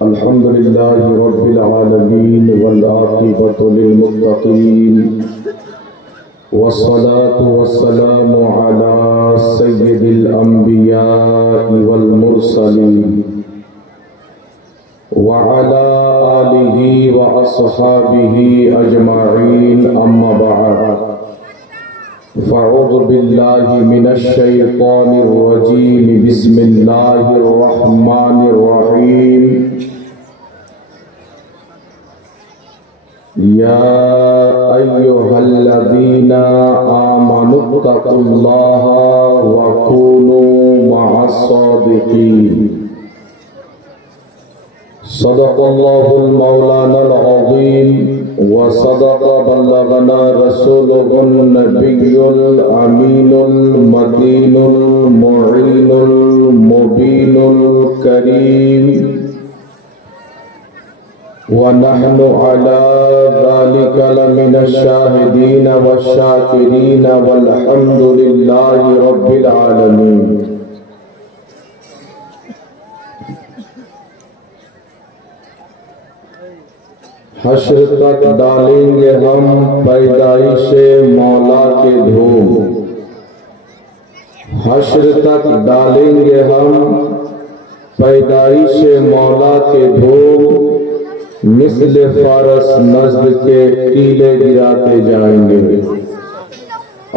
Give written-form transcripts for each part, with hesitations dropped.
الحمد لله رب العالمين والعاقبة للمتقين والصلاة والسلام على سيد الأنبياء والمرسلين وعلى آله وأصحابه أجمعين أما بعد فأعوذ بالله من الشيطان الرجيم بسم الله الرحمن الرحيم يا أيها الذين آمنوا اتقوا الله وكونوا مع الصادقين صدق الله المولانا العظيم وصدق بلغنا رسوله النبي الأمين المتين المعين المبين الكريم ونحن على ذلك لمن الشاهدين والشاكرين والحمد لله رب العالمين हश्र तक डालेंगे हम पैदाइशे मौला के धूम, हश्र तक डालेंगे हम पैदाइशे मौला के धूम, मिस्ल फारस नज़्द के कीले गिराते जाएंगे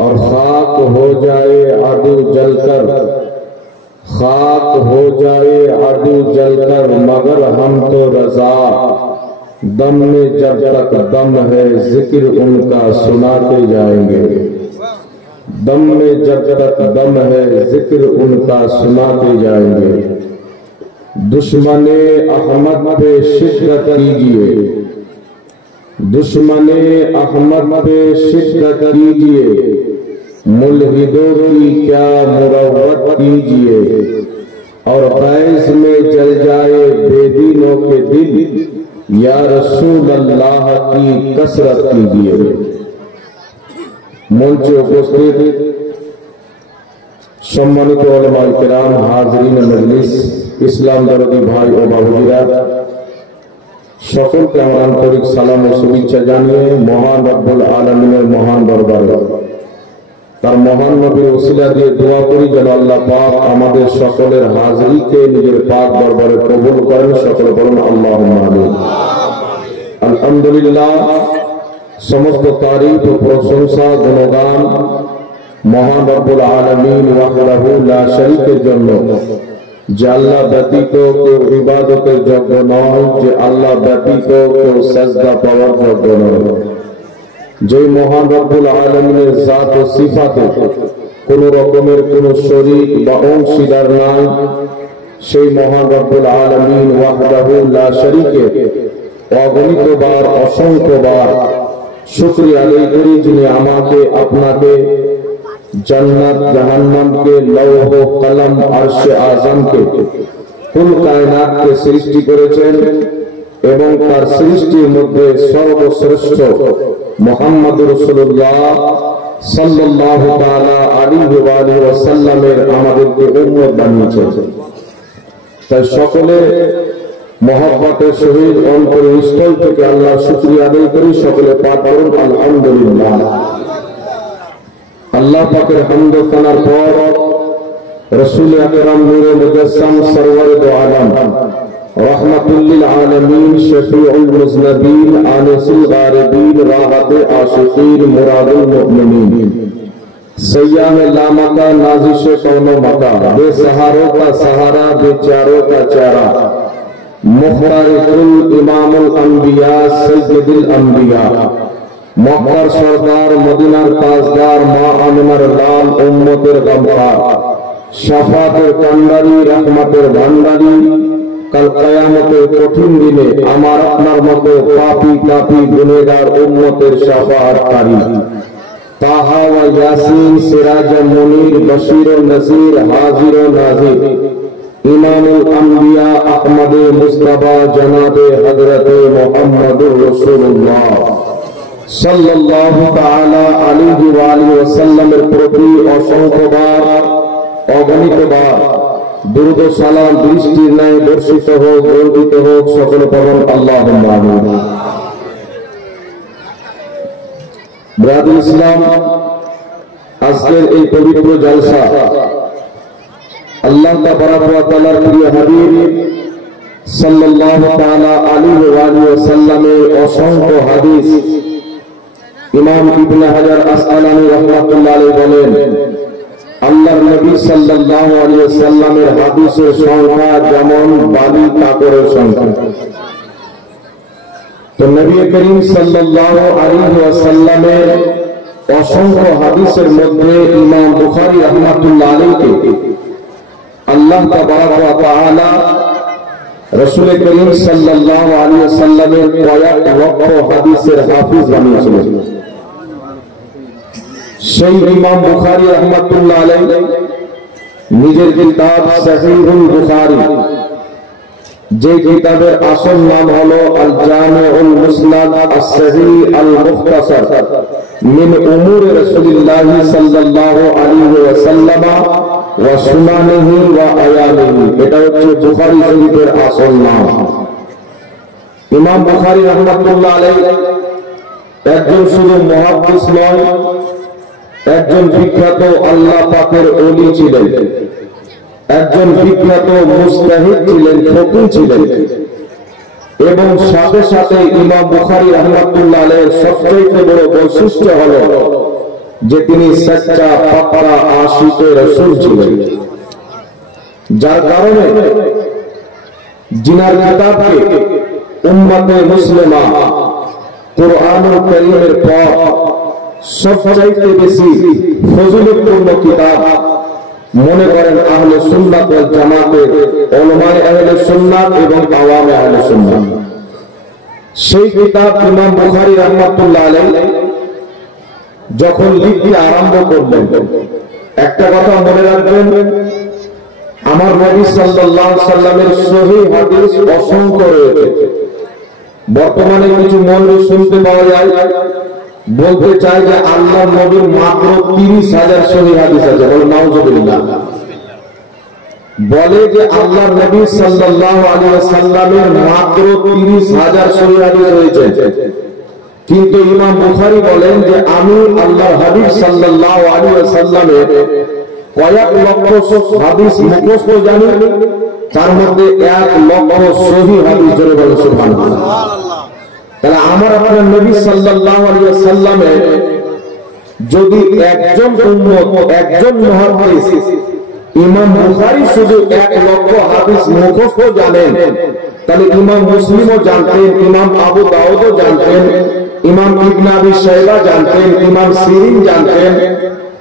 और खाक हो जाए आदू जलकर, खाक हो जाए आदू जलकर, मगर हम तो रज़ा दम में जब तक दम है जिक्र उनका सुनाते जाएंगे, दम में जब तक दम है जिक्र उनका सुनाते जाएंगे। दुश्मने अहमद पे शिद्दत कीजिए, दुश्मने अहमद पे शिद्दत कीजिए, मुल्हिदों की क्या मुरव्वत कीजिए और गैज़ में जल जाए बेदीनों के दिल, या रसूल अल्लाह की कसरत कीजिए। मंचे उपस्थित सम्मानित उलमाए किराम, हाज़रीन मजलिस, इस्लाम दरदी भाई ও বাবুজিরা, সকলকে আমার আন্তরিক সালাম ও শুভেচ্ছা জানিয়ে মহান রব্বুল আলামিনের মহান দরবারে তার মহান নবীর ওসিলা দিয়ে দোয়া করি যেন আল্লাহ পাক আমাদের সকলের হাজিরিকে নিজের পাক দরবারে কবুল করেন। সকলে বলুন আল্লাহুম্মা আমিন। আলহামদুলিল্লাহ, সমস্ত তারিফ ও প্রশংসা গুণগান মহান রব্বুল আলামিন ওয়াহদাহু লা শারীকের জন্য, যে আল্লাহ ব্যতীত কেউ ইবাদতের যোগ্য নয়, যে আল্লাহ ব্যতীত কেউ সাজদা পাওয়ার যোগ্য নয়, যে মহান রব্বুল আলামিনের জাত ও সিফাতে কোন রকমের কোন শরীক বা অংশীদার নাই, সেই মহান রব্বুল আলামিন ওয়াহদাহু লা শারীকে অগণিতবার অসংখ্যবার শুকরিয়া আদায় করি, যিনি আমাকে আপনাকে জান্নাত জাহান্নামকে লৌহ কলম আরশে আযমকে কুল কায়নাতকে সৃষ্টি করেছেন এবং তার সৃষ্টির মধ্যে সর্বশ্রেষ্ঠ মুহাম্মদুর রাসূলুল্লাহ সাল্লাল্লাহু তাআলা আলাইহি ওয়া আলিহি ওয়াসাল্লামের আমাদেরকে উম্মত বানিয়েছেন। তাই সকলে মহব্বতের সহিত অন্তরের স্থল থেকে আল্লাহর শুকরিয়া আদায় করি। সকলে পাঠ করুন আলহামদুলিল্লাহ। আল্লাহ পাকের হামদ ও সানার পর রাসূল আকরাম নূরে মুজাসসাম সরওয়ারে দো আলম রহমাতুল লিল আলামিন শফিউল মুজনবিন আনিসুল গারিবিন রাহতে আশিকিন মুরাদুল মুমিনিন सय्याम लामका नाजिशे कौनो मका, बेसहारों का सहारा बेचारों का चारा, मुख्तार कुल इमामुल अंबिया सय्यदुल अंबिया, मक्कार सरदार मदीनार ताजदार मां आमिनार लाल उम्मतेर गमखार, शाफातेर कांडारी रहमतेर भांडारी, कल कयामतेर कठिन दिने आमार आपनार मतो पापी तापी गुनेगार उम्मतेर शाफाअतकारी, ताहा व यासीन सिराज मुनीर बशीर नज़ीर हाजिर नाज़िर, इमामुल अंबिया अहमद मुस्तफा जनाब हजरत मुहम्मदुर रसूलुल्लाह সাল্লাল্লাহু তাআলা আলাইহি ওয়া আলিহি ওয়াসাল্লামের প্রতি অসংখ্যবার অগণিতবার দুরূদ ও সালাম বৃষ্টির ন্যায় বর্ষিত হোক, বর্ধিত হোক, সকলে পড়ুন আল্লাহুম্মা আমিন। ব্রাদার ইসলাম, আজকের এই পবিত্র জলসা আল্লাহ তাবারক ওয়া তাআলার প্রিয় হাবিব সাল্লাল্লাহু তাআলা আলাইহি ওয়া আলিহি ওয়াসাল্লামের অসংখ্য হাদিস ইমাম ইবনে হাজার আসকালানী রাহমাতুল্লাহ আলাইহি বলেন, আল্লাহর নবী সাল্লাল্লাহু আলাইহি ওয়াসাল্লামের হাদিসের সংখ্যা যেমন বালি কাপড়ের সংখ্যা। তো নবী করিম সাল্লাল্লাহু আলাইহি ওয়াসাল্লামের অসংখ্য হাদিসের মধ্যে ইমাম বুখারী রাহমাতুল্লাহ আলাইহি আল্লাহ তাবারক ওয়া তাআলা রাসূল করিম সাল্লাল্লাহু আলাইহি ওয়াসাল্লামের কয়েক লক্ষ হাদিসের হাফিজ বানিয়েছিলেন। সেই ইমাম বুখারী রাহমাতুল্লাহ আলাইহি নিজের কিতাব সহিহুল বুখারী, যে কিতাবের আসল নাম হলো আল জামিউল মুসনাদ আস-সহিহ আল মুখতাসার মিন উমুর রাসূলিল্লাহ সাল্লাল্লাহু আলাইহি ওয়াসাল্লাম ওয়া সুনানিহি ওয়া আয়ামিহি, এটা হচ্ছে বুখারী শরীফের আসল নাম। ইমাম বুখারী রাহমাতুল্লাহ আলাইহি একজন শুধু মুহাদ্দিস নয়, একজন বিখ্যাত আল্লাহ পাকের ওলি ছিলেন, একজন বিখ্যাত মুস্তাহিদ ছিলেন, ফকিহ ছিলেন, এবং সাথে সাথে ইমাম বুখারী রাহমাতুল্লাহ আলাইহির সবচেয়ে বড় বৈশিষ্ট্য হলো যে তিনি সচ্চা পাক্কা আশিকে রাসূল ছিলেন, যার কারণে জিনার কিতাবকে উম্মতে মুসলিমা কুরআনুল কারীমের পর সবচাইতে বেশি ফজিলতপূর্ণ কিতাব মনে করেন আহলে সুন্নাত ওয়াল জামাতের উলামায়ে আহলে সুন্নাত এবং আওয়ামে আহলে সুন্নাত। সেই কিতাব ইমাম বুখারী রাহমাতুল্লাহ আলাইহি যখন লিখতে আরম্ভ করলেন, একটা কথা মনে রাখবেন, আমার নবী সাল্লাল্লাহু আলাইহি সাল্লামের সহিহ হাদিস অসংখ্য রয়েছে। বর্তমানে কিছু মৌলবি শুনতে পাওয়া যায়, বলতে চাই যে আল্লাহর নবীর মাত্র 30,000 সহিহ হাদিস আছে। বলে নাউজুবিল্লাহ। বলে যে আল্লাহর নবী সাল্লাল্লাহু আলাইহি ওয়াসাল্লামের মাত্র 30,000 সহিহ হাদিস রয়েছে, কিন্তু ইমাম বুখারী বলেন যে আমি আল্লাহর হাবিব সাল্লাল্লাহু আলাইহি ওয়াসাল্লামের কয়েক লক্ষ হাদিস মুখস্থ জানি, তার মধ্যে 1 লক্ষ সহিহ হাদিস জোরে বলে সুবহানাল্লাহ। তাহলে আমার আপনার নবী সাল্লাল্লাহু আলাইহি ওয়াসাল্লামের যদি একজন উম্মত, একজন মুহাদ্দিস ইমাম বুখারী শুধু 1 লক্ষ হাদিস মুখস্থ জানেন, তাহলে ইমাম মুসলিমও জানতেন, ইমাম আবু দাউদও জানতেন, ইমাম ইবনে আবি শাইবা জানতেন, ইমাম সিরিন জানতেন,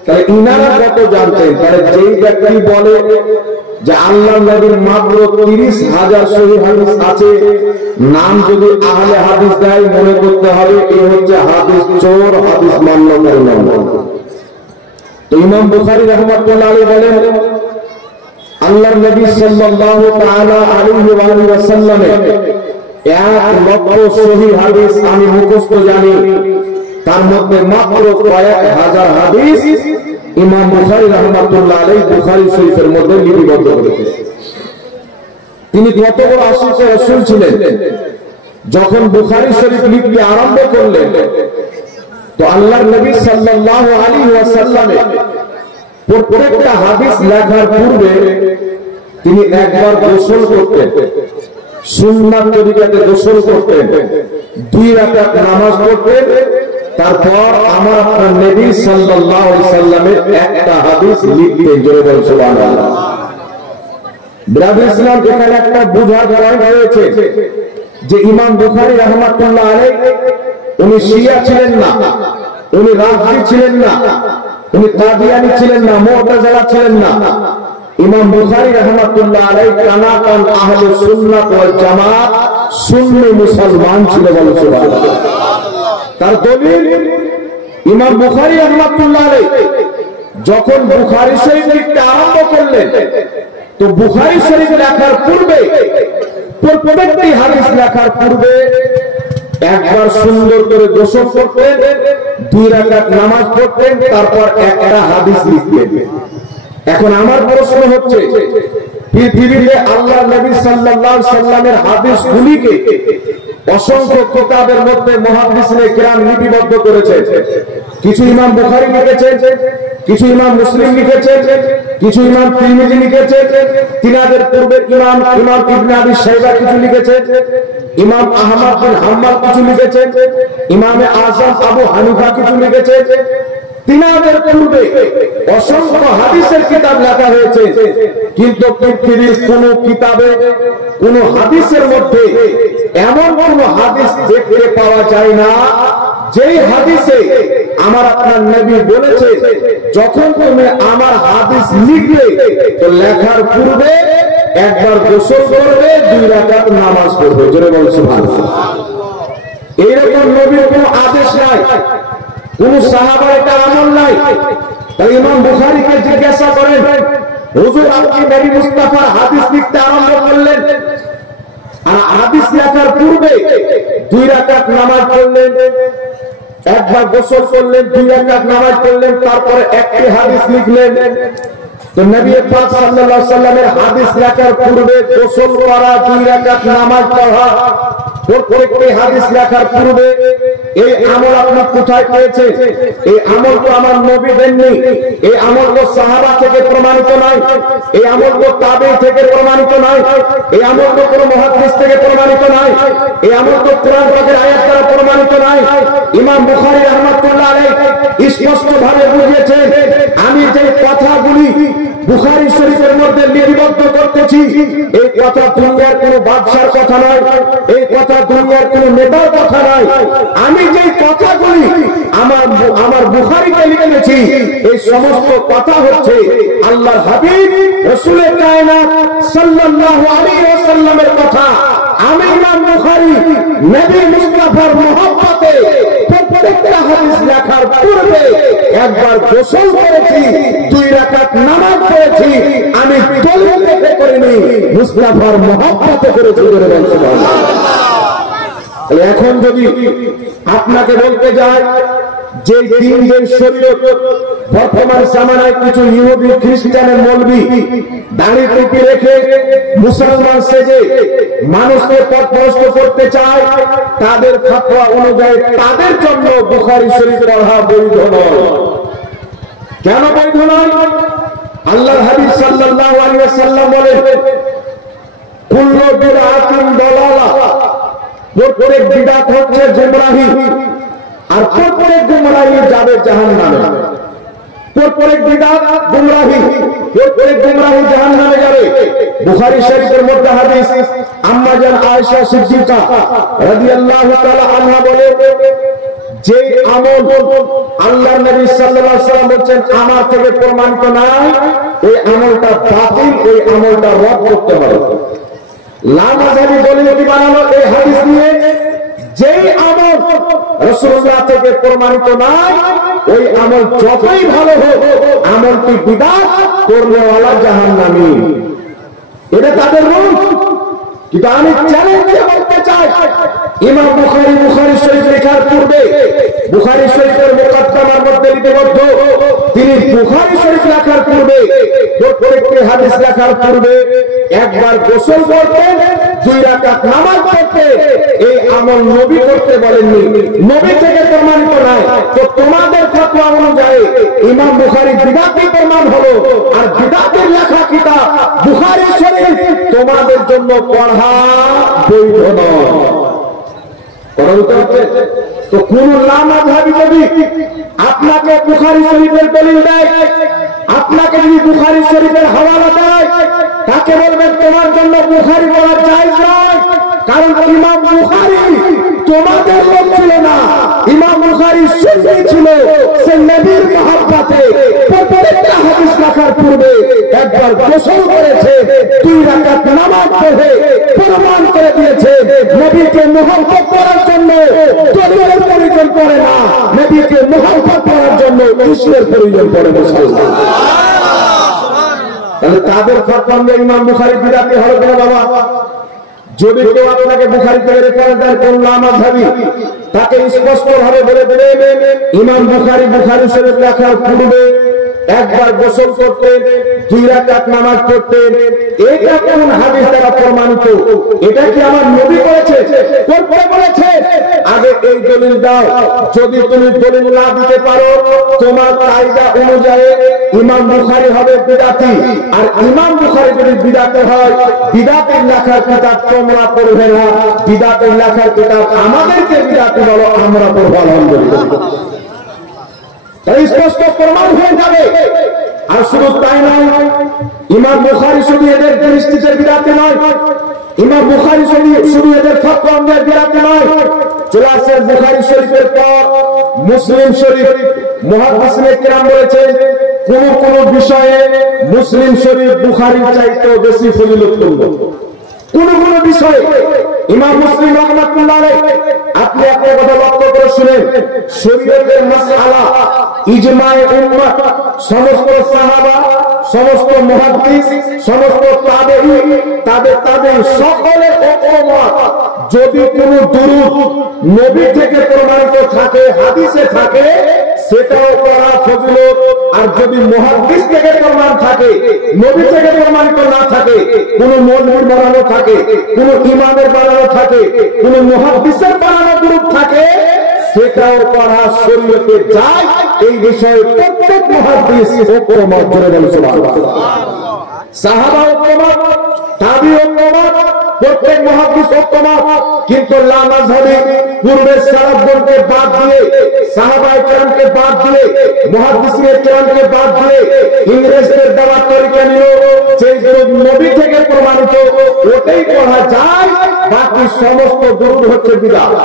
তাহলে ইনারা কত জানতেন? তাহলে যেই ব্যক্তি বলে যে আল্লাহর নবীর মাত্র 30,000 সহিহ হাদিস আছে, নাম যদি আহলে হাদিস দেয় মনে করতে হবে এই হচ্ছে হাদিস চোর, হাদিস মান্যকারী নয়। তো ইমাম বুখারী রাহমাতুল্লাহ আলাইহি বলেন আল্লাহর নবী সাল্লাল্লাহু তাআলা আলাইহি ওয়া সাল্লামের 1 লক্ষ সহিহ হাদিস আমি মুখস্থ জানি, তার মধ্যে মাত্র কয়েক হাজার হাদিস ইমাম বুখারী রাহমাতুল্লাহ আলাইহি বুখারী শরীফের মধ্যে লিপিবদ্ধ করেছেন। তিনি কত বড় আশিকে রাসূল ছিলেন, যখন বুখারী শরীফ লিখতে আরম্ভ করলেন তো আল্লাহর নবী সাল্লাল্লাহু আলাইহি ওয়াসাল্লামের প্রত্যেকটা হাদিস লেখার পূর্বে তিনি একবার গোসল করতেন, সুন্নাত তরিকাতে গোসল করতেন, 2 রাকাত নামাজ পড়তেন, তারপর আমার আপনার নবী সাল্লাল্লাহু আলাইহি সাল্লামের একটা হাদিস লিখতেন। জোরে বলুন সুবহানাল্লাহ। ব্রাদার ইসলাম, এখানে একটা বুঝার পয়েন্ট রয়েছে যে ইমাম বুখারী রাহমাতুল্লাহ আলাইহি উনি শিয়া ছিলেন না, উনি রাফিজি ছিলেন না, উনি কাদিয়ানী ছিলেন না, মুতাজিলা ছিলেন না। ইমাম বুখারী রাহমাতুল্লাহ আলাইহি কানাকান আহলে সুন্নাত ওয়াল জামাত সুন্নি মুসলমান ছিলেন। বলুন সুবহানাল্লাহ। তার দলিল ইমাম বুখারী রাহমাতুল্লাহ আলাইহি যখন বুখারী শরীফ লিখতে আরম্ভ করলেন তো বুখারী শরীফ লেখার পূর্বে প্রত্যেকটি হাদিস লেখার পূর্বে একবার সুন্দর করে গোসল করতেন, 2 রাকাত নামাজ পড়তেন, তারপর একটা হাদিস লিখতেন। এখন আমার প্রশ্ন হচ্ছে পৃথিবীতে আল্লাহ নবী সাল্লাল্লাহু আলাইহি সাল্লামের হাদিসগুলিকে অসংখ্য কিতাবের মধ্যে মুহাদ্দিসিনে কেরাম লিপিবদ্ধ করেছেন। কিছু ইমাম বুখারী লিখেছেন, কিছু ইমাম মুসলিম লিখেছেন, কিছু ইমাম তিরমিজি লিখেছেন, তিনাদের পূর্বের ইমাম ইবনে আবি শাইবা কিছু লিখেছেন, ইমাম আহমদ বিন হাম্বল কিছু লিখেছেন, ইমামে আযম আবু হানিফা কিছু লিখেছেন। তিনাদের পূর্বে অসংখ্য হাদিসের কিতাব লেখা হয়েছে, কিন্তু পৃথিবীর কোন কিতাবে কোন হাদিসের মধ্যে এমন কোন হাদিস দেখতে পাওয়া যায় না যেই হাদিসে আমার আপনার নবী বলেছে যখন তুমি আমার হাদিস লিখবে তো লেখার পূর্বে একবার গোসল করবে, 2 রাকাত নামাজ পড়বে। জোরে বলুন সুবহানাল্লাহ। এরকম নবীর কোনো আদেশ নাই, কোন সাহাবার এটা আমল নাই। তাই ইমাম বুখারীকে জিজ্ঞাসা করেন, হুজুর আপনি নবী মুস্তাফার হাদিস লিখতে আরম্ভ করলেন, আর হাদিস লেখার পূর্বে 2 রাকাত নামাজ পড়লেন, একবার গোসল করলেন, 2 রাকাত নামাজ পড়লেন, তারপরে একটি হাদিস লিখলেন। তো নবী পাক সাল্লাল্লাহু আলাইহি ওয়াসাল্লামের হাদিস লেখার পূর্বে গোসল করা, 2 রাকাত নামাজ পড়া, প্রত্যেকটি হাদিস লেখার পূর্বে এই আমল আপনি কোথায় পেয়েছেন? এই আমল তো আমার নবী দেননি, এই আমল তো সাহাবা থেকে প্রমাণিত নয়, এই আমল তো তাবেঈ থেকে প্রমাণিত নয়, এই আমল তো কোনো মুহাদ্দিস থেকে প্রমাণিত নয়, এই আমল তো কোরআন পাকের আয়াত দ্বারা প্রমাণিত নয়। ইমাম বুখারী রাহমাতুল্লাহ আলাইহি স্পষ্টভাবে বুঝিয়েছেন, আমি যে কথাগুলি বুখারী শরীফের মধ্যে লিপিবদ্ধ করতেছি এই কথা দুনিয়ার কোনো বাদশার কথা নয়, এই কথা দুনিয়ার কোনো নেতার কথা নয়। আমি যে কথাগুলি আমার বুখারীতে লিখেছি এই সমস্ত কথা হচ্ছে আল্লাহর হাবিব রাসূলের কায়নাত সাল্লাল্লাহু আলাইহি ওয়াসাল্লামের কথা। আমি ইমাম বুখারী নবী মুস্তাফার মহব্বতে প্রত্যেকটা হাদিস লেখার পূর্বে একবার গোসল করেছি, 2 রাকাত নামাজ পড়েছি। আমি দলিল দেখে করিনি, মুস্তাফার মহব্বতে করেছি। বলে বলতে সুবহানাল্লাহ। এখন যদি আপনাকে বলতে যায় যে দিন যে শরীয়ত বর্তমান জামানায় কিছু ইহুদি খ্রিস্টানের মৌলবি দাড়ি টুপি রেখে মুসলমান সেজে মানুষকে পথভ্রষ্ট করতে চায়, তাদের ফতোয়া অনুযায়ী তাদের জন্য বুখারী শরীফ পড়া বৈধ নয়। কেন বৈধ নয়? আল্লাহর হাবিব সাল্লাল্লাহু আলাইহি ওয়াসাল্লাম বলেন, কুল্লু বিদআতিন দালালা, প্রত্যেক বিদআত হচ্ছে গুমরাহি, আর প্রত্যেক গুমরাহি যাবে জাহান্নামে। প্রত্যেক বিদআত গুমরাহি, প্রত্যেক গুমরাহি জাহান্নামে যাবে। বুখারী শরীফের মধ্যে হাদিস, আম্মা জান আয়েশা সিদ্দিকা রাদিয়াল্লাহু তাআলা আনহা বলেন, যে আমল আল্লাহর নবী সাল্লাল্লাহু আলাইহি ওয়াসাল্লাম বলেন আমার থেকে প্রমাণিত নাই, ওই আমলটা বাতিল, ওই আমলটা রদ করতে হবে। লামাযাবি দলিল বানানো এই হাদিস নিয়ে, যেই আমল রাসূলুল্লাহ থেকে প্রমাণিত নাই ওই আমল যতই ভালো হোক আমলটি বিদআত, করনেওয়ালা জাহান্নামী। এটা তাদের রূল। কিন্তু আমি চ্যালেঞ্জ দিয়ে বলতে চাই, ইমাম বুখারী বুখারী শরীফ লেখার পূর্বে বুখারী শরীফের মুকদ্দমার মধ্যে লিপিবদ্ধ, তিনি বুখারী শরীফ লেখার পূর্বে প্রত্যেকটি হাদিস লেখার পূর্বে একবার গোসল করতেন, 2 রাকাত নামাজ পড়তেন। এই আমল নবী করতে বলেননি, নবী থেকে প্রমাণিত নয়। তো তোমাদের ফতোয়া অনুযায়ী ইমাম বুখারী বিদআতি প্রমাণ হলো, আর বিদআতের লেখা কিতাব বুখারী শরীফ তোমাদের জন্য পড়া বৈধ নয়। তো কোন লামাযহাবী যদি আপনাকে বুখারী শরীফের দলিল দেয়, আপনাকে যদি বুখারী শরীফের হাওয়ালা দেয়, তাকে বলবেন তোমার জন্য বুখারী পড়া জায়েজ নয়, কারণ ইমাম বুখারী তোমাদের লোক ছিল না, ইমাম বুখারী সুন্নি ছিল। সে নবীর মহব্বতে প্রত্যেকটা হাদিস লেখার পূর্বে একবার গোসল করেছে, 2 রাকাত নামাজ পড়ে প্রমাণ করে দিয়েছে নবীকে মহব্বত করার জন্য দলিলের প্রয়োজন পড়ে না, নবীকে মহব্বত করার জন্য ইশকের প্রয়োজন পড়ে। তাহলে তাদের ফতোয়া নিয়ে ইমাম বুখারী বিদআতি হলো কেন বাবা? যদি কেউ আপনাকে বুখারী থেকে রেফারেন্স দেন কোন লামাযহাবী, তাকে স্পষ্ট ভাবে বলে দেবে ইমাম বুখারী বুখারী শরীফ লেখার পূর্বে একবার গোসল করতেন, 2 রাকাত নামাজ পড়তেন। এটা কোন হাদিস দ্বারা প্রমাণিত? এটা কি আমার নবী বলেছে? করতে বলেছে? আগে এই দলিল দাও। যদি তুমি দলিল না দিতে পারো, তোমার কায়দা অনুযায়ী ইমাম বুখারী হবে বিদআতি। আর ইমাম বুখারী যদি বিদআতি হয়, বিদআতের লেখার কিতাব তোমরা পড়বে না, বিদআতের লেখার কিতাব আমাদেরকে বিদআতি বলো, আমরা পড়বো আলহামদুলিল্লাহ। স্পষ্ট প্রমাণ হয়ে যাবে। আর শুধু তাই নয়, ইমাম বুখারী শুধু এদের দৃষ্টিতে বিদআতি নয়, ইমাম বুখারী শুধু এদের ফতোয়া অনুযায়ী বিদআতি নয়। চলে আসেন বুখারী শরীফের পর মুসলিম শরীফ। মুহাদ্দিসিনে কেরাম বলেছেন কোন কোন বিষয়ে মুসলিম শরীফ বুখারীর চাইতে বেশি ফজিলতপূর্ণ। কোন কোন বিষয়ে ইমাম মুসলিম রাহমাতুল্লাহ আলাইহি, আপনি একটা কথা লক্ষ্য করে শুনেন, শরীয়তের মাসআলা, ইজমায়ে উম্মাহ, সমস্ত সাহাবা, সমস্ত মুহাদ্দিস, সমস্ত তাবেঈ, তাদের সকলের ঐকমত, যদি কোন দুরূদ নবী থেকে প্রমাণিত থাকে, হাদিসে থাকে, সেটাও পড়া ফজিলত। আর যদি মুহাদ্দিস থেকে প্রমাণ থাকে, নবী থেকে প্রমাণিত না থাকে, কোন মৌলবীর বানানো থাকে, কোন ইমামের বানানো থাকে, কোন মুহাদ্দিসের বানানো দুরূদ থাকে, সেটাও পড়া শরীয়তে যায়। এই বিষয়ে প্রত্যেক মুহাদ্দিস ঐকমত করে বলেন সুবহানাল্লাহ। সাহাবা ঐকমত, তাবী ঐকমত, প্রত্যেক মুহাদ্দিস ঐকমত। কিন্তু লা মাযহাবী পূর্বের সালাফগণকে বাদ দিয়ে, সাহাবায়ে কেরামকে বাদ দিয়ে, মুহাদ্দিসিনে কেরামকে বাদ দিয়ে ইংরেজদের দেওয়া তরিকা নিল, যে নবী থেকে প্রমাণিত ওটাই পড়া যায়, বাকি সমস্ত দুরূদ হচ্ছে বিদআত।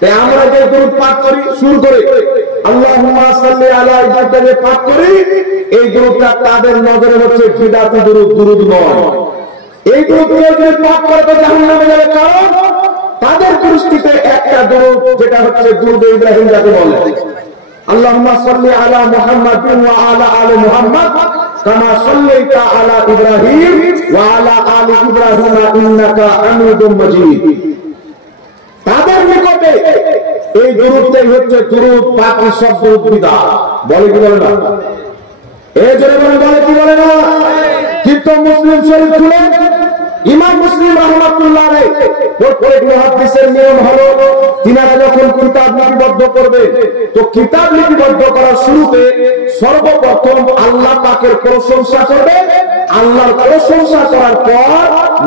তাই আমরা যে দুরূদ পাঠ করি শুরু করে আল্লাহুম্মা সাল্লি আলা ইব্রাহিম পাঠ করি, এই দুরূদটা তাদের নজরে হচ্ছে বিদআতি দুরূদ, দুরূদ নয়। এই দুরূদকে যে পাঠ করে তো জাহান্নামে যাবে, কারণ তাদের দৃষ্টিতে একটা দুরূদ যেটা হচ্ছে দুরূদ ইব্রাহিম যাকে বলে, আল্লাহুম্মা সাল্লি আলা মুহাম্মাদিন ওয়া আলা আলি মুহাম্মাদ কামা সাল্লাইতা আলা ইব্রাহিম ওয়া আলা আলি ইব্রাহিম ইন্নাকা হামিদুম মাজিদ। তাদের নিকটে এই দুরূদটাই হচ্ছে দুরূদ, বাকি সব দুরূদ বিদআত। বলে কি বলে না? এই জন্য বলে কি বলে না? কিন্তু মুসলিম শরীফ খুলে ইমাম মুসলিম রাহমাতুল্লাহ আলাইহি প্রত্যেক মুহাদ্দিসের নিয়ম হলো, তিনারা যখন কিতাব লিপিবদ্ধ করবে, তো কিতাব লিপিবদ্ধ করার শুরুতে সর্বপ্রথম আল্লাহ পাকের প্রশংসা করবে। আল্লাহর প্রশংসা করার পর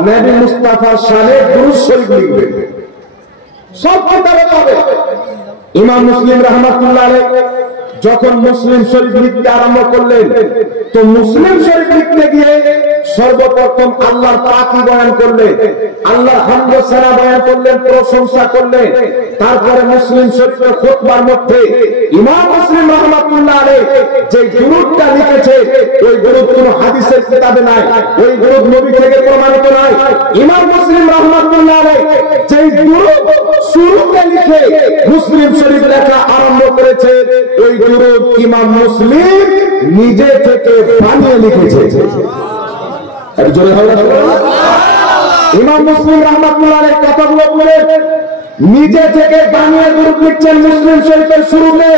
নবী মুস্তাফার শানে দুরূদ শরীফ লিখবে। সব কিতাবে পাবে। ইমাম মুসলিম রাহমাতুল্লাহ আলাইহি যখন মুসলিম শরীফ লিখতে আরম্ভ করলেন, তো মুসলিম শরীফ লিখতে গিয়ে সর্বপ্রথম আল্লাহর পাকি বয়ান করলেন, আল্লাহর হামদ সানা বয়ান করলেন, প্রশংসা করলেন। তারপরে মুসলিম শরীফের খুতবার মধ্যে ইমাম মুসলিম রাহমাতুল্লাহ আলাইহি যে দুরূদটা লিখেছে, ওই দুরূদ কোন হাদিসের কিতাবে নাই, ওই দুরূদ নবী থেকে প্রমাণিত নাই। ইমাম মুসলিম রাহমাতুল্লাহ আলাইহি যে দুরূদ শুরুতে লিখে মুসলিম শরীফ লেখা আরম্ভ করেছে, ওই দুরূদ ইমাম মুসলিম নিজে থেকে বানিয়ে লিখেছে। ইমাম মুসলিম রাহমাতুল্লাহ আলাইহি কথাগুলো বলে নিজে থেকে বানিয়ে দুরূদ লিখছেন মুসলিম শরীফের শুরুতে।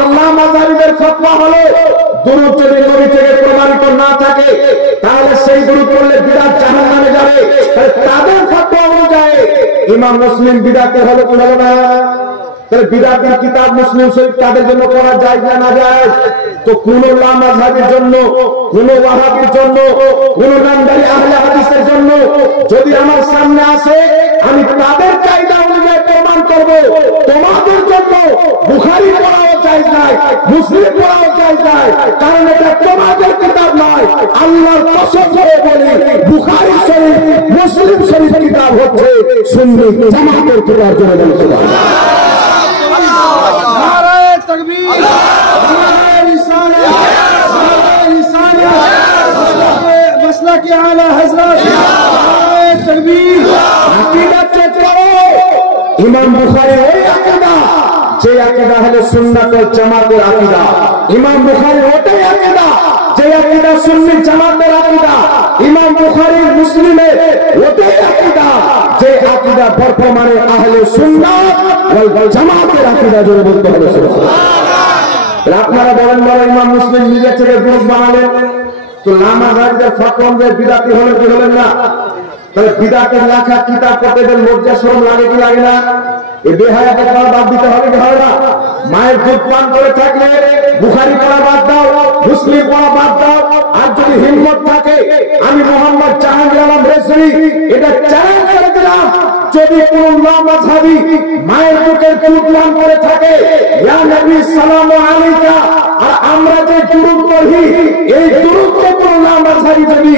আল্লাহ মাযহাবের ফতোয়া হলো, দুরূদ যদি নবী থেকে প্রমাণিত না থাকে, তাহলে সেই দুরূদ পড়লে বিদআত, জাহান্নামে যাবে। তাদের ফতোয়া অনুযায়ী ইমাম মুসলিম বিদআতে হলো কি হলো না? তাহলে বিদআতের কিতাব মুসলিম শরীফ তাদের জন্য পড়া যায় না, না যায়? তো কোন মাযহাবের জন্য, কোন ওয়াহাবীর জন্য, কোন নামধারী আহলে হাদিসের জন্য যদি আমার সামনে আসে, আমি তাদের চাহিদা অনুযায়ী প্রমাণ করব। তোমাদের জন্য বুখারী পড়াও জায়েজ নাই, মুসলিম পড়াও জায়েজ নাই, কারণ এটা তোমাদের কিতাব নয়। আল্লাহর কসম করে বলি, বুখারী শরীফ, মুসলিম শরীফ কিতাব হচ্ছে সুন্নি জামাতের কিতাব। জন্য বলতে সুবহানাল্লাহ। ইমাম বুখারী ওই আকীদা, যে আকীদা হলো সুন্নাত ওয়াল জামাতের আকীদা। ইমাম বুখারী ওটাই আকীদা, যে আকীদা সুন্নি জামাতের আকীদা। ইমাম বুখারী মুসলিমের ওটাই আকীদা, যে আকীদা বর্তমানে আহলে সুন্নাত ওয়াল জামাতের আকীদা। জোরে বলতে হবে সুবহানাল্লাহ। আপনারা বলেন বলেন ইমাম মুসলিম নিজে থেকে গ্রুপ বানালেন, তো লামাজারদের ফতোয়াদের বিদাতি হলে কি হলেন না? তাহলে বিদাতের লেখা কিতাব পড়তে লজ্জা শরম লাগে কি লাগে না? এই বেহায়াকে পড়া বাদ দিতে হবে কি হবে না? মায়ের দুধ পান করে থাকলে বুখারী পড়া বাদ দাও, মুসলিম পড়া বাদ দাও। আর যদি হিম্মত থাকে, আমি মোহাম্মদ জাহাঙ্গীর আলম রেজভী এটা চ্যালেঞ্জ করে দিলাম, যদি কোন লামাজাবি মায়ের বুকের দুধ পান করে থাকে, ইয়া নবী সালামু আলাইকা, আর আমরা যে দুরূদ পড়ি এই দুরূদকে কোন লামাজাবি যদি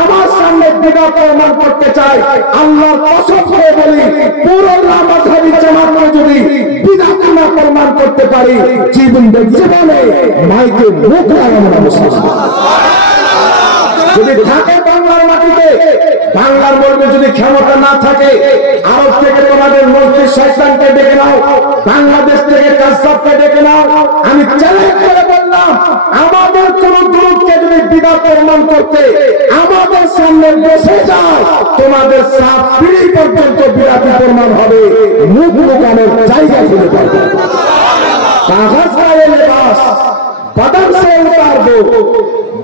আমার সামনে বিদআত প্রমাণ করতে চায়, আল্লাহর কসম করে বলি পুরো লামাজাবি জামাত যদি বিদআত না প্রমাণ করতে পারি, জীবনে মাইকে মুখ লাগাবো না। মুসলমান যদি থাকে বাংলার মাটিতে, বাংলার মধ্যে যদি ক্ষমতা না থাকে, আরব থেকে তোমাদের মসজিদ শয়তানকে ডেকে নাও, বাংলাদেশ থেকে কাযযাবকে ডেকে নাও। আমি চ্যালেঞ্জ করে বললাম, আমাদের কোন দুরূদকে যদি বিদআত প্রমাণ করতে আমাদের সামনে বসে যাও, তোমাদের সাত পিঁড়ি পর্যন্ত বিদআত প্রমাণ হবে, মুখ লুকানোর জায়গা খুঁজে পাবে। कागज का ये लिबास बदन से उतार दो,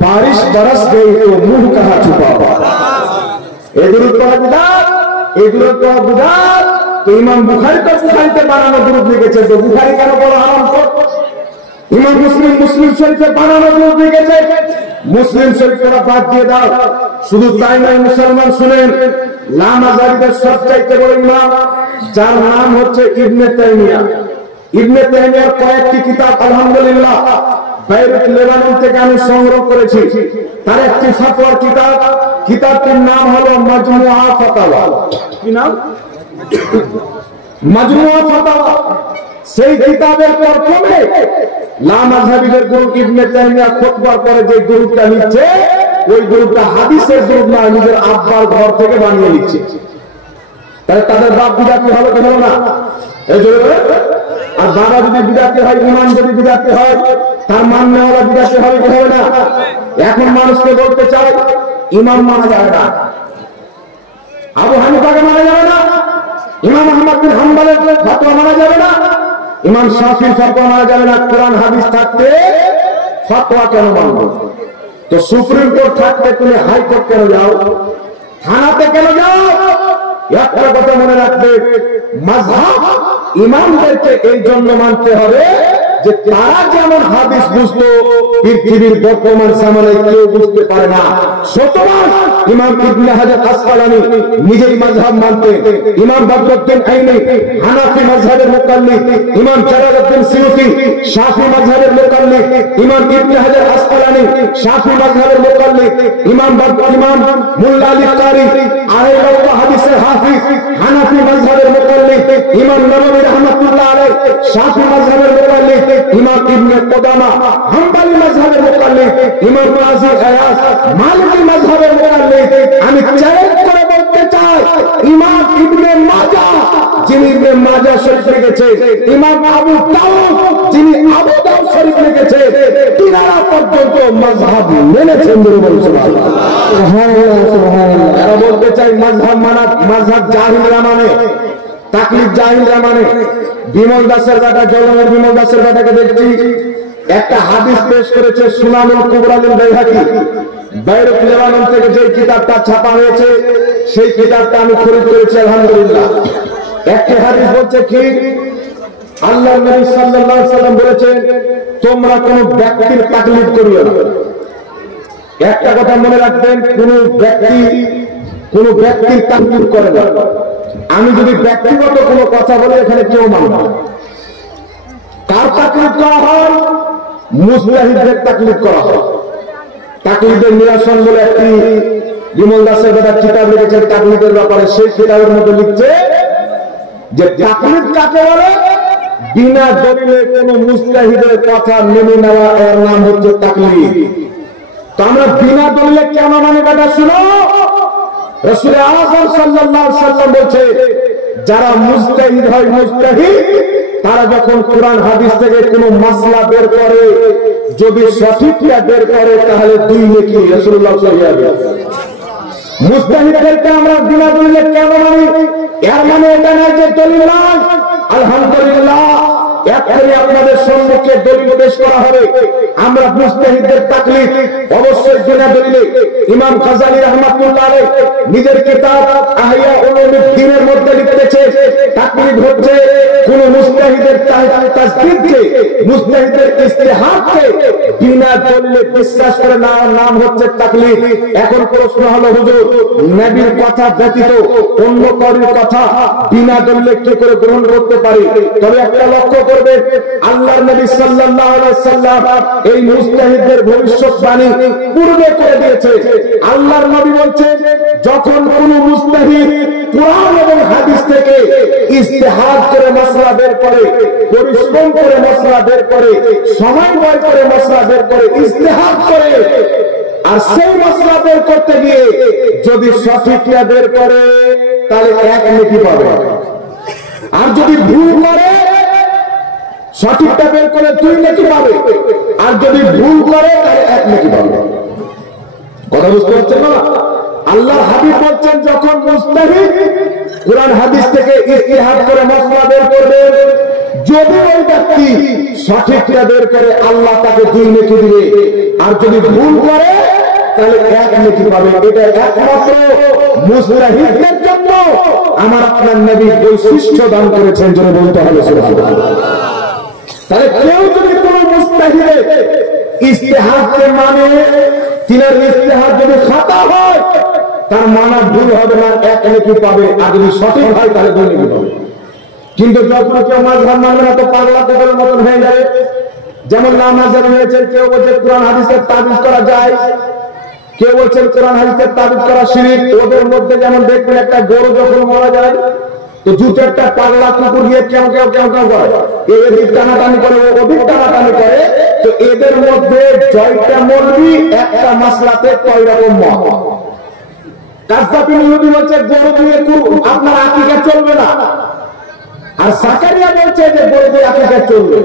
बारिश बरस गई तो मुंह कहां छुपाओ। तो इमाम बुखारी तो बुखारीতে বানানো দুরূদ লিখেছে, তো বুখারী কেন বলা হারাম? ইমাম মুসলিম মুসলিম শরীফে বানানো দুরূদ লিখেছে, মুসলিম শরীফটা বাদ দিয়ে দাও। শুধু তাই নয় মুসলমান শুনেন, লামাজারিদের সবচাইতে বড় ইমাম যার নাম হচ্ছে ইবনে তাইমিয়া। ইবনে তাইমিয়ার কয়েকটি কিতাব আলহামদুলিল্লাহ বাইরুত লেবানন থেকে আমি সংগ্রহ করেছি। তার একটি ফতোয়ার কিতাব, কিতাবটির নাম হলো মাজমুআ ফাতাওয়া। কি নাম? মাজমুআ ফাতাওয়া। সেই কিতাবের প্রথমে লামাযহাবীদের গুরু ইবনে তাইমিয়া খুতবার পরে যে দুরূদটা লিখছে, ওই দুরূদটা হাদিসের দুরূদ না, নিজের আব্বার ঘর থেকে বানিয়ে লিখছে। তাহলে তাদের বাপ বিদাতি হবে তো হলো না? এই জন্য আর বাবা যদি বিদাতি হয়, ইমাম যদি বিদাতি হয়, তার মাননেওয়ালা বিদাতি হবে কি হবে না? এখন মানুষকে বলতে চাই ইমাম মানা যাবে না, আবু হানিফাকে মানা যাবে না, ইমাম আহমদ বিন হাম্বলের ফতোয়া মানা যাবে না, ইমাম শাফিঈর ফতোয়া মানা যাবে না। কোরআন হাদিস থাকতে ফতোয়া কেন মানবো? তো সুপ্রিম কোর্ট থাকতে তুমি হাইকোর্ট কেন যাও? থানাতে কেন যাও? একটা কথা মনে রাখবে, মাযহাব ইমামদেরকে এই জন্য মানতে হবে যে তারা যেমন হাদিস বুঝতো পৃথিবীর বর্তমান জামানায় কেউ বুঝতে পারে না। সুতরাং ইমাম ইবনে হাজার আসকালানী নিজেই মাযহাব মানতেন। ইমাম বদরুদ্দিন আইনি হানাফি মাযহাবের মুকাল্লিদ, ইমাম জালালউদ্দিন সিয়ুতি শাফি মাযহাবের মুকাল্লিদ, ইমাম ইবনে হাজার আসকালানী শাফি মাযহাবের মুকাল্লিদ, ইমাম মুল্লা আলী কারি আহলে হাদিসের হাফিজ হানাফি মাযহাবের মুকাল্লিদ, ইমাম নববী রাহমাতুল্লাহ আলাইহি শাফি মাযহাবের মুকাল্লিদ, ইমাম ইবনে কুদামা হাম্বলি মাযহাবের মুকাল্লিদ, ইমাম কাজী আয়াজ মালিকি মাযহাবের মুকাল্লিদ। আমি চ্যালেঞ্জ করে বলতে চাই, ইমাম ইবনে মাজাহ যিনি ইবনে মাজাহ শরীফ লিখেছে, ইমাম আবু দাউদ যিনি আবু দাউদ শরীফ লিখেছে, তিনারা পর্যন্ত মাযহাব মেনেছেন। সুবহানাল্লাহ সুবহানাল্লাহ। এরা বলতে চাই মাযহাব মানা, মাযহাব জাহিলরা মানে, তাকলিদ জাহিলরা মানে। বিমল দাসের বেটা, জলমের বিমল দাসের বেটাকে দেখছি একটা হাদিস পেশ করেছে, সুনানুল কুবরা লিল বাইহাকি, বাইরুত লেবানন থেকে যে কিতাবটা ছাপা হয়েছে সেই কিতাবটা আমি খরিদ করেছি আলহামদুলিল্লাহ। একটা হাদিস বলছে কি, আল্লাহর নবী সাল্লাল্লাহু আলাইহি সাল্লাম বলেছেন, তোমরা কোন ব্যক্তির তাকলিদ করিও না। একটা কথা মনে রাখবেন, কোন ব্যক্তির তাকলিদ করে না। আমি যদি ব্যক্তিগত কোনো কথা বলি এখানে কেউ মানবে না। কার তাকলিদ করা হয়? মুজতাহিদদের তাকলিদ করা হয়। তাকলিদের নিরসন বলে একটি বিমল দাসের বেটা কিতাব লিখেছেন তাকলিদের ব্যাপারে। সেই কিতাবের মধ্যে লিখছে যে তাকলিদ কাকে বলে? বিনা দলিলে কোন মুজতাহিদের কথা মেনে নেওয়া, এর নাম হচ্ছে তাকলিদ। তো আমরা বিনা দলিলে কেন মানি বেটা? শুনো, রাসূল আযম সাল্লাল্লাহু আলাইহি সাল্লাম বলছে, যারা মুজতাহিদ হয়, মুজতাহিদ তারা যখন কোরআন হাদিস থেকে কোনো মাসলা বের করে, যদি সঠিকটা বের করে তাহলে দুই নেকি রাসূলুল্লাহ সাল্লাল্লাহু আলাইহি ওয়াসাল্লাম। মুজতাহিদদেরকে আমরা বিনা দলিলে কেন মানি? এর মানে এটা নয় যে দলিল নাই। আলহামদুলিল্লাহ এখনই আপনাদের সম্মুখে দলিল পেশ করা হবে। আমরা মুজতাহিদদের তাকলিদ অবশ্যই বিনা দলিলে ইমাম গাজ্জালী রাহমাতুল্লাহ আলাইহি নিজের কিতাব আহইয়া উলুমুদ্দিনের মধ্যে লিখেছে, তাকলিদ হচ্ছে কোন মুজতাহিদের তাসদীদকে, মুজতাহিদের ইজতিহাদকে বিনা দলিলে বিশ্বাস করে নেওয়ার নাম হচ্ছে তাকলিদ। এখন প্রশ্ন হলো, হুজুর নবীর কথা ব্যতীত অন্য কারোর কথা বিনা দলিলে কি করে গ্রহণ করতে পারি? তবে একটা লক্ষ্য করবেন, আল্লাহর নবী সাল্লাল্লাহু আলাইহি সাল্লাম এই মুজতাহিদদের ভবিষ্যৎবাণী পূর্বে করে দিয়েছে। আল্লাহর নবী বলছেন, যখন কোন মুজতাহিদ কোরআন এবং হাদিস থেকে ইজতিহাদ করে মাসলা বের করে, পরিশ্রম করে মাসলা বের করে, সময় ব্যয় করে মাসলা বের করে, ইজতিহাদ করে, আর সেই মাসলা বের করতে গিয়ে যদি সঠিকটা বের করে তাহলে এক নেকি পাবে, আর যদি ভুল করে সঠিকটা বের করে 2 নেকি পাবে, আর যদি ভুল করে তাহলে 1 নেকি পাবে। কথা বুঝতে পারছেন না? আল্লাহর হাবিব বলছেন, যখন মুজতাহিদ কোরআন হাদিস থেকে ইজতিহাদ করে মাসলা বের করবে, যদি ওই ব্যক্তি সঠিকটা বের করে আল্লাহ তাকে 2 নেকি দিবে, আর যদি ভুল করে তাহলে 1 নেকি পাবে। এটা একমাত্র মুজতাহিদদের জন্য আমার আপনার নবী বৈশিষ্ট্য দান করেছেন, যেন বলতে হবে সুবহানাল্লাহ। তাহলে কেউ যদি কোন মুজতাহিদের ইজতিহাদকে মানে, তিনার ইজতিহাদ যদি খাতা হয় তার মানা ভুল হবে না, 1 নেকি পাবে, আর যদি সঠিক হয় তাহলে 2 নেকি পাবে। কিন্তু যখন কেউ মাযহাব মানবে না তো পাগলা কুকুরের মতন হয়ে যাবে। যেমন লামাজাবি হয়েছে, কেউ বলছে কোরআন হাদিসের তাবিজ করা যায়, কেউ বলছেন কোরআন হাদিসের তাবিজ করা শিরক। ওদের মধ্যে যেমন দেখবেন একটা গরু যখন মারা যায় তো দুটো একটা পাগলা কুকুর গিয়ে কেউ কেউ কেউ কেউ করে, এদিক টানাটানি করে, ওদিক টানাটানি করে। তো এদের মধ্যে জয়টা মৌলবি একটা মাসলাতে কয় রকম মত। কাযযাবী ইহুদি বলছে গরু দিয়ে আপনার আকীদা চলবে না, আর জাকারিয়া বলছে যে গরু দিয়ে আকীদা চলবে।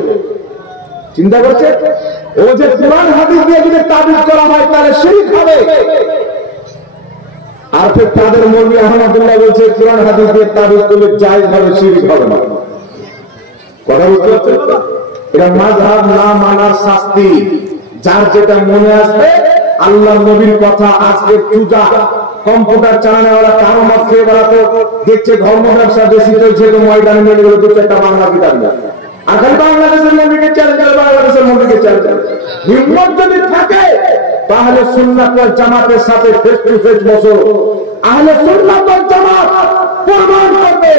চিন্তা করছে, ও যে কোরআন হাদিস দিয়ে যদি তাবিজ করা হয় তাহলে শিরক হবে, আর ফির তাদের মৌলবি আহমদুল্লাহ বলছে কোরআন হাদিস দিয়ে তাবিজ করলে জায়েজ হবে, শিরক হবে না। কথা বুঝতে পারছেন? এটা মাযহাব না মানার শাস্তি। যার যেটা মনে আসবে, আল্লাহ নবীর কথা আজকে পূজা কম্পিউটার চালানোওয়ালা কারো মত খেয়ে বেড়াতো, দেখছে ধর্ম ব্যবসা বেশি চলছে, তো ময়দানে মেলে গেল 2-4টা বাংলা কিতাব নিয়ে, আর খালি বাংলাদেশের নবীকে চ্যালেঞ্জ করে, বাংলাদেশের নবীকে চ্যালেঞ্জ করে। হিম্মত যদি থাকে তাহলে সুন্নাত ওয়াল জামাতের সাথে ফেস টু ফেস বসো। আহলে সুন্নাত ওয়াল জামাত প্রমাণ করবে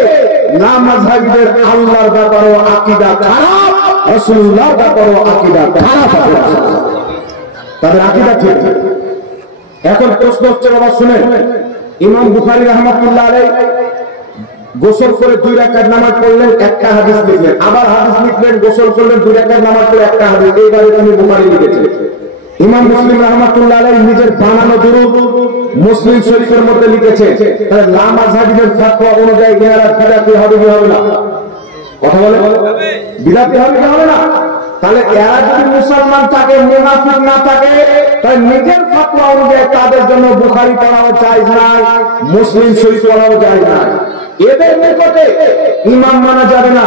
না মাযহাবীদের আল্লাহর ব্যাপারে আকীদা খারাপ, রাসূলুল্লাহর ব্যাপারে আকীদা খারাপ আছে, তাদের আকীদা ঠিক। এখন প্রশ্ন হচ্ছে, বাবা শুনেন, ইমাম বুখারী রাহমাতুল্লাহ আলাইহি গোসল করে 2 রাকাত নামাজ পড়লেন, একটা হাদিস লিখলেন, আবার হাদিস লিখলেন, গোসল করলেন, 2 রাকাত নামাজ পড়ে একটা হাদিস, এইভাবে তিনি বুখারী লিখেছেন। ইমাম মুসলিম রাহমাতুল্লাহ আলাইহি নিজের বানানো দুরূদ মুসলিম শরীফের মধ্যে লিখেছে। তাহলে লামাযহাবীদের ফতোয়া অনুযায়ী এরা বিদআতি হবে কি হবে না? কথা বলে বিদআতি হবে কি হবে না? তাহলে এরা যদি মুসলমান থাকে, মুনাফিক না থাকে, তাহলে নিজের ফতোয়া অনুযায়ী তাদের জন্য বুখারী পড়াও জায়েজ নাই, মুসলিম শরীফ পড়াও জায়েজ নাই। এদের নিকটে ইমাম মানা যাবে না,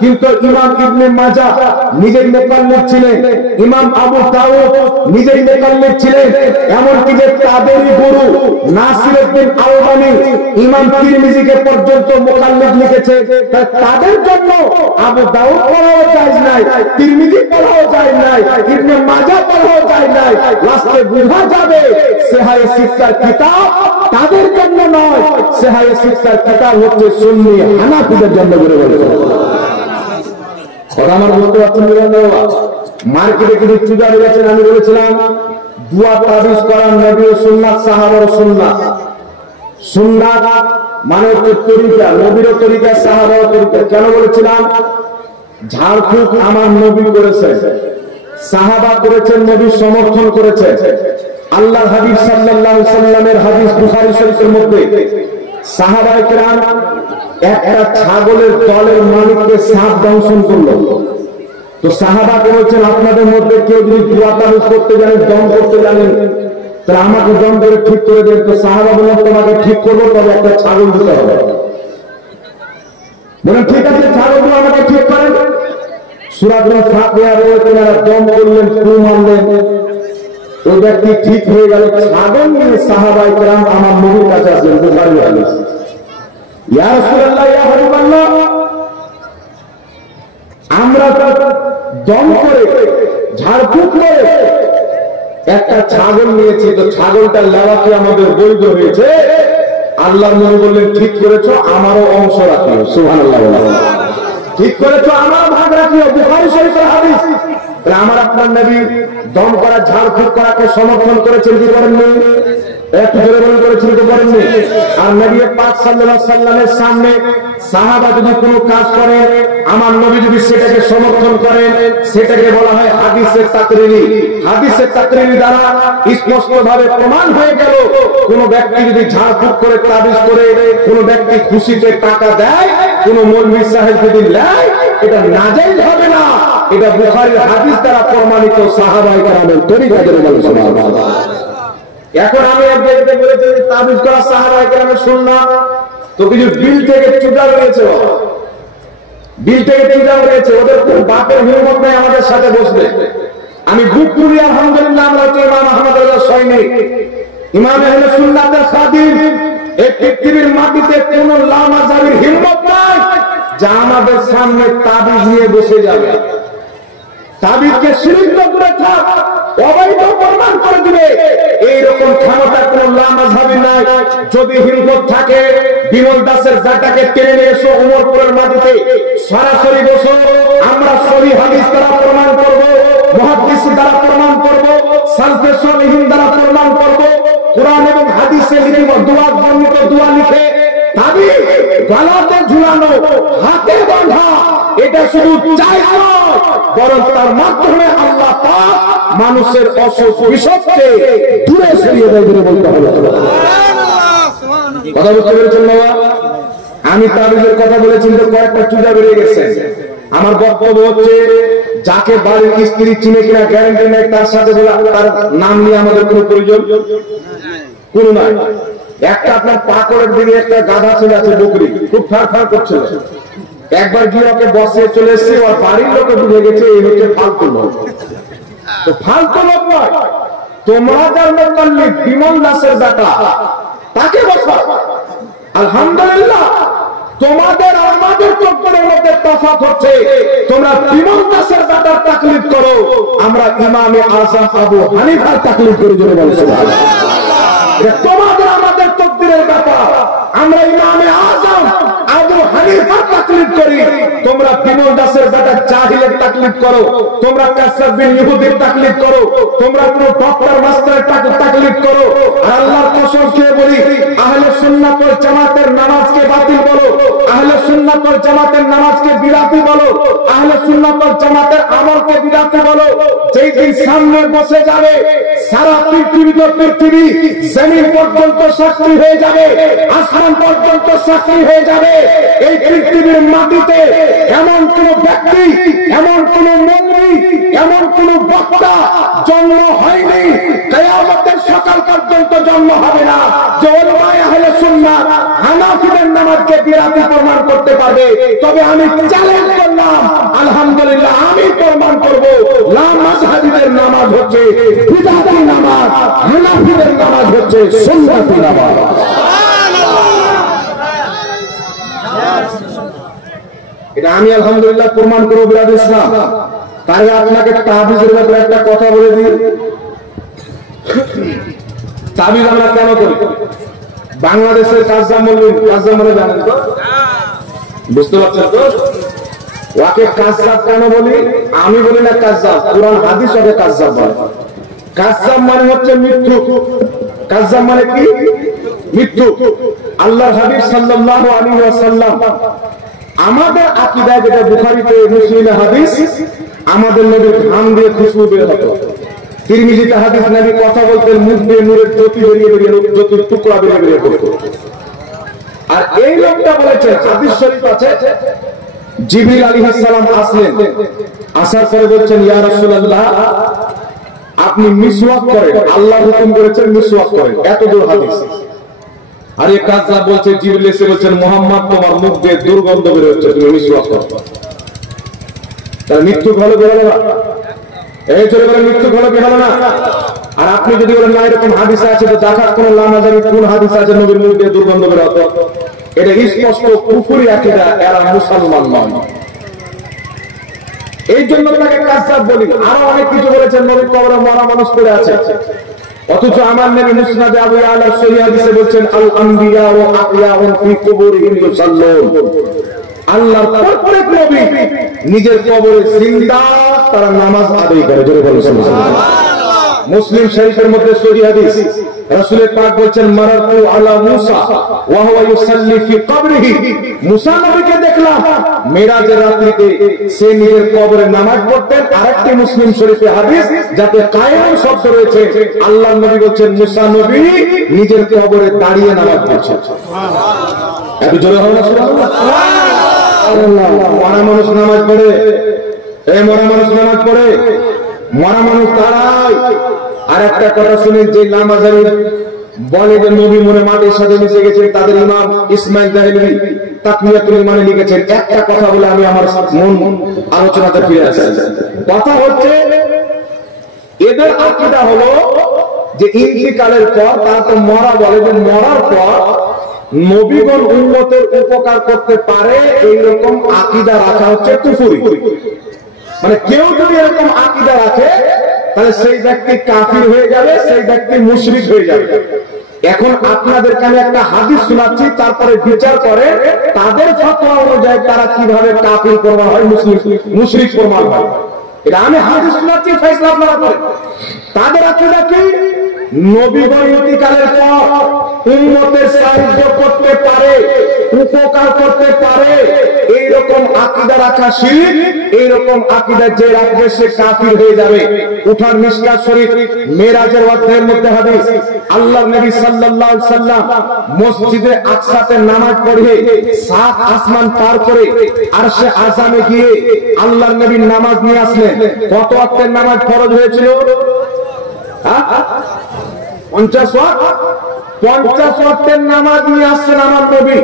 কিন্তু ইমাম ইবনে মাজাহ নিজেই মুকাল্লিদ ছিলেন, ইমাম আবু দাউদ নিজেই মুকাল্লিদ ছিলেন, এমনকি যে তাদেরই গুরু নাসিরউদ্দিন আলবানী ইমাম তিরমিজিকে পর্যন্ত মুকাল্লিদ লিখেছে। তাদের জন্য আবু দাউদ পড়াও জায়েজ নাই, তিরমিজি পড়াও জায়েজ নাই, ইবনে মাজাহ পড়াও জায়েজ নাই। লাস্টে বোঝা যাবে সেহায়ে সিত্তার কিতাব তাদের জন্য নয়, সেহায়ে সিত্তার কিতাব হচ্ছে সুন্নি হানাফিদের জন্য বলে বলেছে। কথা আমার বলতে পারছেন না? মার্কেটে কিন্তু চুজা গেছেন। আমি বলেছিলাম দুয়া তাবিজ করার নবী ও সুন্নাত, সাহাবার সুন্নাত। সুন্নাত মানে হচ্ছে তরিকা, নবীর তরিকা, সাহাবার তরিকা। কেন বলেছিলাম? ঝাড়ফুঁক আমার নবী করেছে, সাহাবা করেছেন, নবী সমর্থন করেছে। আল্লাহ হাবিব সাল্লাল্লাহু আলাইহি সাল্লামের হাদিস বুখারী শরীফের মধ্যে সাহাবায়ে কেরাম একটা ছাগলের দলের মালিককে সাপ দংশন করলো। তো সাহাবাকে বলছেন, আপনাদের মধ্যে কেউ যদি দোয়া তাবিজ করতে জানেন, দম করতে জানেন, তাহলে আমাকে দম করে ঠিক করে দেন। তো সাহাবা বললেন, তোমাকে ঠিক করবো, তবে একটা ছাগল দিতে হবে। বলেন ঠিক আছে, ছাগলগুলো আমাকে ঠিক করেন। সূরাতুল ফাতিহা পড়ে তিনারা দম করলেন, ফু মারলেন, ওই ব্যক্তি ঠিক হয়ে গেল। ছাগল নিয়ে সাহাবায়ে কেরাম আমার নবীর কাছে আসলেন, বুখারী হাদিস। ইয়া রাসূলুল্লাহ, ইয়া হাবিবাল্লাহ, আমরা দম করে ঝাড়ফুঁক করে একটা ছাগল নিয়েছি, তো ছাগলটার লেওয়া কি আমাদের বৈধ হয়েছে? আল্লাহর নবী বললেন, ঠিক করেছো, আমারও অংশ রাখিও। সুবহানাল্লাহ। ঠিক করেছো, আমার ভাগ রাখিও। বুখারী শরীফের হাদিস। আমার আপনার নবী দম করা, ঝাড়ফুঁক করাকে সমর্থন করেছেন কি করেননি? একটু জোরে বলে করেছেন কি করেননি? আর নবী পাক সাল্লাল্লাহু আলাইহি সাল্লামের সামনে সাহাবা যদি কোনো কাজ করে, আমার নবী যদি সেটাকে সমর্থন করেন, সেটাকে বলা হয় হাদিসের তাকরিরি। হাদিসের তাকরিরি দ্বারা স্পষ্টভাবে প্রমাণ হয়ে গেল, কোন ব্যক্তি যদি ঝাড়ফুঁক করে, তাবিজ করে, কোন ব্যক্তি খুশিতে টাকা দেয়, কোন মৌলভী সাহেব যদি নেয়, এটা নাজায়েজ হবে না। এটা বুখারীর হাদিস দ্বারা প্রমাণিত, সাহাবায়ে কেরামের তরিকা ধরে বলে। সুবহানাল্লাহ। এখন আমি এক জায়গাতে বলেছি তাবিজ করা সাহাবায়ে কেরামের সুন্নাত, তো কিছু বিল থেকে চুদা রয়েছে, বিল থেকে চুদা রয়েছে, ওদের কোন বাপের হিম্মত নেই আমাদের সাথে বসবে। আমি বুক করি আলহামদুলিল্লাহ, আমরা তো ইমাম আহমদ রাজা সৈনিক, ইমাম আহলে সুন্নাতের খাদিম। এই পৃথিবীর মাটিতে কোন লামাযাবির হিম্মত নাই যা আমাদের সামনে তাবিজ নিয়ে বসে যাবে। তাবিজকে শিরক করে থাক, অবৈধ প্রমাণ করে দিবে, এইরকম ক্ষমতা কোন লামাযাবি নাই। যদি হিম্মত থাকে, বিমল দাসের বেটাকে টেনে নিয়ে এসো উমরপুরের মাটিতে, সরাসরি বসো, আমরা সহিহ হাদিস দ্বারা প্রমাণ করব, মুহাদ্দিস দ্বারা প্রমাণ করব, সালফে সালেহিন দ্বারা প্রমাণ করব, কোরআন এবং হাদিসে লিখিত দোয়া, বর্ণিত দোয়া লিখে তাবিজ গলাতে ঝুলানো, হাতে বাঁধা, এটা শুধু চাই নয়, বরং তার মাধ্যমে আল্লাহ পাক মানুষের অসুখ বিসুখকে দূরে সরিয়ে দেয় বলে বলতে হবে। কথা বুঝতে পেরেছেন বাবা? আমি তাবিজের কথা বলেছি, তো কয়েকটা চুজা বেরিয়ে গেছে। আমার বক্তব্য হচ্ছে, যাকে বাড়ির স্ত্রী চিনে কিনা গ্যারান্টি নেই, তার সাথে বলে তার নাম নিয়ে আমাদের কোনো প্রয়োজন কোন নাই। একটা আপনার পাকড়ের দিকে একটা গাধা ছেলে আছে, বকরি, খুব ফাড় করছিল। একবার গিয়ে ওকে বসে চলে এসছে, ওর বাড়ির লোক বুঝে গেছে এই হচ্ছে ফালতু লোক। তো ফালতু লোক নয়, তোমরা যার মুকাল্লিদ বিমল দাসের বেটা, তাকে বসা। আলহামদুলিল্লাহ, তোমাদের আর আমাদের তকদিরের মধ্যে তফাৎ হচ্ছে। তোমরা বিমল দাসের বেটার তাকলিদ করো, আমরা ইমামে আযম আবু হানিফার তাকলিদ করি। জোরে বলো সুবহানাল্লাহ। তোমাদের আমাদের তকদিরের ব্যাপার, আমরা ইমামে আযম আবু হানিফার তাকলিদ করি। তোমরা বিমল দাসের বেটা জাহিলের তাকলিদ করো, তোমরা কাসসাব বিন ইহুদির তাকলিদ করো, তোমরা কোন ডক্টর মাস্টারের তাকলিদ করো। আর আল্লাহর কসম খেয়ে বলি, আহলে সুন্নাত ওয়াল জামাতের নামাজকে বাতিল বলো, আহলে সুন্নাত ওয়াল জামাতের নামাজকে বিদআতি বলো, আহলে সুন্নাত ওয়াল জামাতের আমলকে বিদআতি বলো। যেই দিন সামনে বসে যাবে, সারা পৃথিবী জমিন পর্যন্ত সাক্ষী হয়ে যাবে, আসমান পর্যন্ত সাক্ষী হয়ে যাবে। এই পৃথিবীর মাটিতে এমন কোন ব্যক্তি, এমন কোন মৌলবী, এমন কোন বক্তা জন্ম হয়নি, কিয়ামতের সকাল পর্যন্ত জন্ম হবে না, যে উলামায়ে আহলে সুন্নাত হানাফিদের নামাজকে বিদআতি প্রমাণ করতে পারবে। তবে আমি চ্যালেঞ্জ করলাম, আলহামদুলিল্লাহ আমি প্রমাণ করব, লামাযহাবিদের নামাজ হচ্ছে বিদআতি নামাজ, হানাফিদের নামাজ হচ্ছে সুন্নতি নামাজ। এটা আমি আলহামদুলিল্লাহ প্রমাণ করব বিরাদ ইসলাম। তাই আপনাকে তাবিজের ব্যাপারে একটা কথা বলে দিই। তাবিজ আমরা কেন করি? বাংলাদেশের কাজজাম মানে জানেন তো? বুঝতে পারছেন তো? ওকে কাজজাব কেন বলি? আমি বলি না কাজজাব, কোরআন হাদিস ওকে কাজজাব বলে। কাজজাব মানে হচ্ছে মৃত্যু। কাজজাব মানে কি? মৃত্যু। আল্লাহর হাবিব সাল্লাল্লাহু আলাইহি ওয়াসাল্লাম আমাদের আকীদায়, যেটা বুখারীতে মুসলিমে হাদিস, আমাদের নবীর ঘাম দিয়ে খুশবু বের হতো। তিরমিজিতে হাদিস, নবী কথা বলতেন, মুখ দিয়ে নূরের জ্যোতি বেরিয়ে জ্যোতির টুকরা বেরিয়ে পড়তো। আর এই লোকটা বলেছেন, হাদিস শরীফ আছে, জিবরিল আলাইহিস সালাম আসলেন, আসার পরে বলছেন, ইয়া রাসূলুল্লাহ আপনি মিসওয়াক করেন, আল্লাহ হুকুম করেছেন মিসওয়াক করেন। এত দূর হাদিস। আর এই কাজটা বলছে, জিবরিল এসে বলছেন, মুহাম্মদ তোমার মুখ দিয়ে দুর্গন্ধ বের হচ্ছে, তুমি মিসওয়াক করো। তাহলে মৃত্যু হলো কি হলো না? এই চলে গেলে মৃত্যু হলো কি হলো না? আর আপনি যদি বলেন না এরকম হাদিস আছে, তো দেখার কোন লামা জানি কোন হাদিস আছে নবীর মুখ দিয়ে দুর্গন্ধ বের হতো। এটা স্পষ্ট কুফরি আকীদা, এরা মুসলমান নয়। এই জন্য তাকে কাযযাব বলি। আরো অনেক কিছু বলেছেন, নবীর কবরে মরা মানুষ পড়ে আছে, অথচ আমার নবী মুসনাদে আবু ইয়ালার সহিহ হাদিসে বলছেন আল আম্বিয়া ওয়া আহইয়াউন ফি কুবুরিহিম ইউসাল্লুন। আল্লাহর প্রত্যেক নবী নিজের কবরে জিন্দা, তারা নামাজ আদায় করে। জোরে বলুন সুবহানাল্লাহ। মুসলিম শরীফের মধ্যে সহিহ হাদিস, রাসূল পাক বলেন মারাতু আলা মুসা ওয়া হুয়া ইউসাল্লি ফি কবরিহি। মুসা নবীকে দেখলাম মেরাজের রাত্রিতে সে নিজের কবরে নামাজ পড়তেন। আরেকটি মুসলিম শরীফে হাদিস যাতে কায়েম শব্দ রয়েছে, আল্লাহর নবী বলেন মুসা নবী নিজের কবরে দাঁড়িয়ে নামাজ পড়ছেন। সুবহানাল্লাহ। এত জোরে হবে না সুবহানাল্লাহ? মরা মানুষ নামাজ পড়ে, এই মরা মানুষ নামাজ পড়ে, মরা মানুষ দাঁড়ায়। আর একটা কথা শুনে, যে নামাজারি বলে যে নবী মনে মাটির সাথে মিশে গেছেন, তাদের ইমাম ইসমাইল দাহলভী তাকমিয়াতুল ইমানে লিখেছেন। একটা কথা বলে আমি আমার মূল আলোচনাতে ফিরে আসি। কথা হচ্ছে এদের আকীদা হলো যে ইন্তিকালের পর, তারা তো মরা বলে, যে মরার পর নবীগণ উম্মতের উপকার করতে পারে, এইরকম আকীদা রাখা হচ্ছে কুফরি। মানে কেউ যদি এরকম আকীদা রাখে তাহলে সেই ব্যক্তি কাফির হয়ে যাবে, সেই ব্যক্তি মুশরিক হয়ে যাবে। এখন আপনাদেরকে আমি একটা হাদিস শোনাচ্ছি, তারপরে বিচার করে তাদের ফতোয়া অনুযায়ী তারা কিভাবে কাফির প্রমাণ হয়, মুশরিক প্রমাণ হয়। এটা আমি হাদিস শোনাচ্ছি, ফয়সালা আপনারা করেন। তাদের আকীদা কি? নবীগণ ইন্তিকালের পর উম্মতের সাহায্য করতে পারে, উপকার করতে পারে, এইরকম আকীদা রাখা শিরক। এইরকম আকীদা যে রাখবে সে কাফির হয়ে যাবে। উঠান মিশকাত শরীফ মেরাজের অধ্যায়ের মধ্যে হাদিস, আল্লাহর নবী সাল্লাল্লাহু আলাইহি সাল্লাম মসজিদে আকসাতে নামাজ পড়ে 7 আসমান পার করে আরশে আযমে গিয়ে আল্লাহর নবী নামাজ নিয়ে আসলেন। কত ওয়াক্তের নামাজ ফরজ হয়েছিল? 50 ওয়াক্ত। 50 ওয়াক্তের নামাজ নিয়ে আসছেন আমার নবী।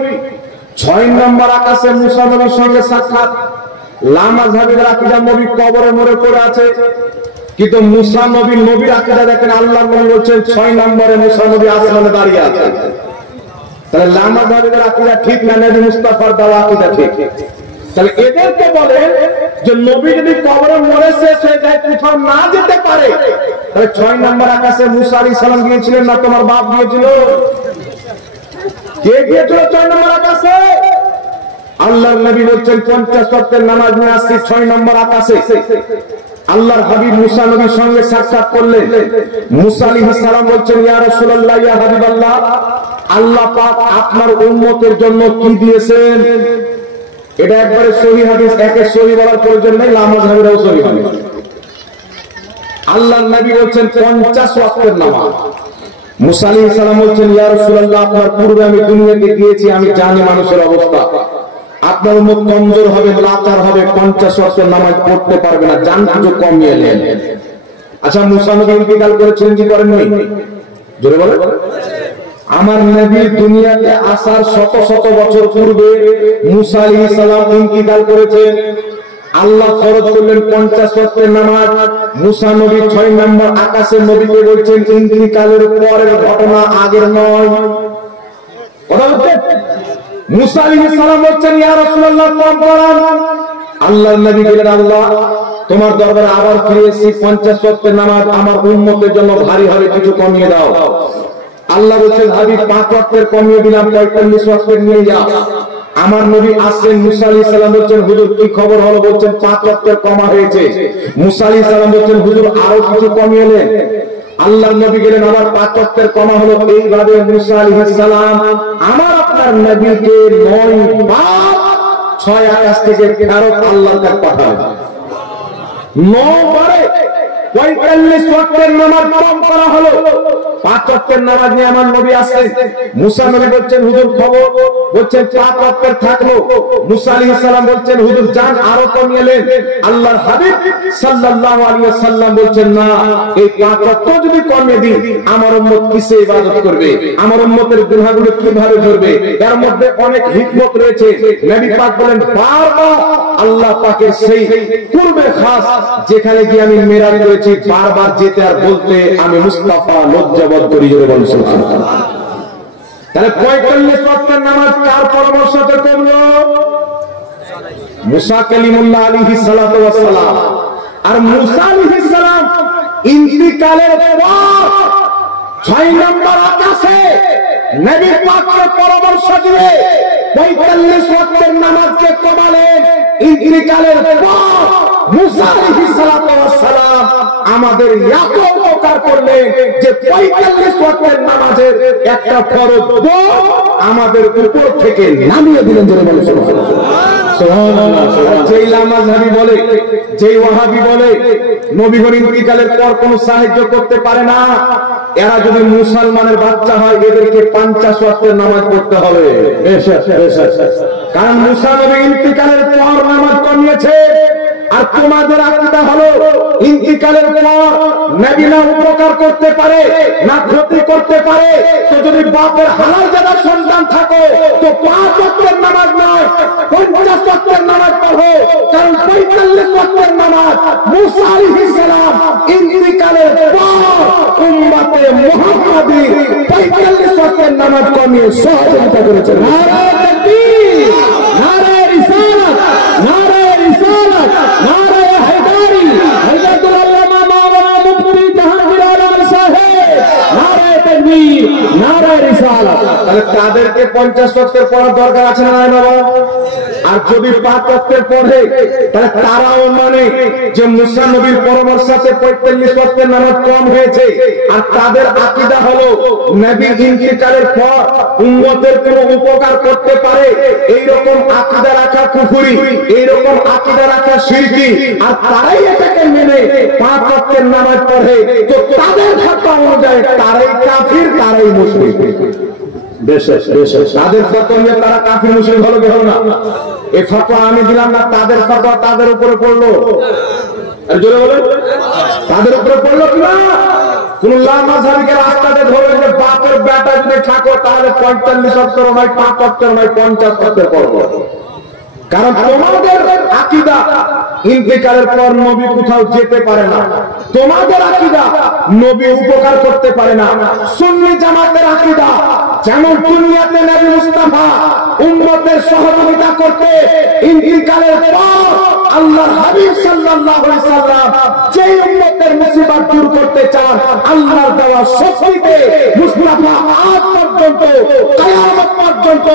6 নম্বর আকাশে মুসা নবীর সঙ্গে সাক্ষাৎ। লামাযহাবীদের আকীদা নবী কবরে মরে পড়ে আছে, কিন্তু মুসা নবীর আকীদা দেখেন, আল্লাহর নবী বলেন 6 নম্বরে মুসা নবী আসমানে দাঁড়িয়ে আছে। তাহলে লামাযহাবীদের আকীদা ঠিক না, নবী মুস্তাফার দেওয়া আকীদা ঠিক? তাহলে এদেরকে বলেন যে নবী যদি কবরে মরে শেষ হয়ে যায়, কোথাও না যেতে পারে, তাহলে 6 নম্বর আকাশে মুসা আলাইহিস সালাম গিয়েছিলেন না তোমার বাপ গিয়েছিল? কে গিয়েছিল 6 নম্বর আকাশে? আল্লাহর নবী বলেন 50 ওয়াক্তের নামাজ নিয়ে আসছি 6 নম্বর আকাশে। আল্লাহর হাবিব মুসা নবীর সঙ্গে সাক্ষাৎ করলেন। মুসা আলাইহিস সালাম বলেন ইয়া রাসূলুল্লাহ, ইয়া হাবিবাল্লাহ, আল্লাহ পাক আপনার উম্মতের জন্য কি দিয়েছেন? এটা একবারে সহিহ হাদিস, একে সহিহ বলার প্রয়োজন নেই, লামাযহাবীরাও সহিহ হাদিস। আল্লাহর নবী বলেন 50 ওয়াক্তের নামাজ। মুসা আলাইহিস সালাম বলেন ইয়া রাসূলুল্লাহ, আপনার পূর্বে আমি দুনিয়াতে গিয়েছি, আমি জানি মানুষের অবস্থা। আপনার উম্মত কমজোর হবে, লাচার হবে, 50 ওয়াক্তের নামাজ পড়তে পারবে না, জান কিছু কমিয়ে নেন। আচ্ছা, মুসা নবী ইন্তিকাল করেছেন কি করেননি? জোরে বলেন। আমার নবী দুনিয়াতে আসার শত শত বছর পূর্বে মুসা আলাইহিস সালাম ইন্তিকাল করেছেন। আল্লাহ ফরজ করলেন 50 ওয়াক্তের নামাজ। মুসা নবী 6 নম্বর আকাশে নবীকে বলছেন ইন্তিকালের পরের ঘটনা, আগের নয়। কথা বলতে মুসা আলাইহিস সালাম বলছেন ইয়া রাসূলুল্লাহ, কম করান। আল্লাহর নবী বলেন আল্লাহ তোমার দরবারে আবার ফিরে এসেছি, 50 ওয়াক্তের নামাজ আমার উম্মতের জন্য ভারী হবে, কিছু কমিয়ে দাও। আল্লাহ বলেন হাবিব 5 ওয়াক্তের কমিয়ে দিলাম, 45 ওয়াক্তের নিয়ে যাও। আমার নবী আসেন, মুসা আলাইহিস সালাম বলেন হুজুর কি খবর হলো? বলেন 5 ওয়াক্তের কমা হয়েছে। মুসা আলাইহিস সালাম বলেন হুজুর আরো কিছু কমিয়ে নেন। আল্লাহর নবী গেলেন, আবার 5 ওয়াক্তের কমা হলো। এইভাবে মুসা আলাইহিস সালাম আমার আপনার নবীকে 9 বার 6 আকাশ থেকে ফেরত আল্লাহর কাছে পাঠালেন। 9 বারে 45 ওয়াক্তের নামাজ কম করা হলো। 5 ওয়াক্তের নামাজ নিয়ে আমার নবী আসছেন। মুসা নবী বলছেন হুজুর খবর, বলছেন 5 ওয়াক্তের থাকলো। মুসা আলাইহিস সালাম বলছেন হুজুর যান আরো কমিয়ে নেন। আল্লাহর হাবিব সাল্লাল্লাহু আলাইহি ওয়াসাল্লাম বলছেন না, এই 5 ওয়াক্ত যদি কমিয়ে দিই আমার উম্মত কিসে ইবাদত করবে, আমার উম্মতের গুনাহগুলো কিভাবে ধরবে? এর মধ্যে অনেক হিকমত রয়েছে। নবী পাক বলেন বারবার আল্লাহ পাকের সেই কুরবে খাস যেখানে গিয়ে আমি মেরাজ করেছি, বারবার যেতে আর বলতে আমি মুস্তাফা লজ্জাবোধ করি। জোরে বলুন সুবহানাল্লাহ। তাহলে 45 ওয়াক্তের নামাজ কার পরামর্শতে করলো? মুসা কালিমুল্লাহ আলাইহিস সালাতু ওয়াস সালাম। আর মুসা আলাইহিস সালাম ইন্তিকালের পর 6 নম্বর আকাশে নবী পাকের পরামর্শ দিয়ে 45 ওয়াক্তের নামাজকে কমালেন। ইন্তিকালের পর মুসা আলাইহিস সালাতু ওয়াস সালাম আমাদের এত উপকার করলেন যে 45 ওয়াক্তের নামাজের একটা ফরজ আমাদের উপর থেকে নামিয়ে দিলেন। জোরে বলুন সুবহানাল্লাহ। যেই লামাযহাবি বলে, যেই ওয়াহাবি বলে নবীগণ ইন্তিকালের পর কোনো সাহায্য করতে পারে না, এরা যদি মুসলমানের বাচ্চা হয় এদেরকে 50 ওয়াক্তের নামাজ পড়তে হবে। কারণ মুসা নবী ইন্তিকালের পর নামাজ কমিয়েছে। আর তোমাদের আকীদা হলো ইন্তিকালের পর নবী না উপকার করতে পারে না ক্ষতি করতে পারে। তো যদি বাপের হালাল জানা সন্তান থাকো তো 5 ওয়াক্তের নামাজ নয় 50 ওয়াক্তের নামাজ পড়ো। কারণ 45 ওয়াক্তের নামাজ মুসা আলাইহিস সালাম ইন্তিকালের পর উম্মতে মুহাম্মাদীর 45 ওয়াক্তের নামাজ কমিয়ে সহযোগিতা করেছেন। নারে তাকবীর, নারে রিসালাত, নারে রিসালাত, নারে হায়দারি, হায়দাতুল আল্লামা মাওলানা মুফতি জাহাঙ্গীর আলম সাহেব, নারে তাকবীর, নারে রিসালাত। তাহলে তাদেরকে 50 ওয়াক্তের পড়ার দরকার আছে না বাবা? আর যদি 5 ওয়াক্তের পড়ে তাহলে তারাও মানে যে মুসা নবীর পরামর্শে 45 ওয়াক্তের নামাজ কম হয়েছে। আর তাদের আকীদা হলো নবী ইন্তিকালের পর উম্মতের কোনো উপকার করতে পারে, এইরকম আকীদা রাখা কুফরি, এইরকম আকীদা রাখা শিরকি। আর তারাই এটাকে মেনে 5 ওয়াক্তের নামাজ পড়ে। তো তাদের ফতোয়া অনুযায়ী তারাই কাফির, তারাই মুশরিক। তাদের ফতোয়া নিয়ে তারা কাফির মুশরিক হলো কি হলো না? এই ফতোয়া আমি দিলাম না, তাদের ফতোয়া তাদের উপরে পড়লো। আর জোরে বলেন তাদের উপরে পড়লো কি না? কোন লামাযহাবিকে রাস্তাতে ধরলেন যে বাপের বেটা যদি থাকো তাহলে 45 ওয়াক্তের নয় 5 ওয়াক্তের নয় 50 ওয়াক্তের পড়বো। কারণ তোমাদের আকীদা ইন্তিকালের পর নবী কোথাও যেতে পারে না, তোমাদের আকীদা নবী উপকার করতে পারে না। সুন্নি জামাতের আকীদা যেমন দুনিয়াতে নবী মুস্তাফা উম্মতের সহযোগিতা করতে, ইন্তিকালের পর আল্লাহর হাবিব সাল্লাল্লাহু আলাইহি সাল্লাম যে উম্মতের মুসিবত দূর করতে চান আল্লাহর দেওয়া শক্তিতে মুস্তাফা আজ পর্যন্ত কিয়ামত পর্যন্ত,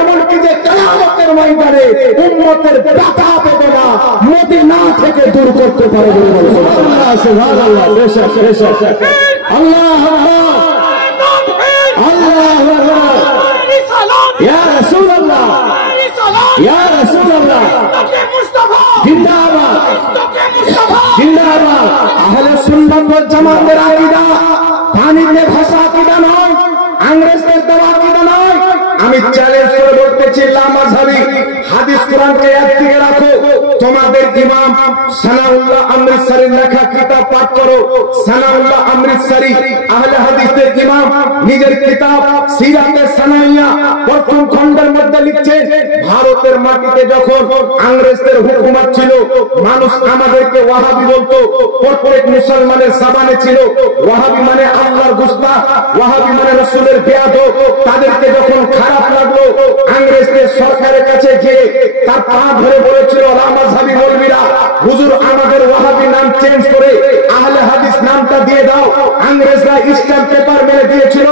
এমনকি যে কিয়ামতের ময়দানে উম্মতের ব্যথা বেদনা মদিনা থেকে দূর করতে পারে। সুবহানাল্লাহ, সুবহানাল্লাহ, বেশক বেশক, আল্লাহ আল্লাহ আল্লাহ, ইয়া রাসূলুল্লাহ, ইয়া রাসূলুল্লাহ, জিন্দাবাদ জিন্দাবাদ। আহলে সুন্নাত ওয়াল জামাতের আকীদা পানিতে ভাষা আকীদা নয়, ইংরেজদের দেওয়া আকীদা নয়। আমি চ্যালেঞ্জ করে বলতেছি লামাযহাবি হাদিস কোরআনকে একদিকে রাখো, তোমাদের ইমাম সানাউল্লাহ আমৃতসরীর লেখা কিতাব পাঠ করো। সানাউল্লাহ আমৃতসরী আহলে হাদিসের ইমাম নিজের কিতাব সিরাতে সানাইয়া প্রথম খণ্ডের মধ্যে লিখছেন, ভারতের মাটিতে যখন ইংরেজদের হুকুমত ছিল মানুষ আমাদেরকে ওয়াহাবি বলতো। প্রত্যেক মুসলমানের জবানে ছিল ওয়াহাবি মানে আল্লাহর গুস্তাখ, ওয়াহাবি মানে রাসূলের বেয়াদব। তাদেরকে যখন খারাপ লাগলো ইংরেজদের সরকারের কাছে গিয়ে তার পা ধরে বলেছিল লামাযহাবি মৌলবীরা, হুজুর আমাদের ওয়াহাবি নাম চেঞ্জ করে আহলে হাদিস নামটা দিয়ে দাও। ইংরেজরা স্ট্যাম্প পেপার মেরে দিয়েছিল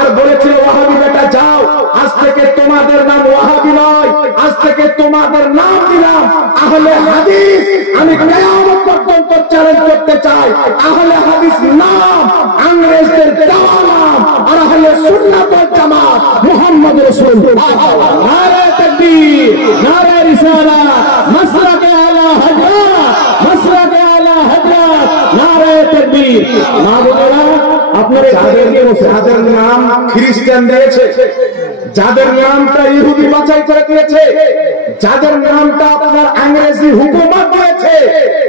আর বলেছিল ওয়াহাবি বেটা যাও, আজ থেকে তোমাদের নাম ওয়াহাবি নয়, আজ থেকে তোমাদের নাম দিলাম আহলে হাদিস। আমি কিয়ামত পর্যন্ত চ্যালেঞ্জ করতে চাই, আহলে হাদিস নাম ইংরেজদের দেওয়া নাম, আর আহলে সুন্নাত ওয়াল জামাত মুহাম্মদ রাসূলুল্লাহ। নারে তাকবীর, নারে রিসালাত, মাসলাকে আলা হযরত, মাসলাকে আলা হযরত, নারে তাকবীর। মাবুদরা আপনারা যাদেরকে যাদের নাম খ্রিস্টান দিয়েছে, যাদের নামটা ইহুদি বাছাই করে দিয়েছে, যাদের নামটা আপনার ইংরেজি হুকুমত দিয়েছে,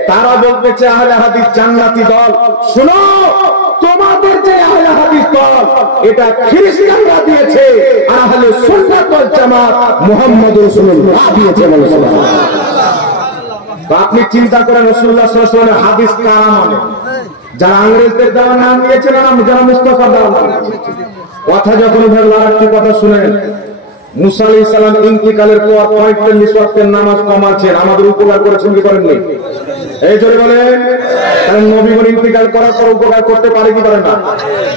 তারা বলতেছে আহলে হাদিস জান্নাতি দল। শুনো, তোমাদের যে আহলে হাদিস দল, এটা খ্রিস্টানরা দিয়েছে, আর আহলে সুন্নাত ওয়াল জামাত মুহাম্মদুর রাসূলুল্লাহ দিয়েছে। বলে সুবহানাল্লাহ। তো আপনি চিন্তা করেন রাসূলুল্লাহ সাল্লাল্লাহু আলাইহি ওয়াসাল্লামের হাদিস কারা মানে? যারা ইংরেজদের দেওয়া নাম নিয়েছে না, যারা মুস্তাফার দেওয়া নাম। কথা যখন ভাবলাম একটা কথা শুনেন, মুসা আলাইহিস সালাম ইন্তিকালের পর 45 ওয়াক্তের নামাজ কমাচ্ছেন, আমাদের উপকার করেছেন কি করেননি? এই জন্য বলেন, কারণ নবীগণ ইন্তিকাল করার পর উপকার করতে পারে কি পারে না?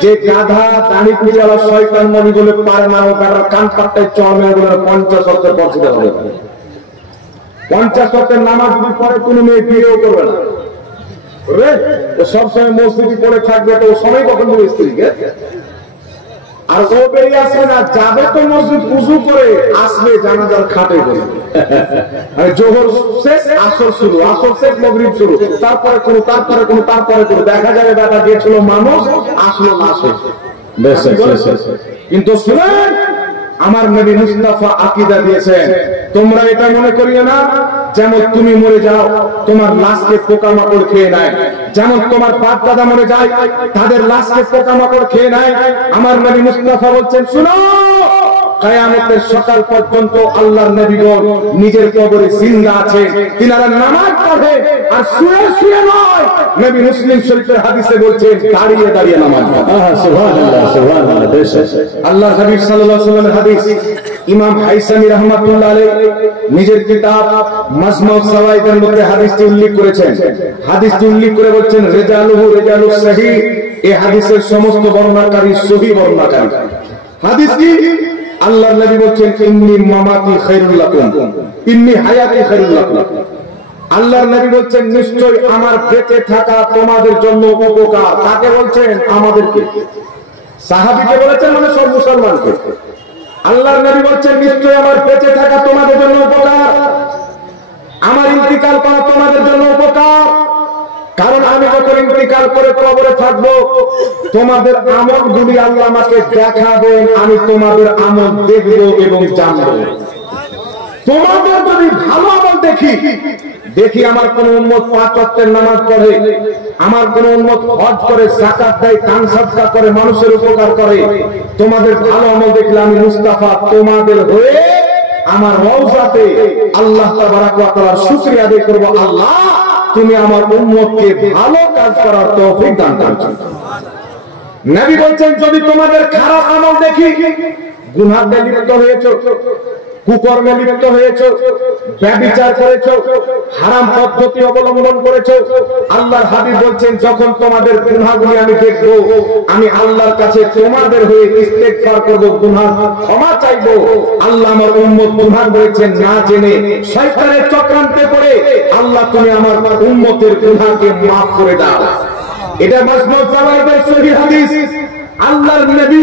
যে গাধা দাড়ি কুচিওয়ালা শয়তান নবী বলে পারে না, ও কাটার কান পাট্টায় চড় মেরে বলে 50 ওয়াক্তের পড়তে হবে। 50 ওয়াক্তের নামাজ যদি পড়ে কোনো মেয়ে বিয়েও করবে না, সবসময় মসজিদে পড়ে থাকবে, তো সময় কখন দেবে স্ত্রীকে? আর ও বেরিয়ে আসবে না, যাবে তো মসজিদ উযু করে আসবে জানাজার খাটে করে, জোহর শেষ আসর শুরু, আসর শেষ মাগরিব শুরু, তারপরে কোনো তারপরে কোনো তারপরে কোনো, দেখা যাবে বেটা গিয়েছিল মানুষ আসলো না শেষ। কিন্তু শুনেন, আমার নবী মুস্তাফা আকীদা দিয়েছেন, তোমরা এটা মনে করিও না যেমন তুমি মরে যাও তোমার লাশকে পোকামাকড় খেয়ে নেয়, যেমন তোমার বাপ দাদা মরে যায় তাদের লাশকে পোকামাকড় খেয়ে নেয়। আমার নবী মুস্তাফা বলছেন, শুনো, কিয়ামতের সকাল পর্যন্ত আল্লাহর নবীগণ নিজের কবরে জিন্দা আছে, তিনারা নামাজ পড়ে, আর শুয়ে শুয়ে নয়। নবী মুসলিম শরীফের হাদিসে বলছেন দাঁড়িয়ে দাঁড়িয়ে নামাজ পড়ে। সুবহানাল্লাহ, সুবহানাল্লাহ। আল্লাহর হাবিব সাল্লাল্লাহু আলাইহি ওয়াসাল্লামের হাদিস ইমাম হাইসামি রাহমাতুল্লাহ আলাইহি নিজের কিতাব মাজমুউস সাওয়াইদের মধ্যে হাদিসটি উল্লেখ করেছেন। হাদিসটি উল্লেখ করে বলছেন রিজালুহু রিজালুস সহিহ, এই হাদিসের সমস্ত বর্ণনাকারী সহিহ বর্ণনাকারী। হাদিস কি? আল্লাহর নবী বলছেন ইন্নী মামাতি খায়রুল লাকুম, ইন্নী হায়াতি খায়রুল লাকুম। আল্লাহর নবী বলছেন নিশ্চয়ই আমার বেঁচে থাকা তোমাদের জন্য উপকার। কাকে বলছেন? আমাদেরকে। সাহাবীকে বলেছেন, মানে সব মুসলমানকে। আল্লাহর নবী বলছেন নিশ্চয়ই আমার বেঁচে থাকা তোমাদের জন্য উপকার, আমার ইন্তিকাল করা তোমাদের জন্য উপকার। কারণ আমি যখন ইন্তিকাল করে কবরে থাকবো, তোমাদের আমলগুলি আল্লাহ আমাকে দেখাবেন, আমি তোমাদের আমল দেখব এবং জানবো। তোমাদের যদি ভালো আমল দেখি আমার কোন উম্মত 5 ওয়াক্তের নামাজ পড়ে, আমার কোন উম্মত হজ করে, যাকাত দেয়, দান সদকা করে, মানুষের উপকার করে, তোমাদের ভালো আমল দেখলে আমি মুস্তাফা তোমাদের হয়ে আমার রওজাতে আল্লাহ তাবারাক ওয়া তাআলার শুকরিয়া আদায় করব, আল্লাহ তুমি আমার উম্মতকে ভালো কাজ করার তৌফিক দান করো। নবী বলছেন যদি তোমাদের খারাপ আমল দেখি, গুনাহে লিপ্ত হয়েছো, কুকর্মে লিপ্ত হয়েছো, ব্যভিচার করেছো, হারাম পদ্ধতি অবলম্বন করেছো, আল্লাহর হাবিব বলছেন যখন তোমাদের গুনাহগুলি আমি দেখবো, আমি আল্লাহর কাছে তোমাদের হয়ে ইস্তেগফার করব, গুনাহ ক্ষমা চাইবো। আল্লাহ আমার উম্মত গুনাহ করেছেন না জেনে, শয়তানের চক্রান্তে পড়ে, আল্লাহ তুমি আমার উম্মতের গুনাহকে maaf করে দাও। এটা মাজমুউস সাওয়াইদের সহিহ হাদিস। আল্লাহর নবী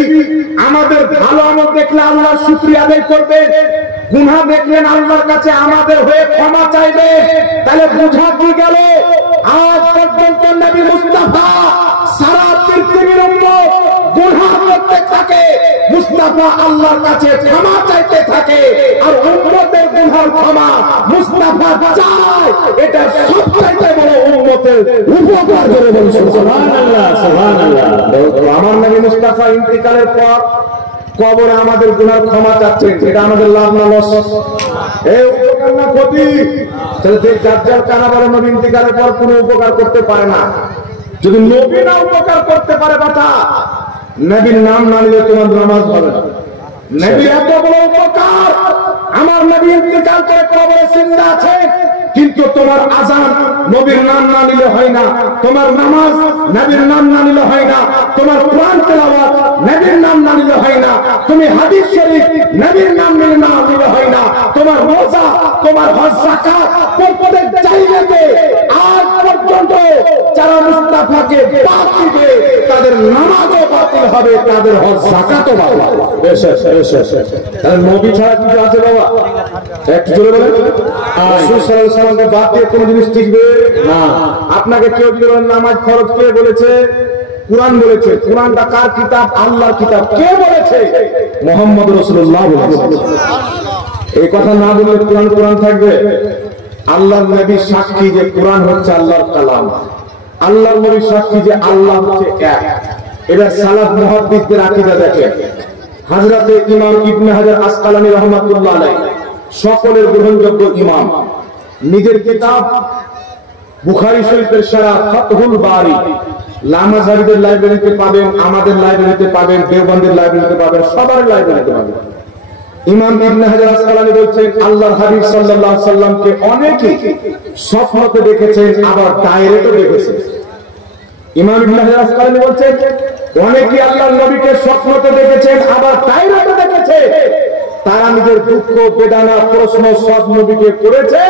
আমাদের ভালো আমল দেখলে আল্লাহর শুকরিয়া আদায় করবে, গুনাহ দেখলেন আল্লাহর কাছে আমাদের হয়ে ক্ষমা চাইবে। তাহলে বুঝা কি গেল? আজ পর্যন্ত নবী মুস্তাফা সারা পৃথিবীর উম্মত গুনাহ করতে থাকে, মুস্তাফা আল্লাহর কাছে ক্ষমা চাইতে থাকে, আর উম্মতের গুনাহর ক্ষমা মুস্তাফা চায়। এটা সবচাইতে বড় উম্মতের উপকার করে বলছেন। সুবহানাল্লাহ, সুবহানাল্লাহ। আমার নবী মুস্তাফা ইন্তিকালের পর কবরে আমাদের গুনার ক্ষমা চাচ্ছেন, এটা আমাদের লাভ না লস? এই উপকার না ক্ষতি? তাহলে যার কারাবারে নবী ইন্তিকালের পর কোনো উপকার করতে পারে না। যদি নবী না উপকার করতে পারে, বাটা নবীর নাম না নিলে তোমার নামাজ হবে না। নবী এত বড় উপকার, আমার নবী ইন্তিকাল করে কবরে জিন্দা আছে, কিন্তু তোমার আযান নবীর নাম না নিলে হয় না, তোমার নামাজ নবীর নাম না নিলে হয় না, তোমার কোরআন তেলাওয়াত নবীর নাম না নিলে হয় না, তুমি হাদিস শরীফ নবীর নাম নিলে না নিলে হয় না, তোমার রোজা, তোমার হজ যাকাত প্রত্যেক জায়গাতে আজ পর্যন্ত যারা মুস্তাফাকে বাদ দিবে তাদের নামাজও বাতিল হবে, তাদের হজ যাকাতও বাতিল হবে। তাহলে নবী ছাড়া কিছু আছে বাবা? একটু জোরে বলেন। রাসূল সাল্লাল্লাহু আলাইহি ওয়াসাল্লামকে বাদ দিয়ে কোন জিনিস টিকবে না। আপনাকে কেউ যদি নামাজ ফরজ কে বলেছে, কুরআন বলেছে। কুরআনটা কার কিতাব? আল্লাহর কিতাব। কে বলেছে? মুহাম্মদ রাসূলুল্লাহ বলেছে। এই কথা না বললে কুরআন কুরআন থাকবে? আল্লাহর নবী সাক্ষী যে কুরআন হচ্ছে আল্লাহর কালাম। আল্লাহর নবী সাক্ষী যে আল্লাহ হচ্ছে এক। এটা সালাফ মুহাদ্দিসদের আকীদা। দেখেন হযরতে ইমাম ইবনে হাজার আসকালানী রাহমাতুল্লাহ আলাইহি সকলের গ্রহণযোগ্য ইমাম, নিজের কিতাব বুখারী শরীফের শারা ফাতহুল বারী লামাজারিদের লাইব্রেরিতে পাবেন, আমাদের লাইব্রেরিতে পাবেন, দেওবন্দের লাইব্রেরিতে পাবেন, সবার লাইব্রেরিতে পাবেন। ইমাম ইবনে হাজার আসকালানী বলছেন আল্লাহর হাবিব সাল্লাল্লাহু আলাইহি সাল্লামকে অনেকেই স্বপ্নতে দেখেছেন, আবার ডাইরেক্টও দেখেছেন। ইমাম ইবনে হাজার আসকালানী বলছেন অনেকেই আল্লাহর নবীকে স্বপ্নতে দেখেছেন, আবার ডাইরেক্টও দেখেছেন। তারা নিজের দুঃখ বেদনা প্রশ্ন সব নবীকে করেছে।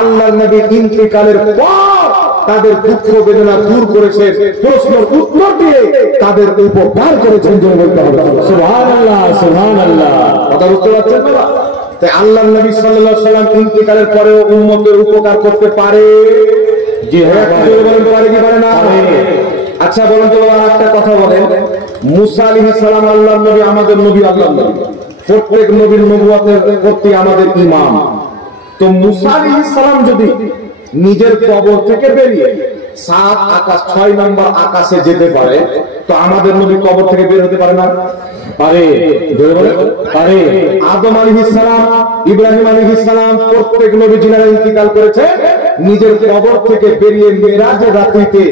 আল্লাহর নবী ইন্তেকালের পর তাদের দুঃখ বেদনা দূর করেছেন, প্রশ্নের উত্তর দিয়ে তাদের উপকার করেছেন। বলতে হবে সুবহানাল্লাহ, সুবহানাল্লাহ। কথার উত্তর পাচ্ছেন না? তাই আল্লাহর নবী সাল্লাল্লাহু আলাইহি সাল্লাম ইন্তেকালের পরেও উম্মতের উপকার করতে পারে। জি হ্যাঁ, বলেন পারে কি পারে না? আচ্ছা বলেন তো আর একটা কথা বলেন, মুসা আলাইহিস সালাম আল্লাহর নবী, আমাদের নবী আল্লাহর নবী, প্রত্যেক নবীর নবুয়তের প্রতি আমাদের ইমাম। তো মুসা আলাইহিস সালাম যদি নিজের কবর থেকে বেরিয়ে 7 আকাশ 6 নম্বর আকাশে যেতে পারে, তো আমাদের নবী কবর থেকে বের হতে পারে না? পারে। পারে। আদম আলাইহিস সালাম, ইব্রাহিম আলাইহিস সালাম, প্রত্যেক নবী যিনারা ইন্তিকাল করেছে নিজের কবর থেকে বেরিয়ে মেরাজের রাত্রিতে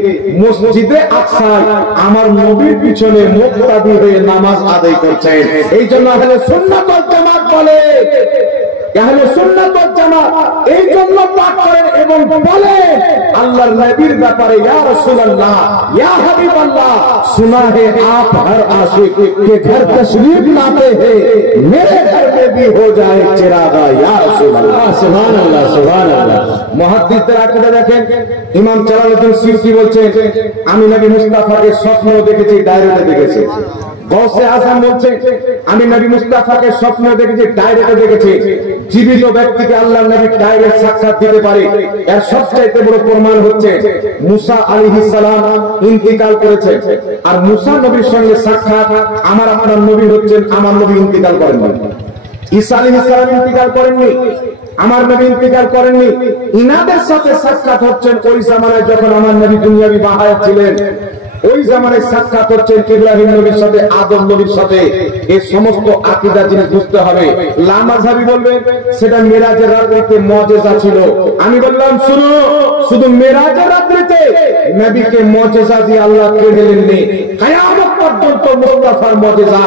মসজিদে আকসায় আমার নবীর পিছনে মুক্তাদি হয়ে নামাজ আদায় করছেন। এই জন্য আহলে সুন্নাত ওয়াল জামাত বলে, আহলে সুন্নাত ওয়াল জামাত এই জন্য পাঠ করেন এবং বলে আল্লাহর নবীর ব্যাপারে ইয়া রাসূলুল্লাহ, ইয়া হাবিবাল্লাহ, सुना है आप हर आशिक के घर तशरीफ लाते हैं, मेरे घर में भी हो जाए चिरागा या रसूल अल्लाह। सुभान अल्लाह, सुभान अल्लाह। মুহাদ্দিসদের আকীদা দেখেন, ইমাম জালালউদ্দিন সিয়ুতি বলছেন আমি নবী মুস্তাফাকে স্বপ্ন দেখেছি, ডাইরেক্টে দেখেছি। গৌসে আযম বলছে আমি নবী মুস্তাফাকে স্বপ্ন দেখেছি, ডাইরেক্টে দেখেছি। জীবিত ব্যক্তিকে আল্লাহর নবী ডাইরেক্ট সাক্ষাৎ দিতে পারে। এর সবচেয়ে বড় প্রমাণ হচ্ছে মুসা আলাইহিস সালাম ইন্তিকাল করেছেন, আর মুসা নবীর সঙ্গে সাক্ষাৎ আমার আপনার নবী হচ্ছেন, আমার নবী ইন্তিকাল করেননি। ঈসা আলাইহিস সালাম ইন্তিকাল করেননি, আমার নবী ইন্তিকাল করেননি। ইনাদের সাথে সাক্ষাৎ হচ্ছেন ওই জামানায় যখন আমার নবী দুনিয়াবি বাহায়াত ছিলেন। ওই জামানায় সাক্ষাৎ হচ্ছেন ইব্রাহিম নবীর সাথে, আদম নবীর সাথে। এই সমস্ত আকীদা জিনিস বুঝতে হবে। লামাযহাবী বলবেন সেটা মেরাজের রাত্রিতে মুজিজা ছিল। আমি বললাম শুনো, শুধু মেরাজের রাত্রিতে নবীকে মুজিজা দিয়ে আল্লাহ কেড়ে নেননি। কিয়ামত পর্যন্ত মুস্তাফার মুজিজা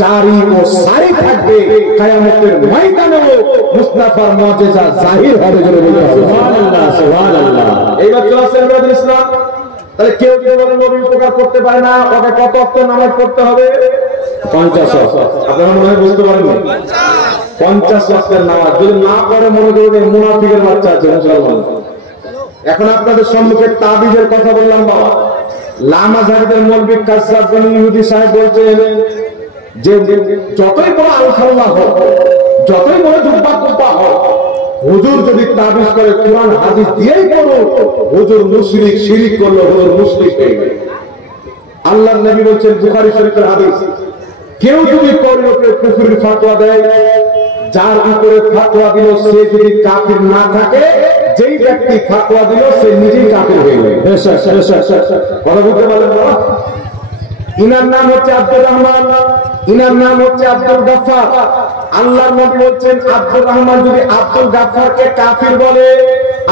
জারি ও সারি থাকবে। কিয়ামতের ময়দানেও মুস্তাফার মুজিজা জাহির হবে। সুবহানাল্লাহ, সুবহানাল্লাহ। এইবার চলছে নবী ইসলাম। তাহলে কেউ কেউ বলে নবী উপকার করতে পারে না, ওকে কত ওয়াক্ত নামাজ পড়তে হবে? 50 ওয়াক্ত। আপনারা মনে হয় বুঝতে পারেন না, 50 ওয়াক্তের নামাজ যদি না পড়ে মনে করবেন মুনাফিকের বাচ্চা আছে মুসলমান। এখন আপনাদের সম্মুখে তাবিজের কথা বললাম বাবা। লামাযহাবীদের মৌলভী কাযযাব বিন ইহুদি সাহেব বলছেন যে যতই বড় আল-খাল্লা হোক, যতই বড় জুব্বা কুব্বা হোক, হুজুর যদি তাবিজ করে কুরআন হাদিস দিয়েই করো, হুজুর মুশরিক, শিরিক করলো, হুজুর মুশরিক হয়ে গেল। আল্লাহর নবী বলেন বুখারী শরীফের হাদিস, কেউ যদি কারো উপরে কুফরির ফতোয়া দেয়, যার উপরে ফতোয়া দিল সে যদি কাফির না থাকে, যেই ব্যক্তি ফতোয়া দিল সে নিজেই কাফির হয়ে যাবে। কথা বলতে পারলেন না? ইনার নাম হচ্ছে আব্দুর রহমান, ইনার নাম হচ্ছে আব্দুল গাফফার। আল্লাহর নবী বলেন আব্দুর রহমান যদি আব্দুল গাফফারকে কাফির বলে,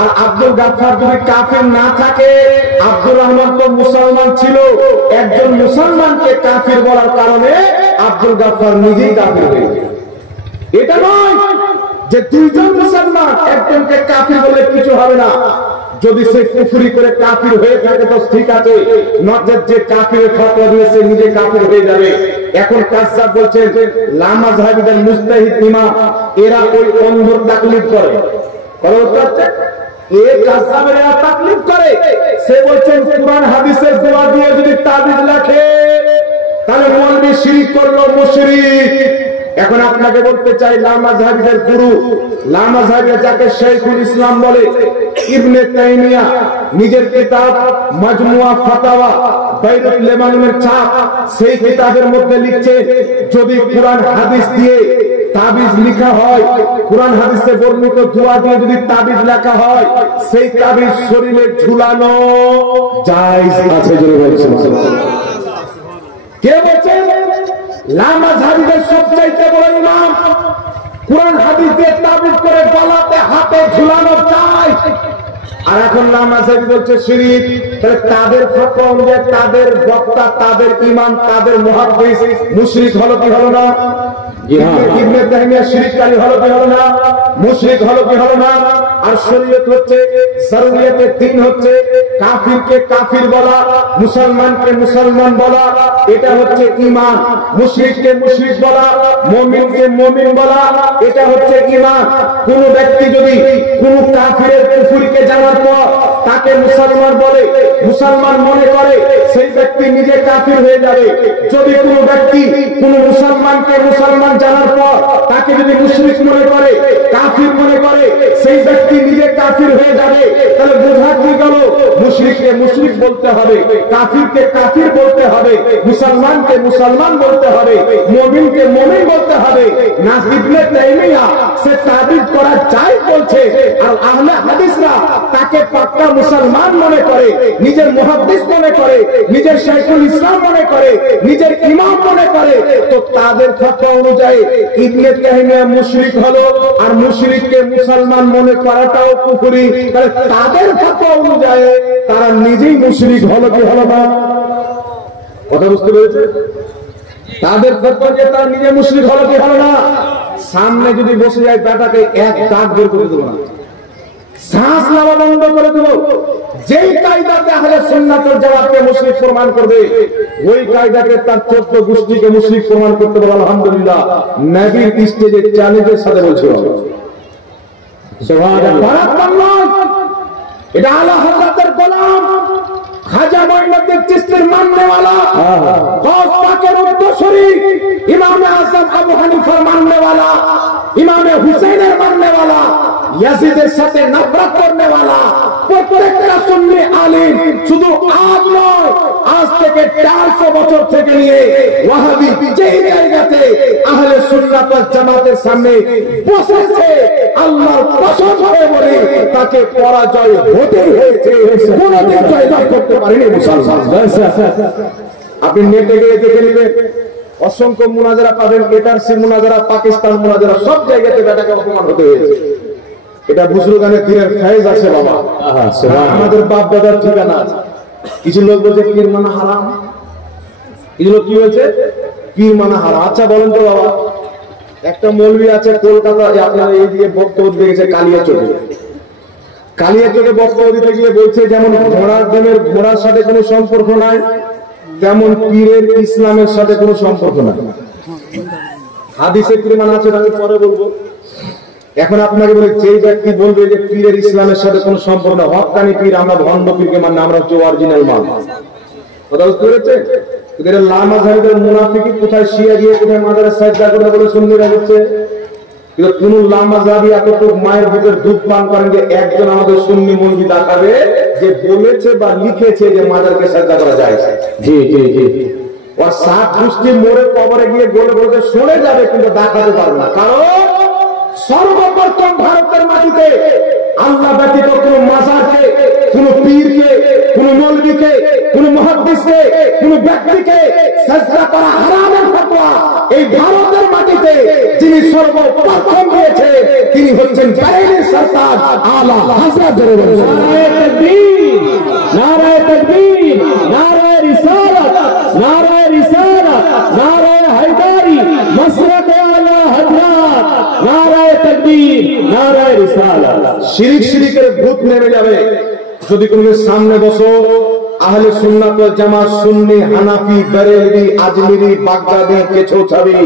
আর আব্দুল গাফফার যদি কাফির না থাকে, আব্দুর রহমান তো মুসলমান ছিল, একজন মুসলমানকে কাফির বলার কারণে আব্দুল গাফফার নিজেই কাফির হয়ে গেল। এটা নয় যে দুইজন মুসলমান একজনকে কাফির বলে কিছু হবে না। যদি সে কুফরি করে কাফির হয়ে থাকে তো ঠিক আছে, নচেত যে কাফিরের ফতোয়া দিয়েছে নিজে কাফির হয়ে যাবে। এখন কাযযাব বলছেন লামাযহাবীদের মুজতাহিদ ইমাম এরা ওই অন্ধর তাকলিদ করে। কাযযাবের এরা তাকলিদ করে। সে বলছেন কুরআন হাদিসের দোয়া দিয়ে যদি তাবিজ লেখে তাহলে মৌলভী শিরিক করলো, মুশরিক। এখন আপনাকে বলতে চাই লামাযহাবীদের গুরু, লামাযহাবী যাকে শাইখুল ইসলাম বলে, ইবনে তাইমিয়া নিজের কিতাব মাজমুয়া ফাতাওয়া বাইরুত লেবাননের ছাপ, সেই কিতাবের মধ্যে লিখছে যদি কুরআন হাদিস দিয়ে তাবিজ লেখা হয়, কুরআন হাদিসে বর্ণিত দোয়া দিয়ে যদি তাবিজ লেখা হয়, সেই তাবিজ শরীরে ঝুলানো জায়েজ আছে। জোরে বলছেন কে বলছেন? লামাযহাবীদের সবচাইতে বড় ইমাম কুরআন হাদিস দিয়ে তাবিজ করে গলাতে হাতে ঝুলানো চাই। আর এখন লামাযহাবী বলছে শিরক। তাহলে তাদের ফতোয়া অনুযায়ী তাদের বক্তা, তাদের ইমাম, তাদের মুহাদ্দিস মুশরিক হলো কি হলো না? ইবনে তাইমিয়া শিরককারী হলো কি হলো না? মুশরিক হলো কি হলো না? আর শরীয়ত হচ্ছে, শরীয়তে দ্বীন হচ্ছে কাফিরকে কাফির বলা, মুসলমানকে মুসলমান বলা, এটা হচ্ছে ঈমান। মুশরিককে মুশরিক বলা, মুমিনকে মুমিন বলা, এটা হচ্ছে ঈমান। কোন ব্যক্তি যদি কোন কাফিরের কুফরিকে জানার পর তাকে মুসলমান বলে, মুসলমান মনে করে, সেই ব্যক্তি নিজে কাফির হয়ে যাবে। যদি কোন ব্যক্তি কোন মুসলমানকে মুসলমান জানার পর তাকে যদি মুশরিক মনে করে, কাফির মনে করে, সেই ব্যক্তি নিজে কাফির হয়ে যাবে। তাহলে বোঝা কি গেল? মুশরিককে মুশরিক বলতে হবে, কাফিরকে কাফির বলতে হবে, মুসলমানকে মুসলমান বলতে হবে, মুমিনকে মুমিন বলতে হবে। না ইবনে তাইমিয়া সে তাবিজ করা যায় বলছে, আর আহলে হাদিসরা তাকে পাক্কা মুসলমান মনে করে, নিজের মুহাদ্দিস মনে করে, নিজের শাইখুল ইসলাম মনে করে, নিজের ইমাম মনে করে। তো তাদের ফতোয়া অনুযায়ী ইবনে তাইমিয়া মুশরিক হলো, আর মুশরিককে মুসলমান মনে করাটাও কুফরি। তাহলে তাদের ফতোয়া অনুযায়ী তারা নিজেই মুশরিক হলো কি হলো না? কথা বুঝতে পেরেছে? তাদের ফতোয়া যে তারা নিজে মুশরিক হলো কি হলো না? সামনে যদি বসে যায় বেটাকে এক দাগ বের করে দেবো না, শ্বাস নেওয়া বন্ধ করে দেবো। যেই কায়দাতে আহলে সুন্নাত ওয়াল জামাতকে মুশরিক প্রমাণ করবে, ওই কায়দাকে তার 14 গোষ্ঠীকে মুশরিক প্রমাণ করতে পারবে। আলহামদুলিল্লাহ, নবীর স্টেজে চ্যালেঞ্জের সাথে বলছিল সুবহানাল্লাহ। এটা আলা হযরতের গোলাম খাজা মঈনুদ্দিন চিশতির মাননেওয়ালা, গৌস পাকের উত্তরসূরি ইমামে আযম আবু হানিফার মাননেওয়ালা, ইমামে হুসাইনের মাননেওয়ালা, ইয়াজিদের সাথে নফরত করনেওয়ালা, প্রত্যেকটা সুন্নি আলিম শুধু আজ নয়, আজ থেকে 400 বছর থেকে নিয়ে ওয়াহাবি যেই জায়গাতে আহলে সুন্নাত ওয়াল জামাতের সামনে বসেছে, আল্লাহর কসম করে বলি তাকে পরাজয় হতেই হয়েছে, কোনদিন জয়লাভ করতে পারেনি মুসলমান। আপনি নেটে গিয়ে দেখে নেবেন, অসংখ্য মুনাজারা পাবেন, এটারসি মুনাজারা, পাকিস্তান মুনাজারা, সব জায়গাতে বেটাকে অপমান হতে হয়েছে। এটা বুজুর্গানের দিনের ফয়েজ আছে বাবা, আমাদের বাপ দাদার ঠিকানা আছে। কিছু লোক বলছে পীর মানা হারাম, কিছু লোক কি হয়েছে পীর মানা হারাম। আচ্ছা বলেন তো বাবা, একটা মৌলবি আছে কলকাতা, আপনার এই দিকে বক্তব্য দিয়েছে কালিয়াচকে, কালিয়াচকে বক্তব্য দিতে গিয়ে বলছে যেমন ঘোড়ার ডিমের ঘোড়ার সাথে কোনো সম্পর্ক নাই, তেমন পীরের ইসলামের সাথে কোনো সম্পর্ক নাই। হাদিসে পীর মানা আছে, আমি পরে বলবো। এখন আপনাকে বলে, যে ব্যক্তি বলবে যে পীরের ইসলামের সাথে কোনো সম্পর্ক না, হক্কানি পীর, আমরা ভণ্ড পীরকে মানে, আমরা হচ্ছে অরিজিনাল মান। কথা বুঝতে পেরেছে? লামাযহাবীদের মুনাফিকি কোথায় শিয়া গিয়ে কোথায় মাজারে সাজদা করে বলে সুন্নিরা হচ্ছে। কিন্তু কোন লামাযহাবী এতটুকু মায়ের ভিতরে দুধ পান করেন যে একজন আমাদের সুন্নি মৌলবি দেখাবে যে বলেছে বা লিখেছে যে মাজারকে সাজদা করা যায়। জি জি জি, ওর 7 গোষ্ঠী মোড়ে কবরে গিয়ে বলে বলতে সরে যাবে, কিন্তু দেখাতে পারবে না। কারণ সর্বপ্রথম ভারতের মাটিতে আল্লাহ ব্যতীত কোন মাজারকে, কোন পীরকে, কোন মৌলবীকে, কোন মুহাদ্দিসকে, কোন ব্যক্তিকে সাজদা করা হারামের ফতোয়া এই ভারতের মাটিতে যিনি সর্বপ্রথম দিয়েছে তিনি হচ্ছেন বারেলির সরতাজ আলা হযরত। নারায়ে তাকবীর, নারায়ে তাকবীর, নারায়ে রিসালাত, নারায়ে রিসালাত, নারায়ে হায়দারি, মাসরাত আলা হযরত, নারায়ে তাকবীর, নারায়ে রিসালাত। শিরিক শিরিকের ভূত নেমে যাবে যদি তুমি সামনে বসো। আহলে সুন্নাত ওয়াল জামাত সুন্নি, হানাফি, বেরেলভি, আজমিরি, বাগদাদি, কেছোছাবি,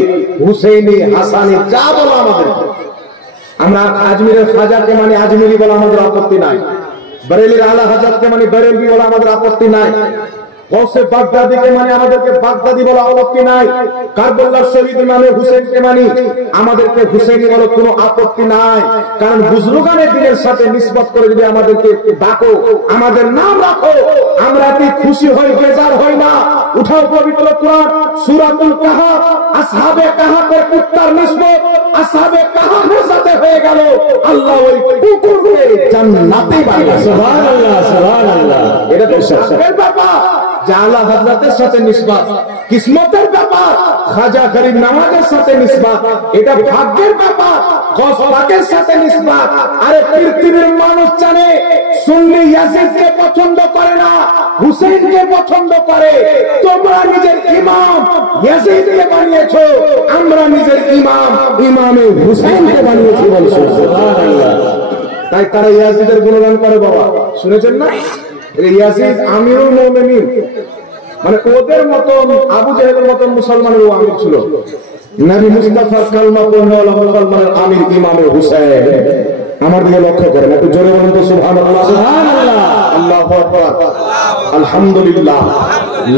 হুসাইনি, হাসানি, যা বলো আমাদের, আমরা আজমিরের খাজাকে মানে আজমিরি বলা আমাদের আপত্তি নাই, বেরেলির আলা হযরতকে মানে বেরেলভি বলা আমাদের আপত্তি নাই। গৌসে বাগদাদিকে মানে আমাদেরকে বাগদাদি বলা আপত্তি নাই, কারবালার শহীদ ইমামে হুসেনকে মানি আমাদেরকে হুসেনি বলো কোনো আপত্তি নাই। কারণ বুজরুগানের দিনের সাথে নিসবত করে যদি আমাদেরকে ডাকো, আমাদের নাম রাখো, আমরা কি খুশি হই, বেজার হই না? উঠাও পবিত্র কোরআন সূরাতুল কাহাফ, আসহাবে কাহাফের কুত্তার নিসবত আসহাবে কাহাফের সাথে হয়ে গেল, আল্লাহ ওই কুকুরকে জান্নাতে বানায়। সুবহানাল্লাহ সুবহানাল্লাহ। এটা তো শানের ব্যাপার, জালা হযরতের সাথে নিসবত, কিসমতের ব্যাপার, খাজা গরিব নওয়াজের সাথে নিসবত, এটা ভাগ্যের ব্যাপার, গৌস পাকের সাথে নিসবত। আরে পৃথিবীর মানুষ জানে সুন্নি ইয়াজিদকে পছন্দ করে না, হুসেনকে পছন্দ করে। তোমরা নিজের ইমাম ইয়াজিদকে বানিয়েছো, আমরা নিজের ইমাম ইমামে হুসেনকে বানিয়েছি বলছো। সুবহানাল্লাহ। তাই তারা ইয়াজিদের গুণগান করে। বাবা শুনেছেন না, ইয়াজিদ আমিরুল মুমিনিন, মানে ওদের মতন আবু জাহেলের মতন মুসলমানের আমির ছিল। নবী মুস্তাফার কালমা পড়নেওয়ালা মুসলমানের আমির ইমামে হুসেন। আমার দিকে লক্ষ্য করেন, একটু জোরে বলুন তো সুবহানাল্লাহ সুবহানাল্লাহ, আল্লাহু আকবার, আলহামদুলিল্লাহ,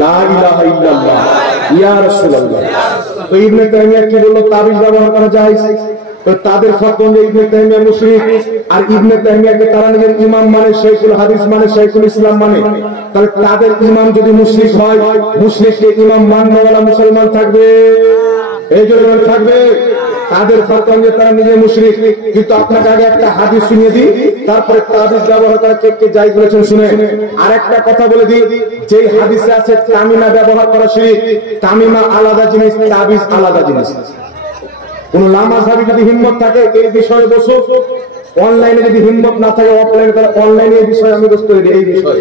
লা ইলাহা ইল্লাল্লাহ, ইয়া রাসূলুল্লাহ। তো ইবনে তাইমিয়া কি বলল, তাবিজ ব্যবহার করা জায়েজ। তো তাদের ফতোয়া অনুযায়ী ইবনে তাইমিয়া মুশরিক, আর ইবনে তাইমিয়াকে তারা নিজের ইমাম মানে, শাইখুল হাদিস মানে, শাইখুল ইসলাম মানে। তাহলে তাদের ইমাম যদি মুশরিক হয়, মুশরিককে ইমাম মাননেওয়ালা মুসলমান থাকবে? এই জন্য থাকবে। তাদের ফতোয়া অনুযায়ী তারা নিজে মুশরিক। কিন্তু আপনাকে আগে একটা হাদিস শুনিয়ে দিই, তারপরে তাবিজ ব্যবহার করা কে জায়েজ বলেছেন শুনে। আর একটা কথা বলে দিই, যেই হাদিসে আছে তামিমা ব্যবহার করা শিরক, তামিমা আলাদা জিনিস, তাবিজ আলাদা জিনিস। কোন লামাযহাবী যদি হিম্মত থাকে এই বিষয়ে বসুক, অনলাইনে যদি হিম্মত না থাকে অফলাইনে, তাহলে অনলাইনে এই বিষয়ে আমি বসতে দিই। এই বিষয়ে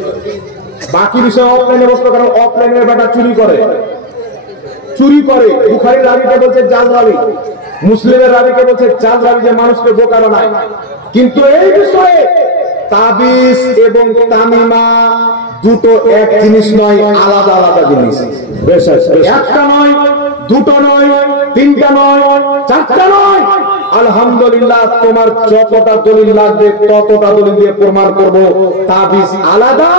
বাকি বিষয় অফলাইনে বসতে, কারণ অফলাইনের ব্যাটা চুরি করে। বুখারীর রাবীকে বলছে জাল রাবী, মুসলিমের রাবীকে বলছে জাল রাবী, যে মানুষকে বোকা বানায়। কিন্তু এই বিষয়ে তাবিজ এবং তামিমা দুটো এক জিনিস নয়, আলাদা আলাদা জিনিস। একটা নয়, দুটো নয়, তিনটা নয়, চারটা নয়। আলহামদুলিল্লাহ, তোমার যতটা দলিল লাগবে ততটা দলিল দিয়ে প্রমাণ করব তাবিজ আলাদা,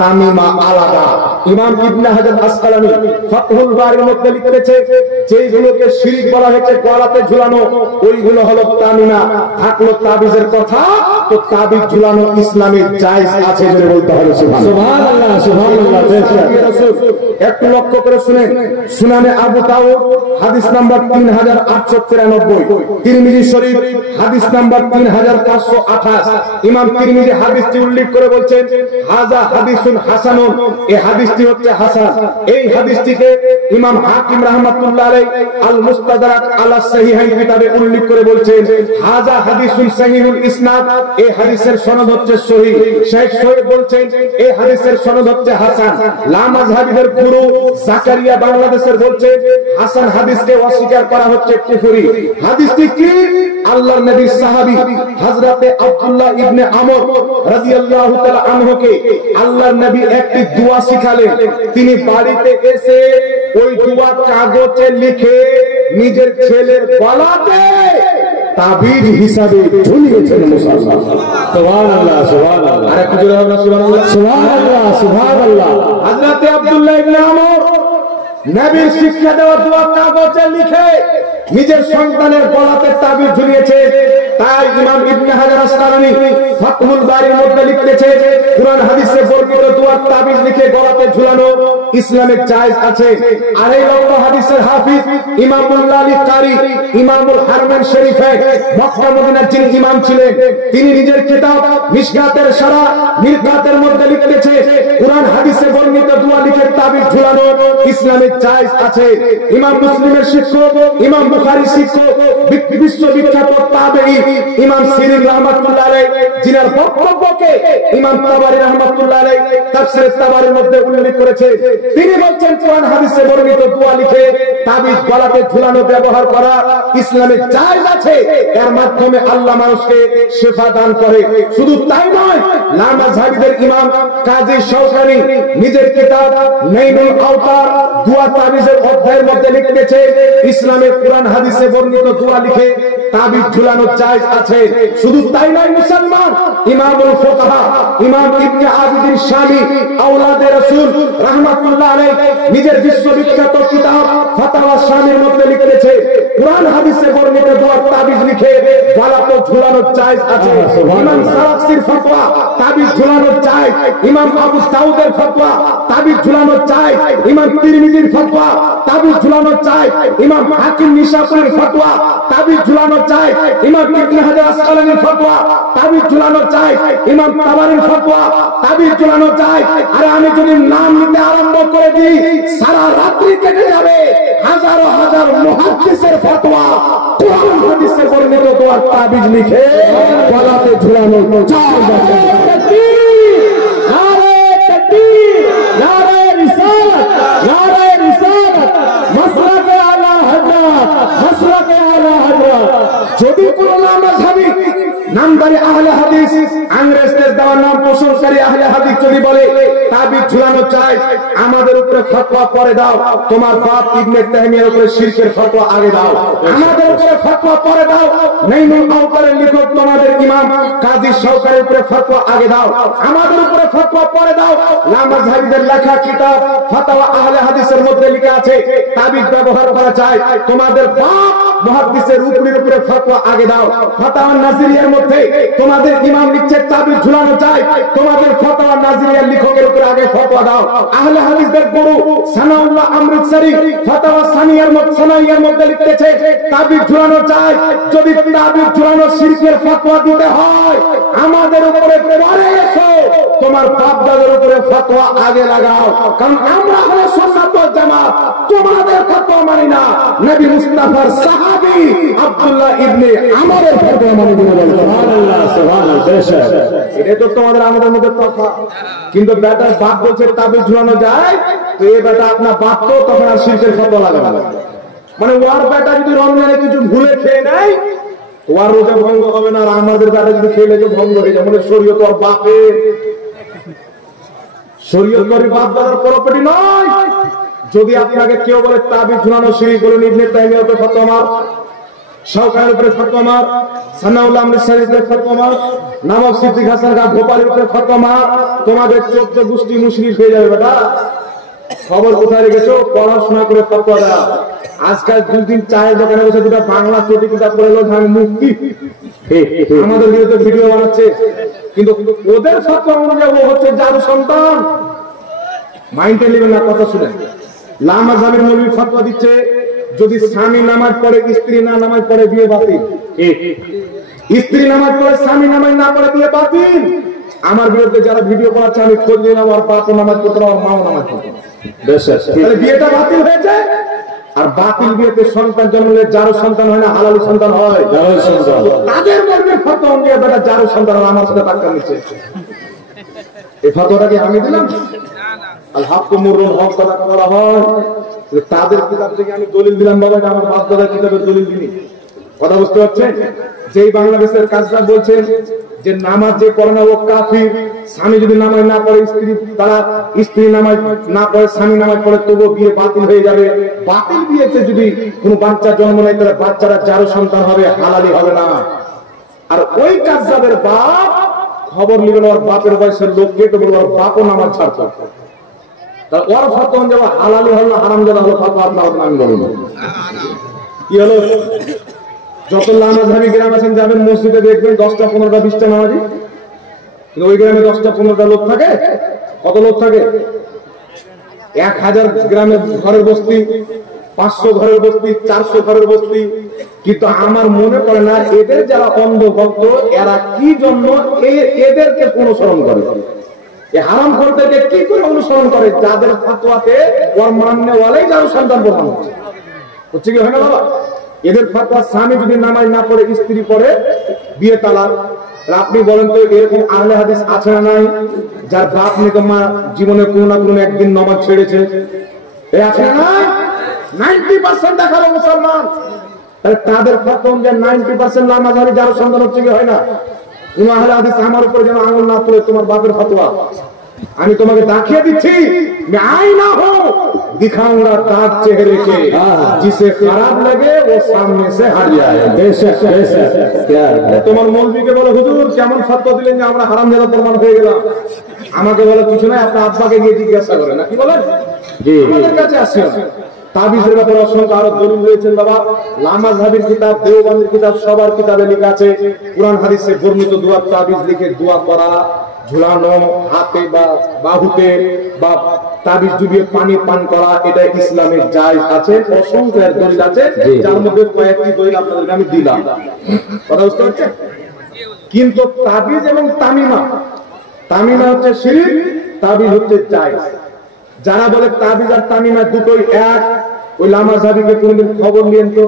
তামিমা আলাদা। ইমাম ইবনে হাজার আসকালানী ফাতহুল বারির মধ্যে লিখেছে, যেগুলোকে শিরক বলা হয়েছে গলাতে ঝুলানো, ওইগুলো হলো তামিমা। থাকলো তাবিজের কথা, তো তাবিজ ঝুলানো ইসলামে জায়েজ আছে, যদি বলতে হবে সুবহানাল্লাহ সুবহানাল্লাহ। একটু লক্ষ্য করে শুনেন, সুনানে আবু দাউদ হাদিস নাম্বার 3893, তিরমিজি শরীফ হাদিস নাম্বার 3528। ইমাম তিরমিজি হাদিসটি উল্লেখ করে বলছেন হাযা হাদিসুন হাসানুন, এই হাদিসটি হচ্ছে হাসান। এই হাদিসটিকে ইমাম হাকিম রাহমাতুল্লাহ আলাইহি আল মুস্তাদরাক আলা সহিহাইন কিতাবে উল্লেখ করে বলছেন হাযা হাদিসুন সহিহুল ইসনাদ, এই হাদিসের সনদ হচ্ছে সহিহ। শেখ সোহেব বলছেন এই হাদিসের সনদ হচ্ছে হাসান। লামাযহাবীদের গুরু জাকারিয়া বাংলাদেশের বলছেন হাসান হাদিসকে অস্বীকার করা হচ্ছে কুফরি। হাদিসটি কি? আল্লাহর নবীর সাহাবী হযরতে আব্দুল্লাহ ইবনে আমর রাদিয়াল্লাহু তাআলা আনহুকে আল্লাহর নবী একটি দোয়া শিখালেন। তিনি বাড়িতে এসে ওই দোয়া কাগজে লিখে নিজের ছেলের গলাতে তাবিজ হিসাবে ঝুলিয়েছেন মুসলমান। সুবহানাল্লাহ সুবহানাল্লাহ। আরে কুজুর হবে না সুবহানাল্লাহ সুবহানাল্লাহ সুবহানাল্লাহ। হযরতে আব্দুল্লাহ ইবনে আমর নবীর শিক্ষা দেওয়া দোয়া কাগজে লিখে নিজের সন্তানের গলাতে তাবিজ ঝুলিয়েছে। তাই ইমাম ইবনে হাজার আসকালানী ফাতহুল বারির মধ্যে লিখতেছে কুরআন হাদিসে বর্ণিত দোয়ার তাবিজ লিখে গলাতে ঝুলানো ইসলামে জায়েজ আছে। আর এই লম্বা হাদিসের হাফিজ ইমামুল্লাহ আলী কারি ইমামুল হারমাইন শরীফে মক্কা মদিনার যিনি ইমাম ছিলেন, তিনি নিজের কিতাব মিশকাতের সারা মিরকাতের মধ্যে লিখতেছে কুরআন হাদিসে বর্ণিত দোয়া লিখে তাবিজ ঝুলানো ইসলামে জায়েজ আছে। ইমাম মুসলিমের শিক্ষক, ইমাম বুখারীর শিক্ষক, বিশ্ববিখ্যাত তাবেঈ ইমাম সিরিন রাহমাতুল্লাহ আলাইহি, যিনার বক্তব্যকে ইমাম তাবারী রাহমাতুল্লাহ আলাইহি তাফসীরে তাবারীর মধ্যে উল্লেখ করেছে, তিনি বলছেন কোরআন হাদিসে বর্ণিত দোয়া লিখে তাবিজ গলাতে ঝুলানো ব্যবহার করা ইসলামে জায়েজ আছে। এর মাধ্যমে আল্লাহ মানুষকে শিফা দান করে। শুধু তাই নয়, লামাযহাবীদের ইমাম কাজী শাওকানী নিজের কিতাব নাইলুল আওতার দোয়া তাবিজের অধ্যায়ের মধ্যে লিখতেছে ইসলামে কোরআন হাদিসে বর্ণিত দোয়া লিখে তাবিজ ঝুলানো জায়েজ আছে। শুধু তাই নয় মুসলমান, ইমামুল ফুকাহা ইমাম ইবনে আবিদিন শামি আওলাদে রাসূল রাহমাতুল্লাহ আলাইহি নিজের বিশ্ববিখ্যাত কিতাব ফাতাওয়া শামির মধ্যে লিখেছে, কুরআন হাদিসে বর্ণিত দোয়া তাবিজ লিখে গলাতে ঝুলানো জায়েজ আছে। ইমাম সারাকসির ফতোয়া তাবিজ ঝুলানো জায়েজ, ইমাম আবু দাউদের ফতোয়া তাবিজ ঝুলানো জায়েজ, ইমাম তিরমিজির ফতোয়া তাবিজ ঝুলানো জায়েজ, ইমাম হাকিম নিশাপুরীর ফতোয়া তাবিজ ঝুলানো জায়েজ, ইমাম ইবনে হাজার আসকালানির ফতোয়া তাবিজ ঝুলানো জায়েজ, ইমাম তাবারির ফতোয়া তাবিজ ঝুলানো জায়েজ। আর আমি যদি নাম নিতে আরম্ভ করে দিই সারা রাত্রি কেটে যাবে। হাজারো হাজার মুহাদ্দিসের ফতোয়া কুরআন হাদিসে বর্ণিত দোয়ার তাবিজ লিখে গলাতে ঝুলানো জায়েজ আছে। নারে তাকবীর, নারে রিসালাত, নারে রিসালাত, মাসলাকে আলা হযরত, মাসলাকে আলা হযরত। যদি কোন মাযহাবী নামদারি আহলে হাদিস ইংরেজদের দেওয়া নাম পোষণকারী আহলে হাদিস যদি বলে তাবিজ ঝুলানো চাই, আমাদের উপরে ফতোয়া পরে দাও। তোমার বাপ ইবনে তাইমিয়ার উপরে শিরকের ফতোয়া আগে দাও, আমাদের উপরে ফতোয়া পরে দাও। নাইমুল আওতারের লেখক তোমাদের ইমাম কাজী শওকতের উপরে ফতোয়া আগে দাও, আমাদের উপরে ফতোয়া পরে দাও। মাযহাবীদের লেখা কিতাব ফাতাওয়া আহলে হাদিসের মধ্যে লেখা আছে তাবিজ ব্যবহার করা চাই, তোমাদের বাপ মুহাদ্দিসের উপরে ফতোয়া আগে দাও। ফাতাওয়া নাজিরিয়ার মধ্যে তোমাদের ইমাম লিখছে তাবিজ ঝুলানো চাই, তোমাদের ফাতাওয়া নাজিরিয়ার লেখকের উপরে আগে ফতোয়া দাও। আহলে হাদিসদের গুরু সানাউল্লাহ আমৃতসরি ফাতাওয়া সানাইয়ার মধ্যে লিখতেছে তাবিজ ঝুলানো চাই। যদি তাবিজ ঝুলানো শিরকের ফতোয়া দিতে হয় আমাদের উপরে পরে এসো, তোমার বাপ দাদার উপরে ফতোয়া আগে লাগাও। কারণ আমরা হলো সুন্নাত ওয়াল জামাত, তোমাদের ফতোয়া মানি না। নবী মুস্তাফার সাহাবী আব্দুল্লাহ ইবনে আমরের ফতোয়া মানি না। সুবহানাল্লাহ, সুবহানাল্লাহ। এটা তো তোমাদের আমাদের মধ্যে তফাৎ। কিন্তু বেটার বাপ বলছে তাবিজ ঝুলানো যায়, তো এই বেটা আপনার বাপ তো তখন আর শিরকের ফতোয়া লাগাবে। মানে ওয়ার বেটা যদি রমজানে কিছু ভুলে খেয়ে নেয় ওয়ার রোজা ভঙ্গ হবে না, আর আমাদের বেটা যদি খেয়ে নেয় ভঙ্গ হয়ে যায়। মানে শরীয়ত ওর বাপের, শরীয়ত ওর বাপ দাদার প্রপার্টি নয়। যদি আপনাকে কেউ বলে তাবিজ ঝুলানো শিরক, বলেন ইবনে তাইমিয়ার উপরে ফতোয়া মার, শাওকানির উপরে ফতোয়া মার, সানাউল্লাহ আমৃতসরির উপরে ফতোয়া মার, নবাব সিদ্দিক হাসান খান ভোপালের উপরে ফতোয়া মার, তোমাদের 14 গোষ্ঠী মুশরিক হয়ে যাবে। বেটা খবর কোথায় রেখেছো? পড়াশোনা করে ফতোয়া দাও। আজকাল 2 দিন চায়ের দোকানে বসে দুটা বাংলা চটি কিতাব পড়ে এলো আমি মুফতি, আমাদের বিরুদ্ধে ভিডিও বানাচ্ছে। কিন্তু ওদের ফতোয়া অনুযায়ী ও হচ্ছে জারু সন্তান। মাইন্ডে নেবেন না, কথা শুনেন। লামাযহাবের মৌলবী ফতোয়া দিচ্ছে যদি স্বামী নামাজ পড়ে স্ত্রী না নামাজ পড়ে বিয়ে বাতিল, স্ত্রী নামাজ পড়ে স্বামী নামাজ না পড়ে বিয়ে বাতিল। আমার বিরুদ্ধে যারা ভিডিও করাচ্ছে আমি খোঁজ নিলাম, আর বাপও নামাজ পড়তো না, আর মাও নামাজ পড়তো না, তাহলে বিয়েটা বাতিল হয়েছে। আর বাতিল বিয়েতে সন্তান জন্মলে যারও সন্তান হয় না, হালাল সন্তান হয়। তাদের মধ্যে ফতোয়া নিয়ে বেটা যারও সন্তান আমার সাথে টাক্কা নিচ্ছে। এই ফতোয়াটাকে আমি দিলাম, আল হাক্কু মুররুন, হক কথা বলা হয়। তাদের কিতাব থেকে আমি দলিল দিলাম, বাবা এটা আমার বাপ দাদার কিতাবের দলিল দিনি। কথা বুঝতে পারছেন? যেই বাংলাদেশের কাজটা বলছেন যে নামাজ যে পড়ে না ও কাফির, স্বামী যদি নামাজ না পড়ে স্ত্রী তারা স্ত্রী নামাজ না পড়ে স্বামী নামাজ পড়ে তবুও বিয়ে বাতিল হয়ে যাবে। বাতিল বিয়েতে যদি কোনো বাচ্চা জন্ম নেয় তাহলে বাচ্চারা যারও সন্তান হবে, হালালি হবে না। আর ওই কাজের বাপ খবর নিবেন ওর বাপের বয়সের লোককে, তো বলবো ওর বাপও নামাজ ছাড়তো। তাহলে ওর ফতোয়া যাওয়া হালালি হলো না হারাম জাদা হলো, ফতোয়া আপনার আমি বলবো কি হলো। যত লামাযহাবী গ্রাম আছেন যাবেন মসজিদে দেখবেন 10টা 15টা 20টা নামাজি, কিন্তু ওই গ্রামে 10টা 15টা লোক থাকে। কত লোক থাকে? 1000 গ্রামের ঘরের বস্তি, 500 ঘরের বস্তি, 400 ঘরের বস্তি। কিন্তু আমার মনে পড়ে না এদের যারা অন্ধভক্ত এরা কি জন্য এদেরকে অনুসরণ করে, এই হারাম করতেকে কি করে অনুসরণ করে? যাদের ফতোয়াতে ওর মাননে ওয়ালাই যারা সন্তান প্রদান হচ্ছে কি হয় না বাবা? এদের ফতোয়া স্বামী যদি নামাজ না পড়ে স্ত্রী পড়ে বিয়ে তালাক। আপনি বলেন তো এরকম আহলে হাদিস আছে না নাই যার বাপ নিকম্মা জীবনে কোনো না কোনো একদিন নামাজ ছেড়েছে? এই আছে না নাই? 90% দেখালো মুসলমান। তাহলে তাদের ফতোয়া যে 90% নামাজ হবে যার সন্তান হচ্ছে কি হয় না? কোন আহলে হাদিস আমার উপরে যেন আঙুল না তুলে তোমার বাপের ফতোয়া। আমি তোমাকে দেখিয়ে দিচ্ছি, আই না হো दिखाऊंगा दांत चेहरे के, जिसे खराब लगे वो सामने से हट जाए। তোমার মৌলবীকে বলো হুজুর কেমন ফতোয়া দিলেন যে আমরা হারামজাদা প্রমাণ হয়ে গেলাম? আমাকে বলে কিছু নাই, আপনার আব্বাকে গিয়ে জিজ্ঞাসা করেন। না কি বলেন? আমাদের কাছে আসেন। তাবিজের ব্যাপারে অসংখ্য আরো দলিল রয়েছেন বাবা। লামা সাহেবের কিতাব, দেওবন্দের কিতাব, সবার কিতাবে লেখা আছে কুরআন হাদিসে বর্ণিত দোয়া তাবিজ লিখে দোয়া করা, ঝুলানো হাতে বা বাহুতে বা তাবিজ ডুবিয়ে পানি পান করা, এটা ইসলামের জায়েজ আছে। অসংখ্য এর দলিল আছে, যার মধ্যে কয়েকটি দলিল আপনাদেরকে আমি দিলাম। কথা বুঝতে পারছেন? কিন্তু তাবিজ এবং তামিমা, তামিমা হচ্ছে শিরক, তাবিজ হচ্ছে জায়েজ। যারা বলে তাবিজ আর তামিমা দুটোই এক, ওই লামা সাহেবকে কোনদিন খবর নিয়েন তো,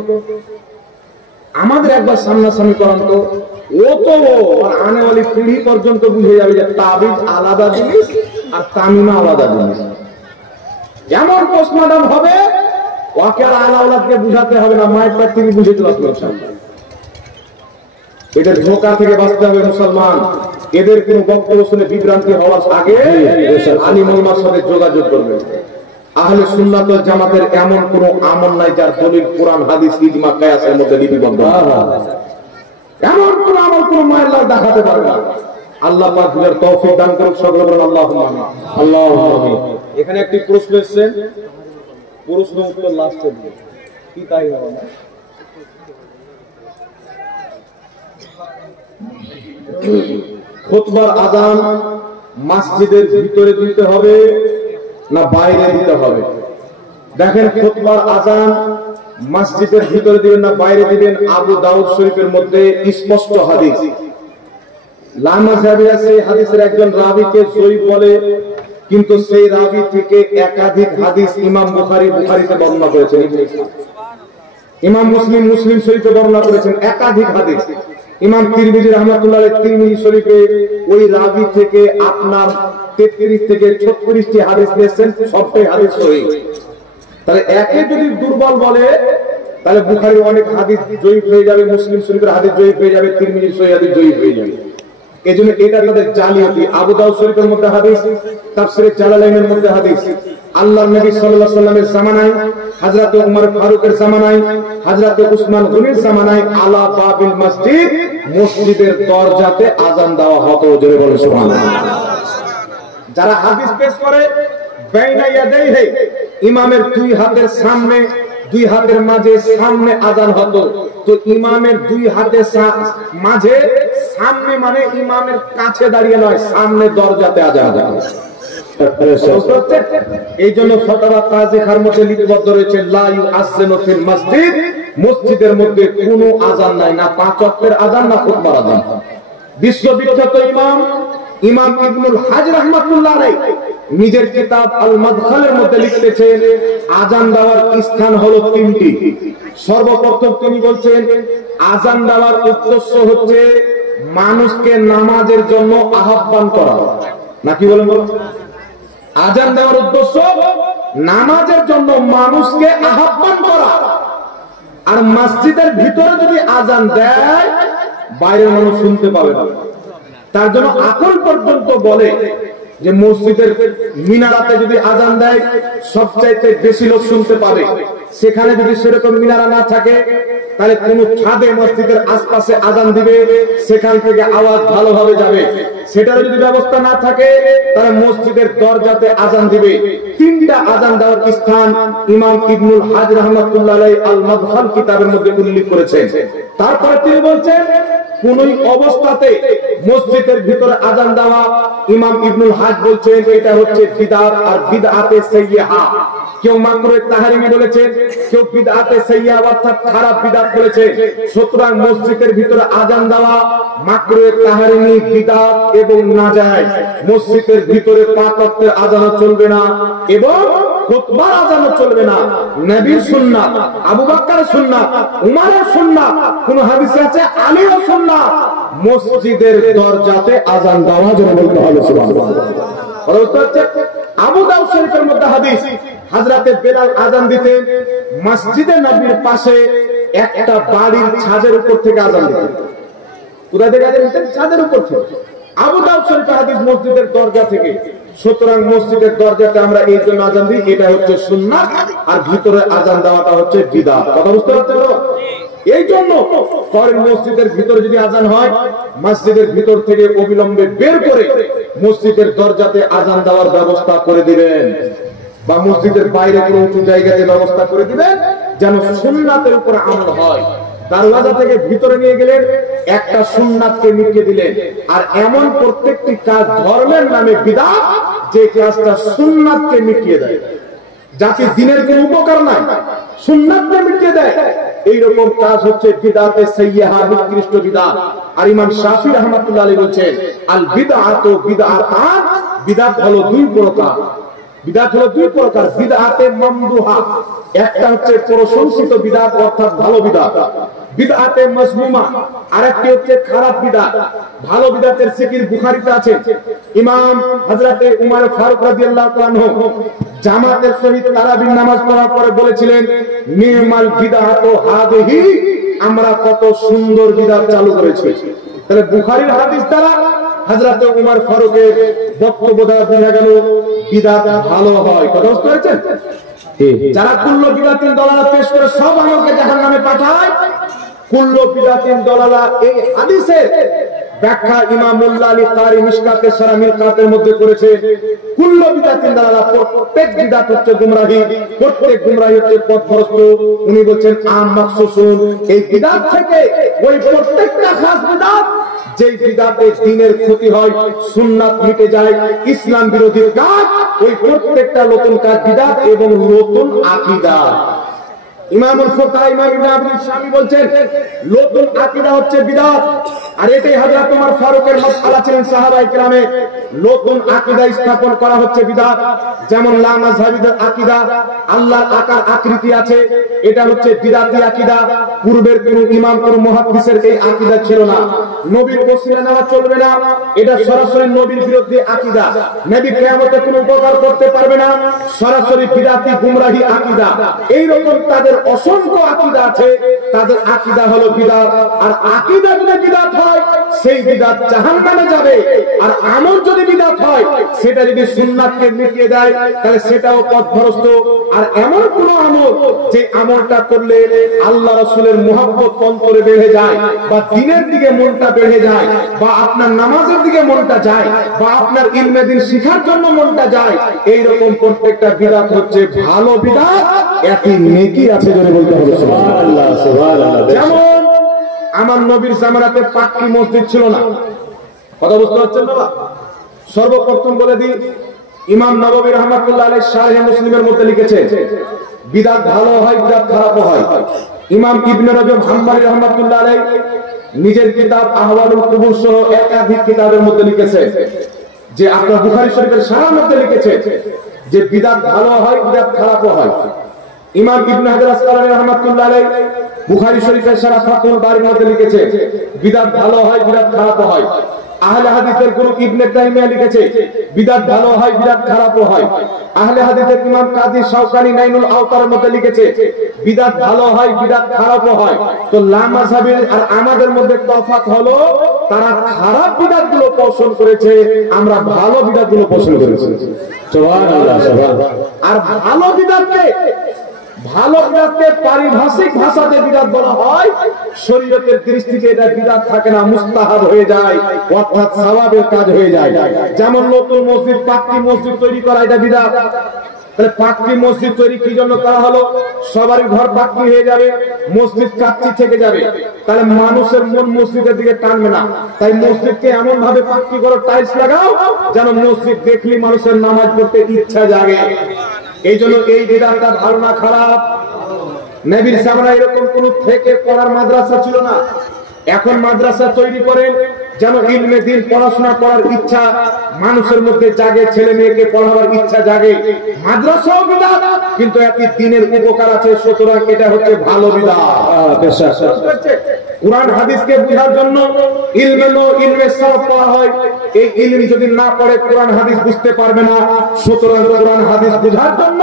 আমাদের একবার সামনাসামনি করান তো। ও তো আনেওয়ালি পিঢ়ি পর্যন্ত বুঝে যাবে যে তাবিজ আলাদা জিনিস আর তামিমা আলাদা জিনিস। এমন পোস্টমর্টম হবে, ওকে আর আলাওলাদকে বুঝাতে হবে না, মায়ের পেট থেকে বুঝে চলে আসবে। এদের ধোঁকা থেকে বাঁচতে হবে মুসলমান। এদের কোন বক্তব্য শুনে বিভ্রান্তি হওয়ার আগে আলিম ওলামার সাথে যোগাযোগ করবে। আহলে সুন্নাত ওয়াল জামাতের এমন কোন আমল নাই যার দলিল কোরআন হাদিস ইজমা কিয়াসের মধ্যে লিপিবদ্ধ। এমন কোন আমল কোন মায়ের লাল দেখাতে পারবে না। আল্লাহ পাক বুঝার তৌফিক দান করুক। সকলে বলেন আল্লাহুম্মা আমিন। আল্লাহুম্মা আমিন। এখানে একটি প্রশ্ন এসেছে, প্রশ্ন উত্তর লাস্টে দিই কি তাই হবে না? খুতবার আযান মসজিদের ভিতরে দিতে হবে না বাইরে দিতে হবে? দেখেন, খুতবার আযান মসজিদের ভিতরে দিবেন না বাইরে দিবেন, আবু দাউদ শরীফের মধ্যে স্পষ্ট হাদিস। লামা সাহেব আছে হাদিসের একজন রাবীকে যঈফ বলে, কিন্তু সেই রাবী থেকে একাধিক হাদিস ইমাম বুখারীতে বর্ণনা করেছেন, ইমাম মুসলিম শরীফে বর্ণনা করেছেন একাধিক হাদিস। ইমাম তিরমিজি রাহমাতুল্লাহ আলাইহি তিরমিজি শরীফে ওই রাবী থেকে আপনার 33 থেকে 36টি হাদিস নিয়েছেন, সবটাই হাদিস সহিহ। তাহলে একে যদি দুর্বল বলে তাহলে বুখারীর অনেক হাদিস জয়ীফ হয়ে যাবে, মুসলিম শরীফের হাদিস জয়ীফ হয়ে যাবে, তিরমিজির সহিহ হাদিস জয়ীফ হয়ে যাবে। এজন্য এটা তাদের জালিয়াতি। আবু দাউদ শরীফের মধ্যে হাদিস, তাফসীরে জালালাইনের মধ্যে হাদিস, আল্লাহর নবী সাল্লাল্লাহু আলাইহি ওয়াসাল্লামের জামানায়, হযরত ওমর ফারুকের জামানায়, হযরত উসমান গনির জামানায় আলা বাবিল মসজিদ, মসজিদের দরজাতে আযান দেওয়া হতো। জোরে বলেন সুবহানাল্লাহ। যারা হাদিস পেশ করে বাইনা ইয়াদাইহি, ইমামের দুই হাতের সামনে, দুই হাতের মাঝে সামনে আযান হতো। তো ইমামের দুই হাতের মাঝে, সামনে মানে ইমামের কাছে দাঁড়িয়ে নয়, সামনে দরজাতে আযান হতো। এই জন্য ফতোয়া কাজী খার মধ্যে লিপিবদ্ধ রয়েছে লা ইউআজ্জিনু ফিল মসজিদ, মসজিদের মধ্যে কোনো আযান নাই, না 5 ওয়াক্তের আযান না খুতবার আযান। বিশ্ববিখ্যাত ইমাম ইবনুল হাজ রাহমাতুল্লাহ আলাইহি নিজের কিতাব আল মাদখালের মধ্যে লিখতেছেন আযান দেওয়ার স্থান হলো 3টি। সর্বপ্রথম তিনি বলছেন আযান দেওয়ার উদ্দেশ্য হচ্ছে মানুষকে নামাজের জন্য আহ্বান করা। নাকি বলেন? আযান দেওয়ার উদ্দেশ্য নামাজের জন্য মানুষকে আহ্বান করা। আর মসজিদের ভিতরে যদি আযান দেয় বাইরের মানুষ শুনতে পাবে না। তার জন্য আকল পর্যন্ত বলে যে মসজিদের মিনারাতে যদি আযান দেয় সবচাইতে বেশি লোক শুনতে পাবে। সেখানে যদি সেরকম মিনারা না থাকে তাহলে কোন ছাদে মসজিদের আশপাশে আযান দিবে, সেখান থেকে আওয়াজ ভালোভাবে যাবে। সেটার যদি ব্যবস্থা না থাকে তাহলে মসজিদের দরজাতে আযান দিবে। 3টা আযান দেওয়ার স্থান ইমাম ইবনুল হাজ রাহমাতুল্লাহ আলাইহি আল মাদখাল কিতাবের মধ্যে উল্লেখ করেছেন। তারপরে তিনি বলছেন কোন অবস্থাতে মসজিদের ভিতরে আযান দেওয়া, ইমাম ইবনুল হাজ বলছেন এটা হচ্ছে বিদআত, আর বিদআতে সাইয়্যিহা। কেউ মাকরুহে তাহরিমি বলেছে, কেউ বিদআতে সাইয়্যিহা অর্থাৎ খারাপ বিদআত বলেছে। সুতরাং মসজিদের ভিতরে আযান দেওয়া মাকরুহে তাহরিমি, বিদআত এবং নাজায়েজ। মসজিদের ভিতরে 5 ওয়াক্তের আযানও চলবে না এবং খুতবার আযানও চলবে না। নবীর সুন্নাত, আবু বকরের সুন্নাত, উমরের সুন্নাত, কোন হাদিসে আছে আলীর সুন্নাত, মসজিদের দরজাতে আযান দেওয়া যেন বলতে হবে সুবহানাল্লাহ। আবু দাউদ শরীফের মধ্যে হাদিস, হযরতে বেলাল আযান দিতেন মসজিদে নববীর পাশে একটা বাড়ির ছাদের উপর থেকে আযান দিতেন। কোথা থেকে আযান দিতেন? ছাদের উপর থেকে। আবু দাউদ শরীফের হাদিস মসজিদের দরজা থেকে। সুতরাং মসজিদের দরজাতে আমরা এই জন্য আজান দিই, এটা হচ্ছে সুন্নাত, আর ভিতরে আজান দেওয়াটা হচ্ছে বিদআত। কথা বুঝতে পারছেন তো? এই জন্য পরের মসজিদের ভিতরে যদি আজান হয়, মসজিদের ভিতর থেকে অবিলম্বে বের করে মসজিদের দরজাতে আজান দেওয়ার ব্যবস্থা করে দিবেন, বা মসজিদের বাইরে কোনো উঁচু জায়গাতে ব্যবস্থা করে দিবেন, যেন সুন্নাতের উপরে আমল হয়। দরওয়াজা থেকে ভিতরে নিয়ে গেলেন, একটা সুন্নাতকে মিটিয়ে দিলেন। আর এমন প্রত্যেকটি কাজ ধর্মের নামে বিদআত, যে কাজটা সুন্নাতকে মিটিয়ে দেয়, যাতে দিনের কোনো উপকার নাই, সুন্নাতকে মিটিয়ে দেয়, এইরকম কাজ হচ্ছে বিদআতে সাইয়্যিহা, নিকৃষ্ট বিদআত। আর ইমাম শাফি রাহমাতুল্লাহ আলাইহি বলেন, আল বিদআতু বিদআতান, বিদআত হলো দুই প্রকার। বিদআত হলো দুই প্রকার, বিদআতে মামদুহা, একটা হচ্ছে প্রশংসিত বিদআত অর্থাৎ ভালো বিদআত, বিদআতে মাযমুমা, আরেকটি হচ্ছে খারাপ বিদআত। ভালো বিদআতের জিকির বুখারীতে আছে। ইমাম হযরতে উমর ফারুক রাদিয়াল্লাহু তাআলা আনহু জামাতের সহিত তারাবির নামাজ পড়ার পরে বলেছিলেন, নিমাল বিদআতু হাদিহি, আমরা কত সুন্দর বিদআত চালু করেছি। তাহলে বুখারীর হাদিস দ্বারা হযরতে উমর ফারুকের বক্তব্য দ্বারা বোঝা গেল বিদআত ভালো হয়। কথা বুঝতে পেরেছেন? যারা কুল্লু বিদআতিন দলালা পেশ করে সব আমলকে জাহান্নামে পাঠায়, কুল্লু বিদআতিন দলালা এই হাদিসের ব্যাখ্যা ইমাম মুল্লা আলী কারি মিশকাতে সারা মিরকাতের মধ্যে করেছে। কুল্লু বিদআতিন দলালা, প্রত্যেক বিদআত হচ্ছে গুমরাহি, প্রত্যেক গুমরাহি হচ্ছে পথভ্রষ্ট। উনি বলেন আম মাখসুসুন, এই বিদআত থেকে ওই প্রত্যেকটা খাস বিদআত যেই বিদআতে দ্বীনের ক্ষতি হয়, সুন্নাত মিটে যায়, ইসলাম বিরোধী কাজ, ওই প্রত্যেকটা নতুন কাজ বিদআত এবং নতুন আকীদা। ইমামুল ফুকাহা ইমাম ইবনে আবি শামী বলেন নতুন আকীদা হচ্ছে বিদআত। আর এটাই হযরত ওমর ফারুকের মাসআলা ছিলেন সাহাবায়ে কেরামে, নতুন আকীদা স্থাপন করা হচ্ছে বিদআত। যেমন লা মাযহাবীদের আকীদা, আল্লাহর আকার আকৃতি আছে, এটা হচ্ছে বিদআতি আকীদা। পূর্বের কোন ইমাম কোন মুহাদ্দিসের এই আকীদা ছিল না। নবীর ওসিলা নেওয়া চলবে না, এটা সরাসরি নবীর বিরুদ্ধে আকীদা। নবী কিয়ামতে কোনো উপকার করতে পারবে না, সরাসরি বিদআতি গুমরাহি আকীদা। এই রকম তাদের অসংখ্য আকীদা আছে, তাদের আকীদা হলো বিদআত। আর আকীদা যদি বিদআত হয়, সেই বিদআত জাহান্নামে যাবে। আর আমল যদি বিদআত হয়, সেটা যদি সুন্নাতকে মিটিয়ে দেয়, তাহলে সেটাও পথভ্রষ্ট। আর এমন কোন আমল যে আমলটা করলে আল্লাহ রাসূলের মুহাব্বত অন্তরে বেড়ে যায়, বা দ্বীনের দিকে মনটা বেড়ে যায়, বা আপনার নামাজের দিকে মনটা যায়, বা আপনার ইলমে দ্বীন শিখার জন্য মনটা যায়, এই রকম প্রত্যেকটা বিদআত হচ্ছে ভালো বিদআত, একই নেকি আছে। জোরে বলতে হবে সুবহানাল্লাহ, সুবহানাল্লাহ। যেমন আমার নবীর জামানাতে পাক্কি মসজিদ ছিল না। কথা বুঝতে পারছেন বাবা? সর্বপ্রথম বলে দিই, ইমাম নববী রাহমাতুল্লাহ আলাইহি শারহে মুসলিমের মধ্যে লিখেছেন বিদআত ভালো হয়, বিদআত খারাপও হয়। ইমাম ইবনে রজব হাম্বলী রাহমাতুল্লাহ আলাইহি নিজের কিতাব আহওয়ালুল কুবুর সহ একাধিক কিতাবের মধ্যে লিখেছেন যে, আপনার বুখারী শরীফের শারহের মধ্যে লিখেছেন যে বিদআত ভালো হয়, বিদআত খারাপও হয়। ইমাম ইবনে হাজার আসকালানী রাহমাতুল্লাহ আলাইহি বুখারী শরীফের শারহ ফাতুল বারীর মধ্যে লিখেছেন বিদআত ভালো হয়, বিদআত খারাপও হয়। আহলে হাদিসের গুরু ইবনে তাইমিয়া লিখেছে বিদআত ভালো হয়, বিদআত খারাপও হয়। আহলে হাদিসের ইমাম কাজী শাওকানী নাইনুল আওতারের মধ্যে লিখেছে বিদআত ভালো হয়, বিদআত খারাপও হয়। তো লা মাযহাবের আর আমাদের মধ্যে তফাৎ হলো, তারা খারাপ বিদআতগুলো পোষণ করেছে, আমরা ভালো বিদআতগুলো পোষণ করেছি। সুবহানাল্লাহ, সুবহানাল্লাহ। আর ভালো বিদআতকে পারিভাষিক ভাষাতে বিদআত বলা হয়, শরীয়তের দৃষ্টিতে এটা বিদআত থাকে না, মুস্তাহাব হয়ে যায়, অর্থাৎ সওয়াবের কাজ হয়ে যায়। যেমন নতুন মসজিদ, পাক্কি মসজিদ তৈরি করা, এটা বিদআত। তাহলে পাক্কি মসজিদ তৈরি কি জন্য করা হলো? সবারই ঘর পাক্কি হয়ে যাবে, মসজিদ কাচ্চি থেকে যাবে, তাহলে মানুষের মন মসজিদের দিকে টানবে না। তাই মসজিদকে এমন ভাবে পাক্কি করো, টাইলস লাগাও, যেন মসজিদ দেখলে মানুষের নামাজ পড়তে ইচ্ছা জাগে। এই জন্য এই বিদআতটা ভালো না খারাপ? নবীর জামানায় এরকম কোন থেকে পড়ার মাদ্রাসা ছিল না। এখন মাদ্রাসা তৈরি করেন যেন ইলমে দ্বীন পড়াশোনা করার ইচ্ছা মানুষের মধ্যে জাগে, ছেলে মেয়েকে পড়াবার ইচ্ছা জাগে। মাদ্রাসাও বিদআত, কিন্তু একটি দ্বীনের উপকার আছে, সুতরাং এটা হচ্ছে ভালো বিদআত। কুরআন হাদিসকে বোঝার জন্য ইলমে সারফ পড়া হয়। এই ইলম যদি না পড়ে কুরআন হাদিস বুঝতে পারবে না। সুতরাং কুরআন হাদিস বোঝার জন্য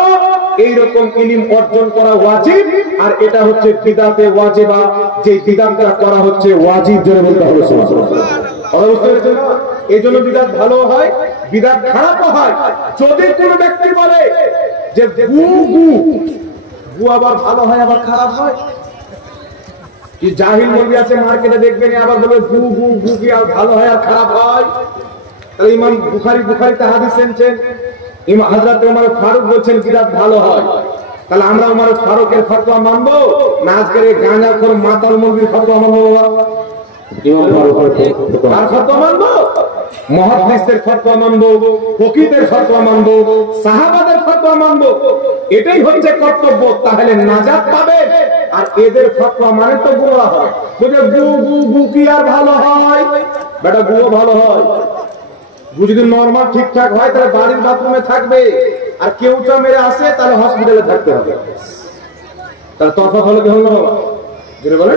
এই রকম ইলম অর্জন করা ওয়াজিব। আর এটা হচ্ছে বিদআতে ওয়াজিবা, যে বিদআতটা করা হচ্ছে ওয়াজিব। জোরে বলতে হবে সুবহানাল্লাহ। বুঝতে পেরেছেন? এই জন্য বিদাত ভালো হয়, বিদাত খারাপও হয়। যদি কোনো ব্যক্তি বলে যে গু গু গু আবার ভালো হয় আবার খারাপ হয়, কি জাহিল মৌলবি আছে মার্কেটে দেখবেন আবার বলে গু গু গু কি আর ভালো হয় আর খারাপ হয়। তাহলে ইমাম বুখারীতে হাদিস এনেছেন, ইমাম হযরত ওমর ফারুক বলেছেন বিদাত ভালো হয়। তাহলে আমরা ওমর ফারুকের ফতোয়া মানবো না আজকের এই গাঁজাখোর মাতাল মৌলবির ফতোয়া মানবো? ইমাম ফারুকের ফতোয়া মানবো, মুহাদ্দিসদের ফতোয়া মানবো, ফকিহদের ফতোয়া মানবো, সাহাবাদের ফতোয়া মানবো। এটাই হচ্ছে কর্তব্য। তাহলে নাজাত পাবে। আর এদের ফতোয়া মানে তো গোমরাহ হয়। বলে গু গু গু কি আর ভালো হয়? বেটা গুও ভালো হয়। গু যদি নরমাল ঠিকঠাক হয় তাহলে বাড়ির বাথরুমে থাকবে, আর কেউটা মেরে আসে তাহলে হসপিটালে থাকতে হবে। তাহলে তফাৎ হলো কি হলো বাবা? যেটা বলে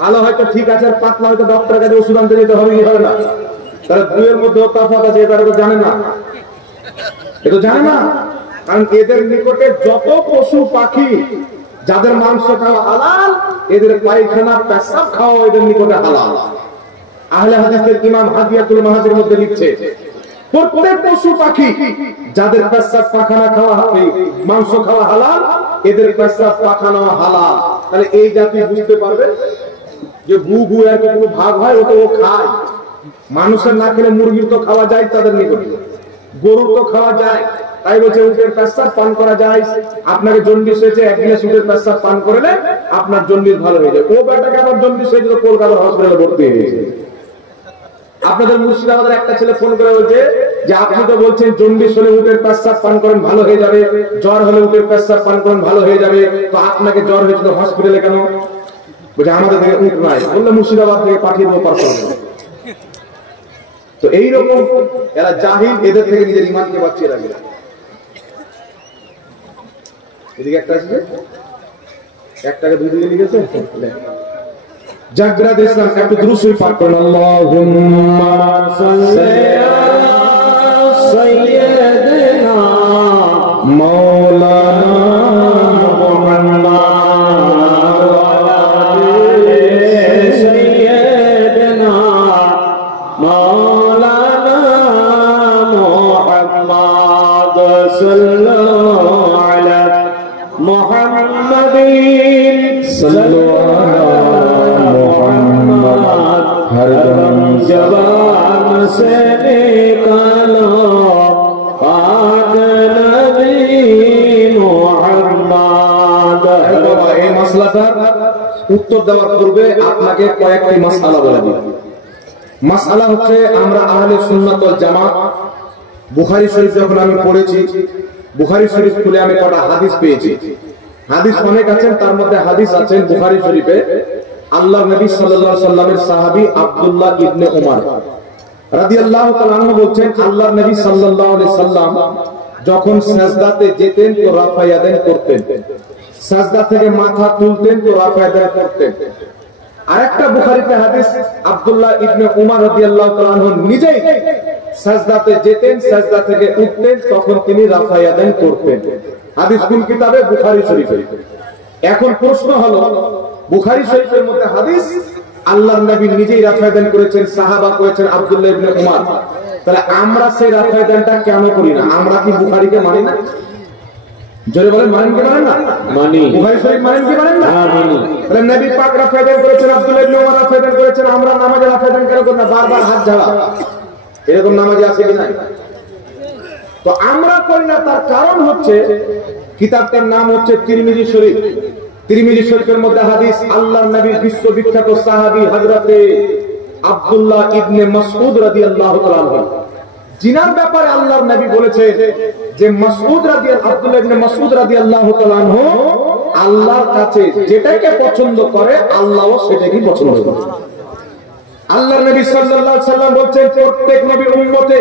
ভালো হয়তো ঠিক আছে, আর পাতলা হয়তো ডক্টরের কাছে ওষুধ আনতে যেতে হবে, হবে না। তাহলে দুয়ের মধ্যে তফাৎ আছে, এটা তো জানে না, এটা জানে না। কারণ এদের নিকটে যত পশু পাখি যাদের মাংস খাওয়া হালাল, এদের পায়খানা পেশাব খাওয়া এদের নিকটে হালাল। আহলে হাদিসের ইমাম হাদিয়াতুল মাহাদির মধ্যে লিখছে প্রত্যেক পশু পাখি যাদের পেশাব পায়খানা খাওয়া মাংস খাওয়া হালাল, এদের পেশাব পায়খানা হালাল। তাহলে এই জাতি বুঝতে পারবে যে গু গু এর কোনো ভাগ হয়, ওটা ও খায়। মানুষের না খেলে মুরগির তো খাওয়া যায় তাদের নিকটে, গরুর তো খাওয়া যায়। তাই বলছে উটের পেশাব পান করা যায়। আপনাকে জন্ডিস হয়েছে, এক গ্লাস উটের পেশাব পান করলে আপনার জন্ডিস ভালো হয়ে যায়। ও বেটাকে আবার জন্ডিস হয়েছে, কলকাতা হসপিটালে ভর্তি হয়ে গেছে। আপনাদের মুর্শিদাবাদের একটা ছেলে ফোন করে বলছে যে আপনি তো বলছেন জন্ডিস হলে উটের পেশাব পান করেন ভালো হয়ে যাবে, জ্বর হলে উটের পেশাব পান করেন ভালো হয়ে যাবে, তো আপনাকে জ্বর হয়েছে তো হসপিটালে কেন? বলছে আমাদের থেকে উট নাই, বললে মুর্শিদাবাদ থেকে পাঠিয়ে দেবো পার্সেল। তো এইরকম এরা জাহিল, এদের থেকে নিজের ইমানকে বাঁচিয়ে রাখবে। এদিকে একটা আসবে, একটাকে দুই দিকে লিখেছে জাগরাত ইসলাম। একটু দ্রুত পাঠ করুন, আল্লাহুম্মা সাল্লি আলা সাইয়্যিদিনা মাওলানা মুহাম্মাদ ওয়া আলি সাইয়্যিদিনা মাওলানা মুহাম্মাদ সাল্লাল্লাহু আলা মুহাম্মাদিন সাল্লাল্লাহু हर दम जवान से निकालो पाक नबी मुहम्मद। এই মাসলাটার উত্তর দেওয়ার পূর্বে আপনাকে কয়েকটি মাসআলা বলে দিই। মাসআলা হচ্ছে আমরা আহলে সুন্নাত ওয়াল জামাত বুখারী শরীফ যখন আমি পড়েছি, বুখারী শরীফ খুলে আমি কটা হাদিস পেয়েছি। হাদিস অনেক আছেন, তার মধ্যে হাদিস আছেন বুখারী শরীফে আল্লাহ নবী সাল্লাল্লাহু আলাইহি সাল্লামের সাহাবী আব্দুল্লাহ ইবনে উমর রাদিয়াল্লাহু তাআলা আনহু বলছেন আল্লাহ নবী সাল্লাল্লাহু আলাইহি সাল্লাম যখন সিজদাতে যেতেন তো রাফা ইয়াদান করতেন, সিজদা থেকে মাথা তুলতেন তো রাফা ইয়াদান করতেন। আরেকটা বুখারীতে হাদিস আব্দুল্লাহ ইবনে উমর রাদিয়াল্লাহু তাআলা আনহু নিজেই সিজদাতে যেতেন, সিজদা থেকে উঠতেন, তখন তিনি রাফা ইয়াদান করতেন। হাদিস কোন কিতাবে? বুখারী শরীফে। এখন প্রশ্ন হলো বুখারী শরীফের মধ্যে হাদিস আল্লাহর নবী নিজেই রাফা দান করেছেন, সাহাবা করেছেন আব্দুল্লাহ ইবনে উমর। তাহলে আমরা সেই রাফা দানটা কেন করি না? আমরা কি বুখারীকে মানি না? জোরে বলেন, মানেন কি মানেন না? মানি। বুখারী শরীফ মানেন কি মানেন না? হ্যাঁ মানি। তাহলে নবী পাক রাফা দান করেছেন, আব্দুল্লাহ ইবনে উমর রাফা দান করেছেন, আমরা নামাজে রাফা দান কেন করি না? বারবার হাত ঝাড়া, এরকম নামাজে আছে কি নাই? তো আমরা করি না, তার কারণ হচ্ছে কিতাবটার নাম হচ্ছে তিরমিজি শরীফ। তিরমিজি শরীফের মধ্যে হাদিস আল্লাহর নবীর বিশ্ববিখ্যাত সাহাবী হযরতে আব্দুল্লাহ ইবনে মাসউদ রাদিয়াল্লাহু তাআলা আনহু, জিনার ব্যাপারে আল্লাহর নবী বলেছেন যে আব্দুল্লাহ ইবনে মাসউদ রাদিয়াল্লাহু তাআলা আনহু আল্লাহর কাছে যেটাকে পছন্দ করে আল্লাহও সেটাকেই পছন্দ করে। আল্লাহর নবী সাল্লাল্লাহু আলাইহি সাল্লাম বলেছেন প্রত্যেক নবীর উম্মতে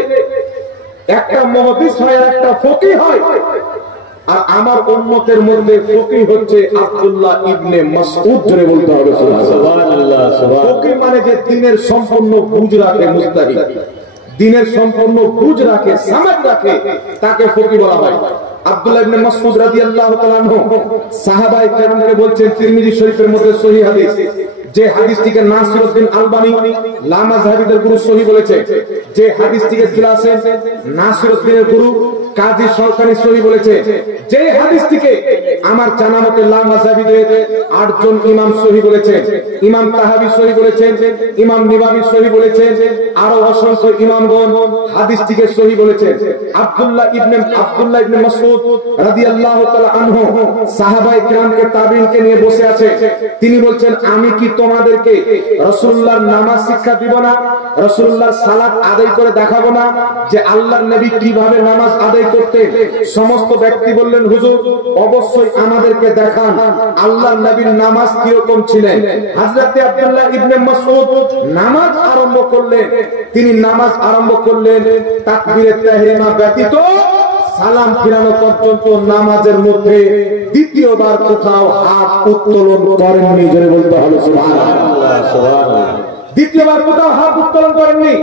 একটা মুহাদ্দিস হয় আর একটা ফকিহ হয়, আর আমার উম্মতের মধ্যে ফকিহ হচ্ছে আব্দুল্লাহ ইবনে মাসউদ। জোরে বলতে হবে সুবহানাল্লাহ। ফকিহ মানে যে দ্বীনের সম্পূর্ণ বুঝ রাখে, মুস্তাহিদ দ্বীনের সম্পূর্ণ বুঝ রাখে, সমাজ রাখে, তাকে ফকিহ বলা হয়। আব্দুল্লাহ ইবনে মাসউদ রাদিয়াল্লাহু তাআলা আনহু সাহাবায়ে কেরামকে বলছেন তিরমিজি শরীফের মধ্যে সহিহ হাদিস যে হাদিসটিকে নাসিরউদ্দিন আলবানী লামাযহাবীদের গুরু সহিহ বলেছে, যে হাদিসটিকে চুলাসেন নাসিরউদ্দিনের গুরু কাজী সরকারি সহিহ বলেছে, যে হাদিসটিকে আমার জানা মতে লামাযহাবীদের 8 জন ইমাম সহিহ বলেছেন, ইমাম তাহাবী সহিহ বলেছেন, ইমাম নিবাবী সহিহ বলেছেন, আরো অসংখ্য ইমামগণ হাদিসটিকে সহিহ বলেছেন। আব্দুল্লাহ ইবনে মাসউদ রাদিয়াল্লাহু তাআলা আনহু সাহাবায়ে কিরামকে তাবিঈনকে নিয়ে বসে আছে, তিনি বলছেন আমি কি তোমাদেরকে রাসূলুল্লাহর নামাজ শিক্ষা দিব না, রাসূলুল্লাহর সালাত আদায় করে দেখাবো না যে আল্লাহর নবী কিভাবে নামাজ আদায় করতেন? সমস্ত ব্যক্তি বললেন হুজুর অবশ্যই আমাদেরকে দেখান আল্লাহর নবীর নামাজ কিরকম ছিলেন। হযরত আব্দুল্লাহ ইবনে মাসউদ নামাজ আরম্ভ করলেন, তিনি নামাজ আরম্ভ করলেন তাকবীরে তাহরিমা ব্যতীত সালাম ফিরানো পর্যন্ত নামাজের মধ্যে দ্বিতীয়বার কোথাও হাত উত্তোলন করেননি। জোরে বলতে হবে সুবহানাল্লাহ, সুবহানাল্লাহ। দ্বিতীয়বার কোথাও হাত উত্তোলন করেননি।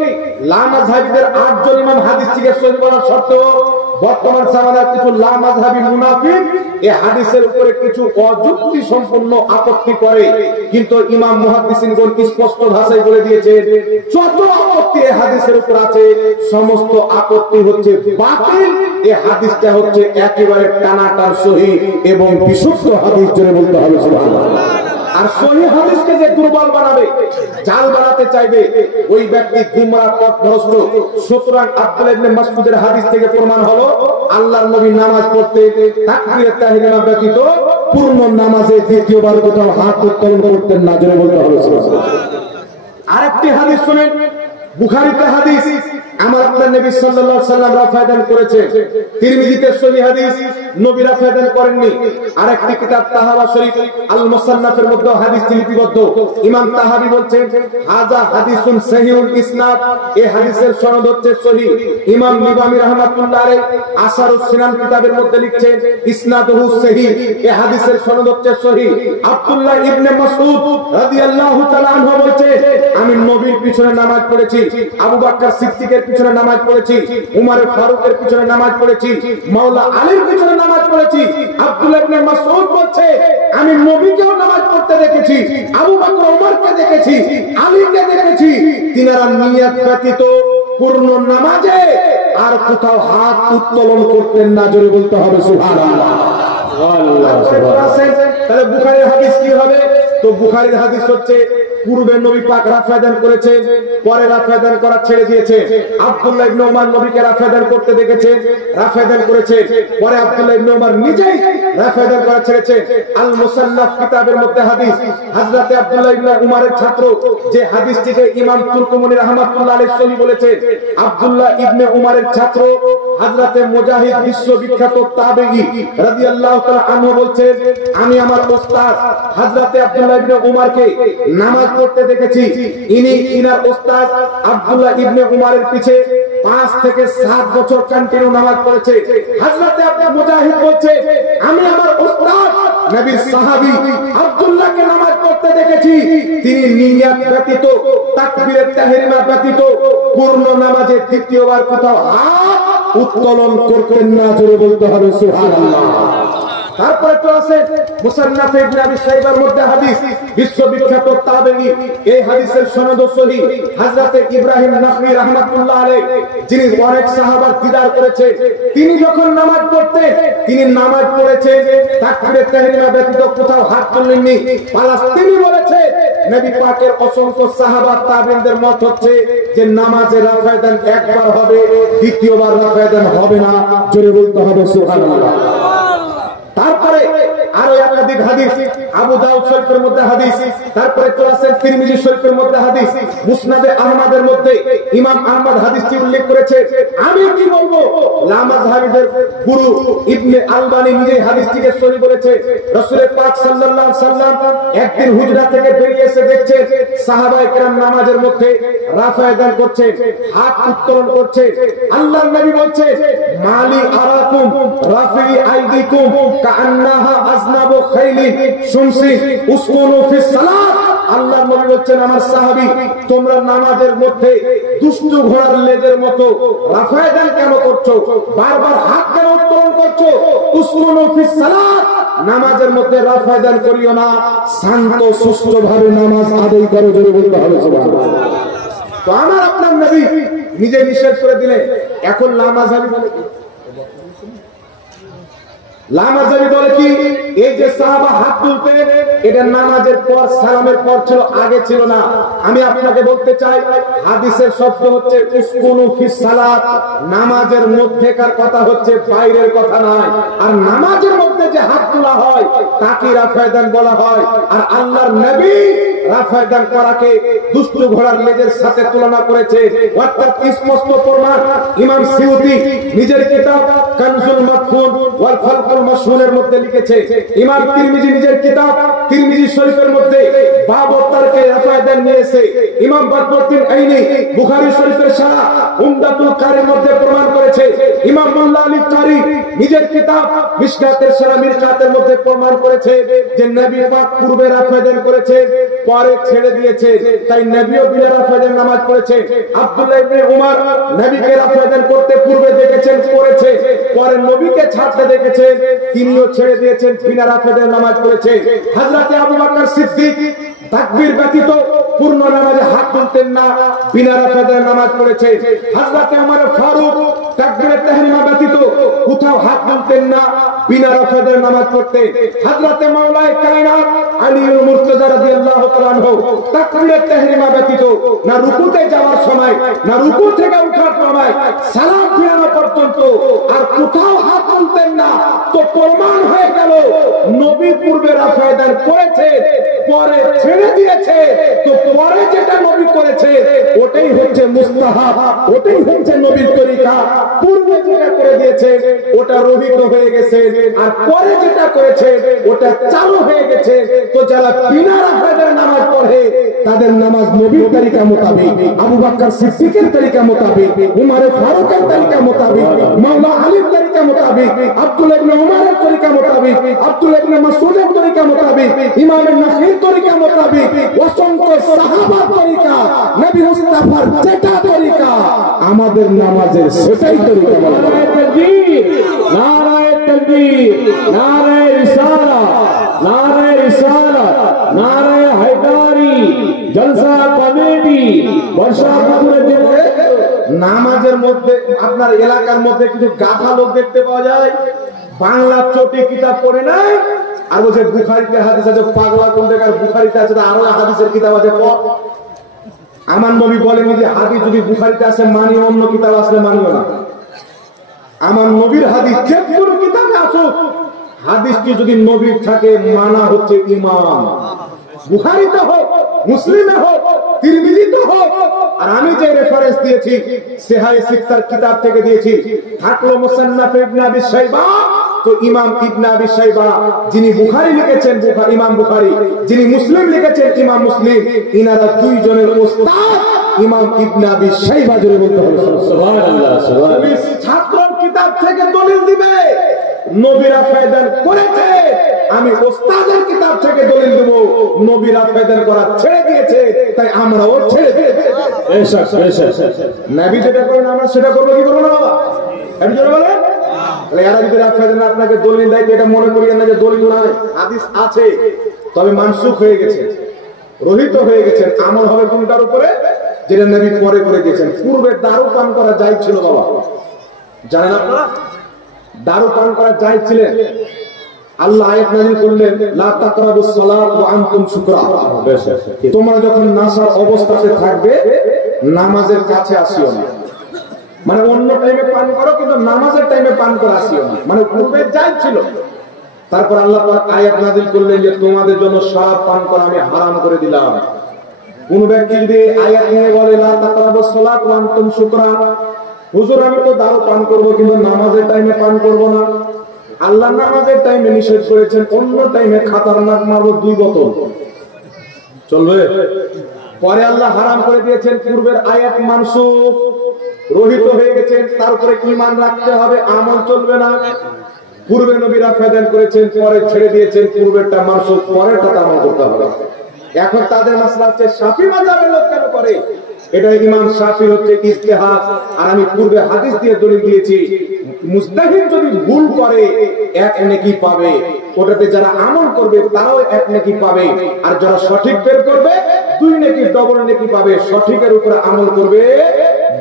লামাযহাবীদের 8 জন ইমাম হাদিসটিকে সহিহ বলার সত্ত্বেও বর্তমান সমাজের কিছু লামাযহাবী মুনাফিক এই হাদিসের উপরে কিছু অযুক্তি সম্পন্ন আপত্তি করে, কিন্তু ইমাম মুহাদ্দিসিনগণ স্পষ্ট ভাষায় বলে দিয়েছেন যত আপত্তি এই হাদিসের উপর আছে সমস্ত আপত্তি হচ্ছে বাতিল। এই হাদিসটা হচ্ছে একেবারে টানাটান সহিহ এবং বিশুদ্ধ হাদিস। জোরে বলতে হবে সুবহানাল্লাহ। আর সহিহ হাদিসকে যে দুর্বল বানাবে, জাল বানাতে চাইবে, ওই ব্যক্তি গুমরাহ পথভ্রষ্ট। সুতরাং আব্দুল্লাহ ইবনে মাসউদের হাদিস থেকে প্রমাণ হলো আল্লাহর নবী নামাজ পড়তে তাকবীরে তাহরিমা ব্যতীত পূর্ণ নামাজে দ্বিতীয়বার কোথাও হাত উত্তোলন করতেন না। জোরে বলতে হবে সুবহানাল্লাহ। আরেকটি হাদিস শুনেন, বুখারীতে হাদিস, আমার আপনার নবী সাল্লাল্লাহু আলাইহি সাল্লাম রাফাদান করেছেন। তিরমিজিতে সহিহ হাদিস, নবী রাফাদান করেননি। আরেকটি কিতাব তাহারা শরীফ আল মুসান্নাফের মধ্যে হাদিসটি লিপিবদ্ধ। ইমাম তাহাবী বলছেন হাযা হাদিসুন সহিহুল ইসনাদ, এই হাদিসের সনদ হচ্ছে সহিহ। ইমাম নিবামী রাহমাতুল্লাহ আলাইহি আসারুস সিনান কিতাবের মধ্যে লিখছেন ইসনাদুহু সহিহ, এই হাদিসের সনদ হচ্ছে সহিহ। আব্দুল্লাহ ইবনে মাসউদ রাদিয়াল্লাহু তাআলা আনহু বলছে আমি নবীর পিছনে নামাজ পড়েছি, আবু বকর সিদ্দিকের পিছনে নামাজ পড়েছি, উমর ফারুকের পিছনে নামাজ পড়েছি, মাওলা আলীর পিছনে নামাজ পড়েছি। আব্দুল্লাহ ইবনে মাসউদ বলছে আমি নবীকেও নামাজ পড়তে দেখেছি, আবু বকর ওমরকে দেখেছি, আলীকে দেখেছি, তিনারা নিয়ত ব্যতীত পূর্ণ নামাজে আর কোথাও হাত উত্তোলন করতেন না। জোরে বলতে হবে সুবহানাল্লাহ, সুবহানাল্লাহ, সুবহানাল্লাহ। তাহলে বুখারীর হাদিস কি হবে? তো বুখারীর হাদিস হচ্ছে পূর্বে নবী পাক রাফাদান করেছেন, পরে রাফাদান করা ছেড়ে দিয়েছে। আব্দুল্লাহ ইবনে ওমর নবীকে রাফাদান করতে দেখেছেন, রাফাদান করেছে, পরে আব্দুল্লাহ ইবনে ওমর নিজেই রাফাদান করা ছেড়েছে। আল মুসান্নাফ কিতাবের মধ্যে হাদিস, হযরত আব্দুল্লাহ ইবনে ওমরের ছাত্র যে হাদিসটিকে ইমাম তুরকুমনি রাহমাতুল্লাহ আলাইহি সহিহ বলেছে, আব্দুল্লাহ ইবনে ওমরের ছাত্র হযরত মুজাহিদ বিশ্ববিখ্যাত তাবেঈ রাদিয়াল্লাহু তাআলা আনহু বলছেন আমি আমার ওস্তাদ হযরত আব্দুল্লাহ ইবনে ওমরকে নামাজ পড়তে দেখেছি। ইনার ওস্তাদ আব্দুল্লাহ ইবনে ওমরের পিছে 5 থেকে 7 বছর কন্টিনিউ নামাজ পড়েছে। হযরত মুজাহিদ বলছে আমি আমার ওস্তাদ নবীর সাহাবী আব্দুল্লাহকে নামাজ পড়তে দেখেছি, তিনি নিয়াত ব্যতীত তাকবীরে তাহরিমা ব্যতীত পূর্ণ নামাজে দ্বিতীয়বার কোথাও হাত উত্তোলন করতেন না। জোরে বলতে হবে সুবহানাল্লাহ। তারপরে তো আছে মুসান্নাফে ইবনে আবি শাইবার মধ্যে হাদিস, বিশ্ববিখ্যাত তাবেঈ, এই হাদিসের সনদ সহিহ। হযরত ইব্রাহিম নাখঈ রাহমাতুল্লাহ আলাইহি যিনি অনেক সাহাবার দিদার করেছে, তিনি যখন নামাজ পড়তেন তিনি নামাজ পড়েছেন তাকবীরে তাহরিমা ব্যতীত কোথাও হাত তুলেননি। প্লাস তিনি বলেছে নবী পাকের অসংখ্য সাহাবা তাবেঈনদের মত হচ্ছে যে নামাজে রাফাদান একবার হবে, দ্বিতীয়বার রাফাদান হবে না। জোরে বলতে হবে সুবহানাল্লাহ। তারপরে আরো একাধিক হাদিস, আবু দাউদ শরীফের মধ্যে হাদিস, তারপরে চলে তিরমিজি শরীফের মধ্যে হাদিস, মুসনাদে আহমদের মধ্যে ইমাম আহমদ হাদিসটি উল্লেখ করেছে। আমি কি বলবো, লামাযহাবীদের গুরু ইবনে আলবানী নিজে হাদিসটিকে সহিহ বলেছে। রাসূল পাক সাল্লাল্লাহু আলাইহি সাল্লাম একদিন হুজরা থেকে বেরিয়ে এসে দেখছে সাহাবায়ে কেরাম নামাজের মধ্যে রাফাদান করছে, হাত উত্তোলন করছে। আল্লাহর নবী বলছে মালি আরাকুম রাফি আইদিকুম কাআন্নাহা আজনাবু খাইলি শুমসি উসকুনু ফিস সালাত। আল্লাহর নবী বলছেন আমার সাহাবী তোমরা নামাজের মধ্যে দুষ্টু ঘোড়ার লেজের মতো রাফাদান কেন করছো, বারবার হাত কেন উত্তোলন করছো? উসকুনু ফিস সালাত, নামাজের মধ্যে রাফায়দান করিও না, শান্ত সুষ্ঠুভাবে নামাজ আদায় করো, জোরে বলতে হবে সুবহানাল্লাহ। তো আমার আপনার নবী নিজে নিষেধ করে দিলেন। এখন লামাজাবি বলে কি? লামাজাবি বলে কি? এই যে সাহাবা হাত তুলতেন, এটা নামাজের পর, সালামের পর ছিল, আগে ছিল না। আমি আপনাকে বলতে চাই, হাদিসের শব্দ হচ্ছে উসকুনু ফিস সালাত, নামাজের মধ্যেকার কথা হচ্ছে, বাইরের কথা নয়। আর নামাজের মধ্যে যে হাত তোলা হয় তাকে রাফায়দান বলা হয়। আর আল্লাহর নবী রাফায়দান করাকে দুষ্ট ঘোড়ার লেজের সাথে তুলনা করেছে, অর্থাৎ স্পষ্ট প্রমাণ ইমাম সিউতি নিজের কিতাব কানজুল মাদফুন ওয়াল ফালকুল মাশহুরের মধ্যে লিখেছে। ইমাম তিরমিজি নিজের কিতাব তিরমিজি শরীফের মধ্যে বাব তারকে রাফায়দান নিয়েছে। ইমাম বদরুদ্দিন আইনি বুখারী শরীফের শাহ উমদাতুল কারীর মধ্যে প্রমাণ করেছে। ইমাম মোল্লা আলী কারি নিজের কিতাব মিশকাতের শাহ মিরকাতের মধ্যে প্রমাণ করেছে যে নবী পাক পূর্বে রাফায়দান করেছে, পরে ছেড়ে দিয়েছে, তাই নবীও বিনা রাফায়দান নামাজ পড়েছে। আব্দুল্লাহ ইবনে উমর নবীকে রাফায়দান করতে পূর্বে দেখেছেন, করেছে, পরে নবীকে ছাড়তে দেখেছেন, তিনিও ছেড়ে দিয়েছেন, বিনা রাফায়দান নামাজ পড়েছে। হযরতে আবু বকর সিদ্দিক তাকবীর ব্যতীত পূর্ণ নামাজে হাত তুলতেন না, বিনা রাফায়দান নামাজ পড়েছে। হযরতে ওমর ফারুক তাকবীরে তাহরিমা ব্যতীত কোথাও হাত তুলতেন না, বিনা রাফায়দান নামাজ পড়তেন। হযরতে মাওলায়ে কায়নাত আলী মুর্তজা রাদিয়াল্লাহু তাআলা আনহু তাকবীরে তাহরিমা ব্যতীত না রুকুতে যাওয়ার সময়, না রুকু থেকে ওঠার সময়, সালাম ফিরানো পর্যন্ত আর কোথাও হাত তুলতেন না। তো প্রমাণ হয়ে গেল নবী পূর্বে রাফায়দান করেছে, পরে ছেড়ে দিয়েছে। তো পরে যেটা নবী করেছে ওটাই হচ্ছে মুস্তাহাব, ওটাই হচ্ছে নবীর তরিকা। পূর্বে যেটা করে দিয়েছে ওটা রহিত হয়ে গেছে, আর পরে যেটা করেছে ওটা চালু হয়ে গেছে। তো যারা বিনা রাফায়দান নামাজ পড়ে তাদের নামাজ নবীর তরিকা মোতাবেক, আবু বকর সিদ্দিকের তরিকা মোতাবেক, উমর ফারুকের তরিকা মোতাবেক, মাওলা আলীর তরিকা মোতাবেক, আব্দুল্লাহ ইবনে উমরের তরিকা মোতাবেক, আব্দুল্লাহ ইবনে মাসউদের তরিকা মোতাবেক, ইমাম নাফির তরিকা মোতাবেক, অসংখ্য সাহাবার তরিকা, নবী মুস্তাফার যেটা তরিকা, আমাদের নামাজের সেটাই তরিকা। নারায়ে তাকবীর, নারায়ে তাকবীর, নারায়ে রিসালাত, নারায়ে রিসালাত, নারায়ে হায়দারি, জলসা কমিটি, বর্ষাপুরের দিনে নামাজের মধ্যে আপনার এলাকার মধ্যে কিছু গাধা লোক দেখতে পাওয়া যায়, বাংলা চটি কিতাব পড়ে নাই, আর বলছে বুখারীতে হাদিস আছে। পাগলা কোন জায়গার বুখারীতে আছে, আরো হাদিসের কিতাব আছে। আমার নবী বলেনি যে হাদিস যদি বুখারীতে আছে মানি, অন্য কিতাব আসলে মানিও না। আমার নবীর হাদিস যে কোন কিতাবে আসুক, হাদিসটি যদি নবীর থাকে মানা হচ্ছে ইমাম। বুখারীতে হোক, মুসলিমে হোক, তিরমিজিতে হোক। আর আমি যে রেফারেন্স দিয়েছি সেহায়ে সিত্তার কিতাব থেকে দিয়েছি, থাকলো মুসান্নাফ ইবনে আবি শাইবা, তো ইমাম ইবনে আবি শাইবা যিনি বুখারী লিখেছেন, ইমাম বুখারী, যিনি মুসলিম লিখেছেন ইমাম মুসলিম, ইনারা দুইজনের উস্তাদ ইমাম ইবনে আবি শাইবা। জোরে বলতে হবে সুবহানাল্লাহ, সুবহানাল্লাহ। ছাত্র কিতাব থেকে দলিল দিবে নবী রাফায়দান করেছে, আমি ওস্তাদের কিতাব থেকে দলিল দেব নবী রাফায়দান করা ছেড়ে দিয়েছে, তাই আমরাও ছেড়ে দিয়েছি। নবী যেটা করেন আমরা সেটা করবো, কি করবো না বাবা? আমি জোরে বলেন। এরা যদি রাফায়দান আপনাকে দলিল দেয়, এটা মনে করিয়েন না যে দলিল নাই, হাদিস আছে, তবে মানসুখ হয়ে গেছে, রহিত হয়ে গেছেন। আমল হবে কোনটার উপরে? যেটা নবী পরে করে দিয়েছেন। পূর্বে দারু পান করা জায়েজ ছিল বাবা, জানেন আপনারা? দারু পান করা জায়েজ ছিলেন। আল্লাহ আয়াত নাযিল করলেন, লা তাকরাবুস সালাত ওয়া আনতুম সুকরা, তোমরা যখন নাশার অবস্থাতে থাকবে নামাজের কাছে আসিও না। মানে অন্য টাইমে পান করো, কিন্তু নামাজের টাইমে পান করা আসিও না, মানে পূর্বে জায়েজ ছিল। তারপর আল্লাহ পাক আয়াত নাযিল করলেন যে তোমাদের জন্য সব পান করা আমি হারাম করে দিলাম। কোন ব্যক্তি যদি আয়াত নিয়ে বলে লা তাকরাবুস সালাত ওয়া আনতুম সুকরা, হুজুর আমি তো দারু পান করবো কিন্তু নামাজের টাইমে পান করবো না। আল্লাহ নামাজের টাইমে নিষেধ করেছেন, অন্য টাইমে খাতারনাক মারবো 2 বোতল, চলবে? পরে আল্লাহ হারাম করে দিয়েছেন, পূর্বের আয়াত মানসুখ, রহিত হয়ে গেছে। তারপরে ঈমান রাখতে হবে, আমল চলবে না। পূর্বে নবী রাফায়দান করেছেন, পরে ছেড়ে দিয়েছেন, পূর্বেরটা মানসুখ, পরেরটা আমল করতে হবে। এখন তাদের মাসলা হচ্ছে শাফি মাযহাবের লোক কেন করে? এটা ইমাম শাফি হচ্ছে ইজতিহাদ, আর আমি পূর্বে হাদিস দিয়ে দলিল দিয়েছি মুস্তাহিদ যদি ভুল করে এক নেকি পাবে, ওটাতে যারা আমল করবে তারাও এক নেকি পাবে, আর যারা সঠিক বের করবে 2 নেকি ডবল নেকি পাবে, সঠিকের উপরে আমল করবে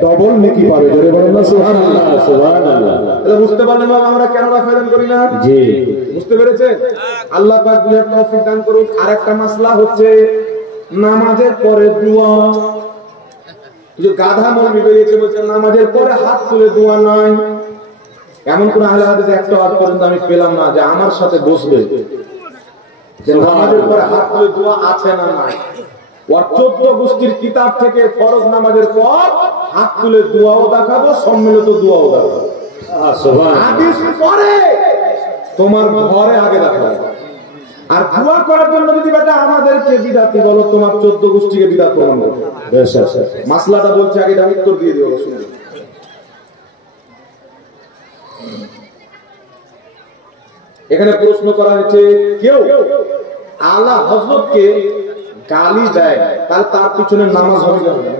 ডবল নেকি পাবে। জোরে বলেন না সুবহানাল্লাহ। সুবহানাল্লাহ। এটা বুঝতে পারলেন বাবা আমরা কেন রাফায়দান করি না? জি বুঝতে পেরেছেন? আল্লাহ পাক বুঝার তৌফিক দান করুক। আরেকটা মাসলা হচ্ছে নামাজের পরে দোয়া। যে গাধা মৌলবি বেরিয়েছে বলছে নামাজের পরে হাত তুলে দোয়া নাই। এমন কোন আহলে হাদিস একটা ওয়াজ পর্যন্ত আমি পেলাম না যে আমার সাথে বসবে যে নামাজের পরে হাত তুলে দোয়া আছে না নাই। ওর 14 গোষ্ঠীর কিতাব থেকে ফরজ নামাজের পর হাত তুলে দোয়াও দেখাবো, সম্মিলিত দোয়াও দেখাবো। হাদিস পরে তোমার ঘরে আগে দেখাবো। আর দোয়া করার জন্য যদি বেটা আমাদেরকে বিদাতি বলো, তোমার 14 গোষ্ঠীকে বিদাত প্রমাণ করো। মাসলাটা বলছে আগে আমি উত্তর দিয়ে দিও। শুনুন, এখানে প্রশ্ন করা হয়েছে কেউ আলা হযরতকে গালি দেয় তাহলে তার পিছনে নামাজ হবে কি হবে না?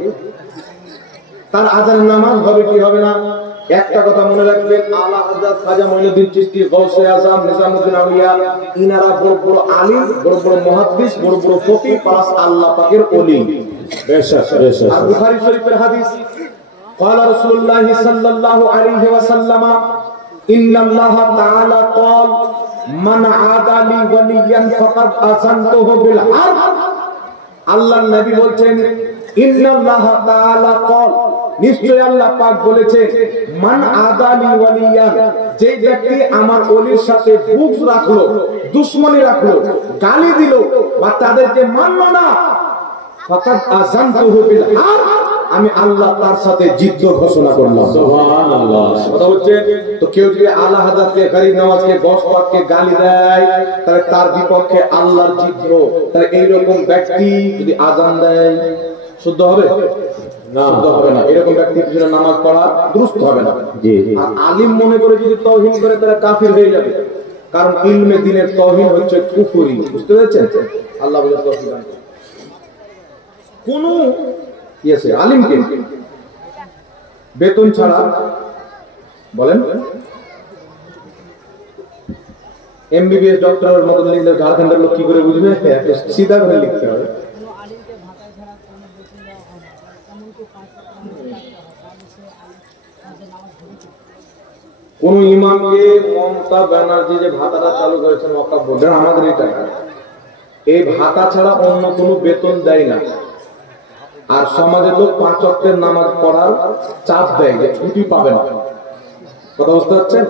তার আজানের নামাজ হবে কি হবে না? একটা কথা মনে রাখবেন, আলা হযরত খাজা মঈনুদ্দিন চিশতি, গাউসে আযম, নিজামউদ্দিন আউলিয়া, ইনারা বড় বড় আলিম, বড় বড় মুহাদ্দিস, বড় বড় ফকিহ, প্লাস আল্লাহ পাকের ওলি। বেশক বেশক। আর বুখারী শরীফের হাদিস, قال رسول الله صلى الله عليه وسلم ان الله تعالى قال من عادى لي وليا فقد اذنته بالحرب। আল্লাহর নবী বলছেন ইন্নাল্লাহ তাআলা ক্বাল, নিশ্চয় আল্লাহ পাক বলেছেন মান আদালি ওয়ালিয়ান, যে ব্যক্তি আমার ওলির সাথে বুগজ রাখলো, দুশমনি রাখলো, গালি দিল বা তাদেরকে মানলো না, ফাকাদ আযানতুহু বিল হারব, আমি আল্লাহ তার সাথে যুদ্ধ ঘোষণা করলাম। সুবহানাল্লাহ। কথা হচ্ছে তো কেউ যদি আলা হাজারকে, গরিব নওয়াজকে, গসপাককে গালি দেয় তাহলে তার বিপক্ষে আল্লাহর যুদ্ধ। তাহলে এইরকম ব্যক্তি যদি আযান দেয় শুদ্ধ হবে না? শুদ্ধ হবে না। এরকম ব্যক্তির পিছনে নামাজ পড়া দুরুস্ত হবে না। আর আলিম মনে করে যদি তাওহীদ করে তাহলে কাফির হয়ে যাবে, কারণ ইলমে দ্বীনের তাওহীদ হচ্ছে কুফরি। বুঝতে পেরেছেন? আল্লাহ বুঝার তৌফিক দান করুন। কোন আলিমকে বেতন ছাড়া, বলেন এমবিবিএস ডক্টরের মতো লিখলে ঝাড়খণ্ডের লোক কি করে বুঝবে? সিধা করে লিখতে হবে। কোন ইমামকে মমতা ব্যানার্জি যে ভাতাটা চালু করেছেন ওয়াকফ বোর্ডের, আমাদের এই টাকা, এই ভাতা ছাড়া অন্য কোনো বেতন দেয় না। আর সমাজের লোক 5 ওয়াক্তের নামাজ পড়ার চাপ দেয় যে ছুটি পাবে না। কথা বুঝতে পারছেন?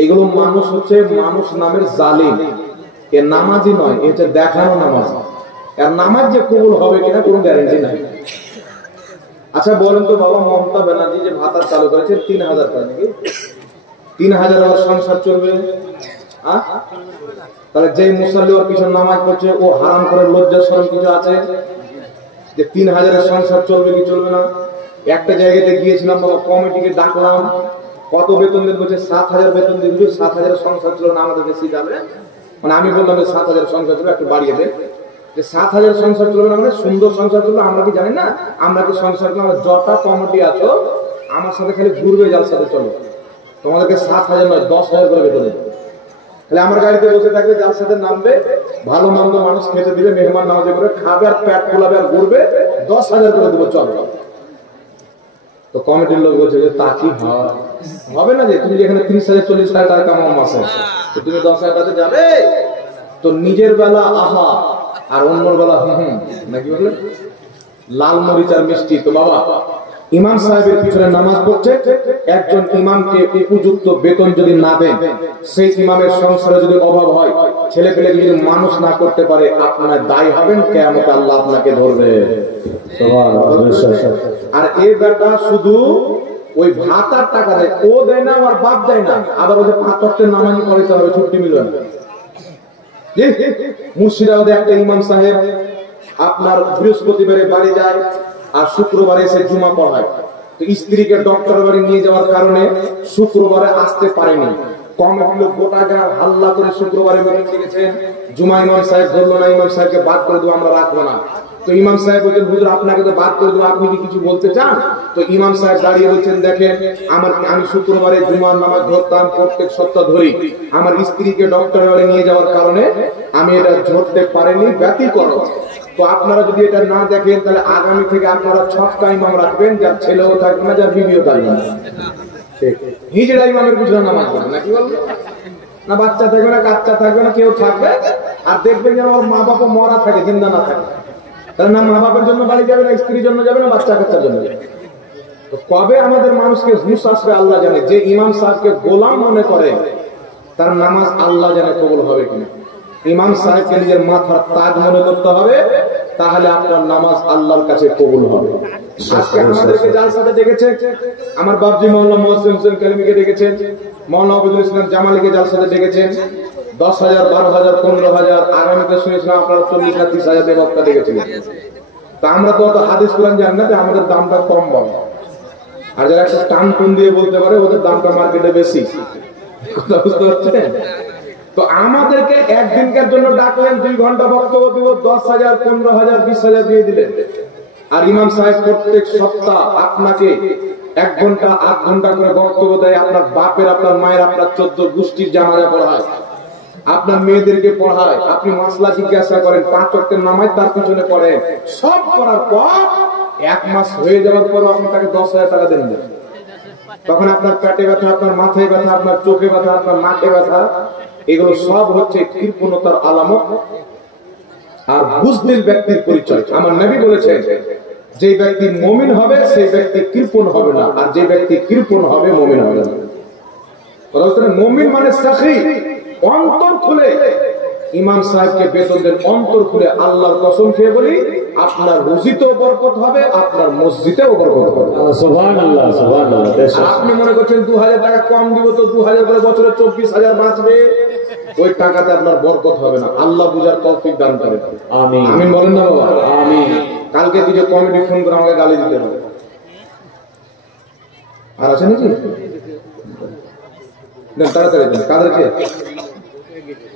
এইগুলো মানুষ হচ্ছে মানুষ নামের জালিম। এ নামাজি নয়, এটা দেখানো নামাজ। আর নামাজ যে কবুল হবে কিনা কোনো গ্যারান্টি নাই। আচ্ছা বলেন তো বাবা, মমতা ব্যানার্জি যে ভাতা চালু করেছে 3000 টাকা, নাকি 3000 আর সংসার চলবে? তাহলে যে মুসল্লি ওর পিছনে নামাজ পড়ছে ও হারাম করে লজ্জা শরম কিছু আছে যে 3000 সংসার চলবে কি চলবে না? একটা জায়গাতে গিয়েছিলাম বাবা, কমিটিকে ডাকলাম, কত বেতন দেন? বলছে 7000 বেতন দিন। 7000 সংসার চলবে না আমাদেরকে শিখাবে? মানে আমি বললাম 7000 সংসার চলবে, একটু বাড়িয়ে দেন। যে 7000 সংসার চলবে না মানে সুন্দর সংসার চলবে? আমরা কি জানি না? আমরা কি সংসার করলে আমার যটা কমিটি আছো আমার সাথে খালি ঘুরবে, যার সাথে চলো, তোমাদেরকে 7000 নয় 10000 করে বেতন দেবে। তাহলে আমার গাড়িতে বসে থাকবে, যার সাথে নামবে, ভালো মন্দ মানুষ খেতে দিবে, মেহমান নামাজে করে খাবে আর পেট ফুলাবে আর ঘুরবে, 10000 করে দেবো, চল। তো কমিটির লোক বলছে যে তা কি হবে না? যে তুমি যেখানে 30,000 40,000 টাকা কামাও মাসে, তো তুমি 10,000 টাকাতে যাবে? তো নিজের বেলা আহা আর অন্যর বেলা নাকি বলে লাল মরিচ আর মিষ্টি। তো বাবা, ইমাম সাহেবের পিছনে নামাজ পড়ছে, একজন ইমামকে উপযুক্ত বেতন যদি না দেন, সেই ইমামের সংসারে যদি অভাব হয়, ছেলে পেলে যদি মানুষ না করতে পারে, আপনার দায়ী হবেন, কিয়ামতে আল্লাহ আপনাকে ধরবে। আর এই বেটা শুধু ওই ভাতার টাকা দেয়, ও দেয় না, আমার বাপ দেয় না, আবার ওদের 5 ওয়াক্তের নামাজই পড়াইতে হবে, ছুটি মিলবে না। মুর্শিদাবাদে একটা ইমাম সাহেব আপনার বৃহস্পতিবারে বাড়ি যায় আর শুক্রবারে এসে জুমা পড়ায়। তো স্ত্রীকে ডক্টরের বাড়ি নিয়ে যাওয়ার কারণে শুক্রবারে আসতে পারেনি। কমিটির লোক গোটা গাঁ হাল্লা করে শুক্রবারে মিটিং ডেকেছেন। জুমা ইমাম সাহেব ধরলো না, ইমাম সাহেবকে বাদ করে দেবো, আমরা রাখবো না। তো ইমাম সাহেব বলছেন হুজুর আপনাকে তো বাদ করে দেবো, আপনি কি কিছু বলতে চান? তো ইমাম সাহেব দাঁড়িয়ে বলছেন দেখেন আমি শুক্রবারে জুমার নামাজ ধরতাম, প্রত্যেক সপ্তাহ ধরি। আমার স্ত্রীকে ডক্টরে নিয়ে যাওয়ার কারণে আমি এটা ধরতে পারিনি, ব্যতিক্রম। তো আপনারা যদি এটা না দেখেন তাহলে আগামী থেকে আপনারা 6টা ইমাম রাখবেন, যার ছেলেও থাকবে না, যার বিবিও থাকবে না। হিজড়া ইমামের পিছনে নামাজ পড়বে না, কি বলবো না, বাচ্চা থাকবে না, কাচ্চা থাকবে না, কেউ থাকবে। আর দেখবেন যেন ওর মা বাবা মরা থাকে, জিন্দা না থাকে। তার না মা বাবার জন্য বাড়ি যাবে না, স্ত্রীর জন্য যাবে না, বাচ্চা কাচ্চার জন্য যাবে। তো কবে আমাদের মানুষকে হুঁশ আসবে আল্লাহ জানে। যে ইমাম সাহেবকে গোলাম মনে করে তার নামাজ আল্লাহ জানে কবুল হবে কিনা। ইমাম সাহেবকে নিজের মাথার তাজ মনে করতে হবে, তাহলে আপনার নামাজ আল্লাহর কাছে কবুল হবে। আজকে আমাদেরকে জালসাতে ডেকেছে, আমার বাপজি মাওলানা মুহসিন হোসেন কালিমিকে ডেকেছেন, মাওলানা আবুল ইসলাম জামালিকে জালসাতে ডেকেছেন। 10,000, 12,000, 15,000, আগামীতে শুনেছিলাম আপনারা 40,000, 30,000 বক্তা ডেকেছিলেন। তা আমরা তো অত হাদিস কোরআন জানি না, আমাদের দামটা কম পাবো। আর যারা একটা টান টুন দিয়ে বলতে পারে ওদের দামটা মার্কেটে বেশি। কথা বুঝতে পারছেন? তো আমাদেরকে একদিনকার জন্য ডাকলেন, 2 ঘন্টা বক্তব্য দিব, 10,000, 15,000, 20,000 দিয়ে দিলেন। আর ইমাম সাহেব প্রত্যেক সপ্তাহ আপনাকে 1 ঘন্টা 8 ঘন্টা করে বক্তব্য দেয়। আপনার বাপের, আপনার মায়ের, আপনার 14 গোষ্ঠীর জানাজা পড়ায়, আপনার মেয়েদেরকে পড়ায়, আপনি মাসলা জিজ্ঞাসা করেন, 5 ওয়াক্তের নামাজ তার পিছনে পড়েন। সব করার পর 1 মাস হয়ে যাওয়ার পর আপনি তাকে 10,000 টাকা দেন। তখন আপনার পেটে ব্যথা, আপনার মাথায় ব্যথা, আপনার চোখে ব্যথা, আপনার নাকে ব্যথা, এগুলো সব হচ্ছে কৃপণতার আলামত আর বুজদিল ব্যক্তির পরিচয়। আমার নবী বলেছেন যে ব্যক্তি মুমিন হবে সেই ব্যক্তি কৃপণ হবে না, আর যে ব্যক্তি কৃপণ হবে মুমিন হবে না। মুমিন মানে সাখী, অন্তর খুলে ইমাম সাহেবকে বেতন দেন, অন্তর খুলে। আল্লাহর কসম খেয়ে বলি, আপনার রুজিতেও বরকত হবে, আপনার মসজিদেও বরকত হবে। সুবহানাল্লাহ, সুবহানাল্লাহ। আপনি মনে করছেন 2,000 টাকা কম দিব তো 2,000 করে বছরে 24,000 বাঁচবে, ওই টাকাতে আপনার বরকত হবে না। আল্লাহ বুঝার তৌফিক দান করেন, আমিন। আমিন বলেন না বাবা, আমিন। কালকে কিছু কমিটি ফোন করে আমাকে গালি দিতে হবে। আর আছে নাকি? তাড়াতাড়ি দেন। কাদেরকে?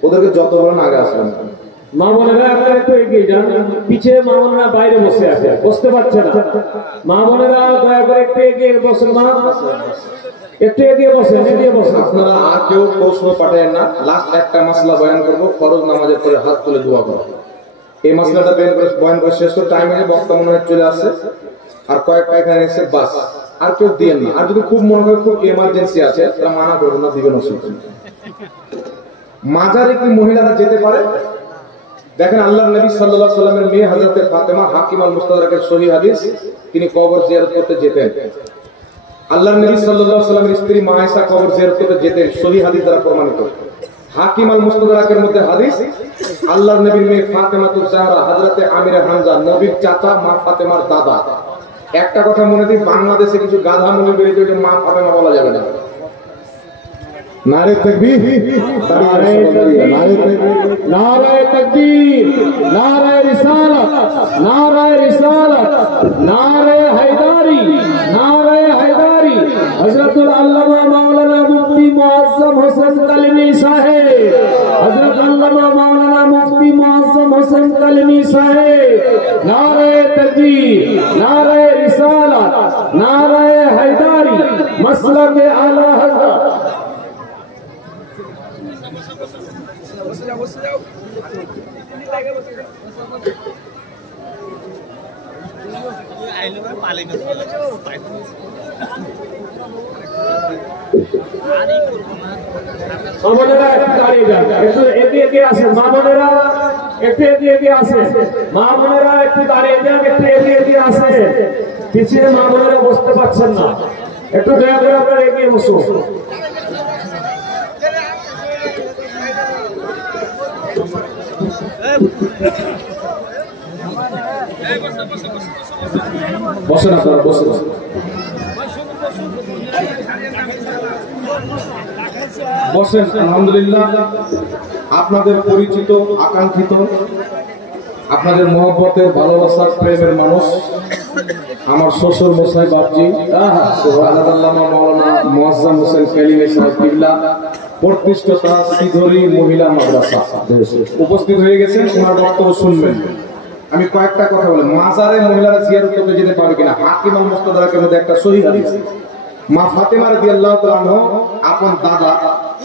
ওদেরকে যত বলেন আগে আসবেন। মামুনেরা একটু এগিয়ে যান, পিছিয়ে মামুনেরা বাইরে বসে আছে, বসতে পারছে না। মামুনেরা দয়া করে একটু এগিয়ে বসেন, মা একটু এগিয়ে বসেন, এগিয়ে বসেন। আপনারা আর কেউ প্রশ্ন পাঠায়েন না। লাস্ট একটা মাসলা বয়ান করবো, ফরজ নামাজের পরে হাত তুলে দোয়া করো। এই মাসলাটা বয়ান করে শেষ করে টাইমে বক্তা মনে হয় চলে আসছে, আর কয়েকটা এখানে এসে বাস। আর কেউ দিয়েন না। আর যদি খুব মনে হয় খুব এমার্জেন্সি আছে, তারা মানা করবো না, দিবেন অসুবিধা। মাজারে কি মহিলারা যেতে পারে? দেখেন আল্লাহর নবী সাল্লাল্লাহু আলাইহি ওয়াসাল্লামের মেয়ে হযরত ফাতেমা, হাকিম আল মুস্তাদরাকের সহিহ হাদিস, তিনি কবর জিয়ারত করতে যেতেন। আল্লাহর নবী সাল্লাল্লাহু আলাইহি ওয়াসাল্লামের স্ত্রী মা আয়েশা কবর জিয়ারত করতে যেতেন, সহিহ হাদিস দ্বারা প্রমাণিত। হাকিম আল মুস্তাদরাকের মধ্যে হাদিস, আল্লাহর নবীর মেয়ে ফাতেমাতুজ জাহরা, হযরত আমির হামজা, নবীর চাচা, মা ফাতেমার দাদা। একটা কথা মনে দিন, বাংলাদেশে কিছু গাধা মুলি বেরিয়েছে, যে মা ফাতেমা বলা যাবে না। নারে তাকবীর, নারে তাকবীর, নারে তাকবীর, নারে রিসালাত, নারে রিসালাত, নারে হায়দারি, নারে হায়দারি। হযরতুল আল্লামা মাওলানা মুফতি মুআজ্জম হোসেন কালিমি সাহেব, হযরত আল্লামা মাওলানা মুফতি মুআজ্জম হোসেন কালিমি সাহেব। নারে তাকবীর, নারে রিসালাত, নারে হায়দারি, মাসলাকে আলা হযরত। মামুনেরা একটু দাঁড়িয়ে যান, একটু এগিয়ে এগিয়ে আসেন। মামুনেরা একটু এগিয়ে এগিয়ে আসেন, মামুনেরা একটু দাঁড়িয়ে যান, একটু এগিয়ে এগিয়ে আসেন। পিছিয়ে মামুনেরা বসতে পারছেন না, একটু দয়া করে আপনারা এগিয়ে বসুন। বসেন আপনারা, বসেন। বসেন। আলহামদুলিল্লাহ, আপনাদের পরিচিত, আকাঙ্ক্ষিত, আপনাদের মহব্বতের, ভালোবাসার, প্রেমের মানুষ, আমার শ্বশুর মশাই বাপজি আল্লামা মাওলানা মুআজ্জম হোসেন কালিমি সাহেব কিবলা, প্রতিষ্ঠাতা সিধরি মহিলা মাদ্রাসা, উপস্থিত হয়ে গেছেন। ওনার বক্তব্য শুনবেন। আমি কয়েকটা কথা বলি। মাজারে মহিলারা জিয়ারত করতে যেতে পারবে কিনা? হাকিম আল মুস্তাদরাকের মধ্যে একটা সহিহ হাদিস। মা ফাতেমা রাদিয়াল্লাহু তাআলা আনহা আপন দাদা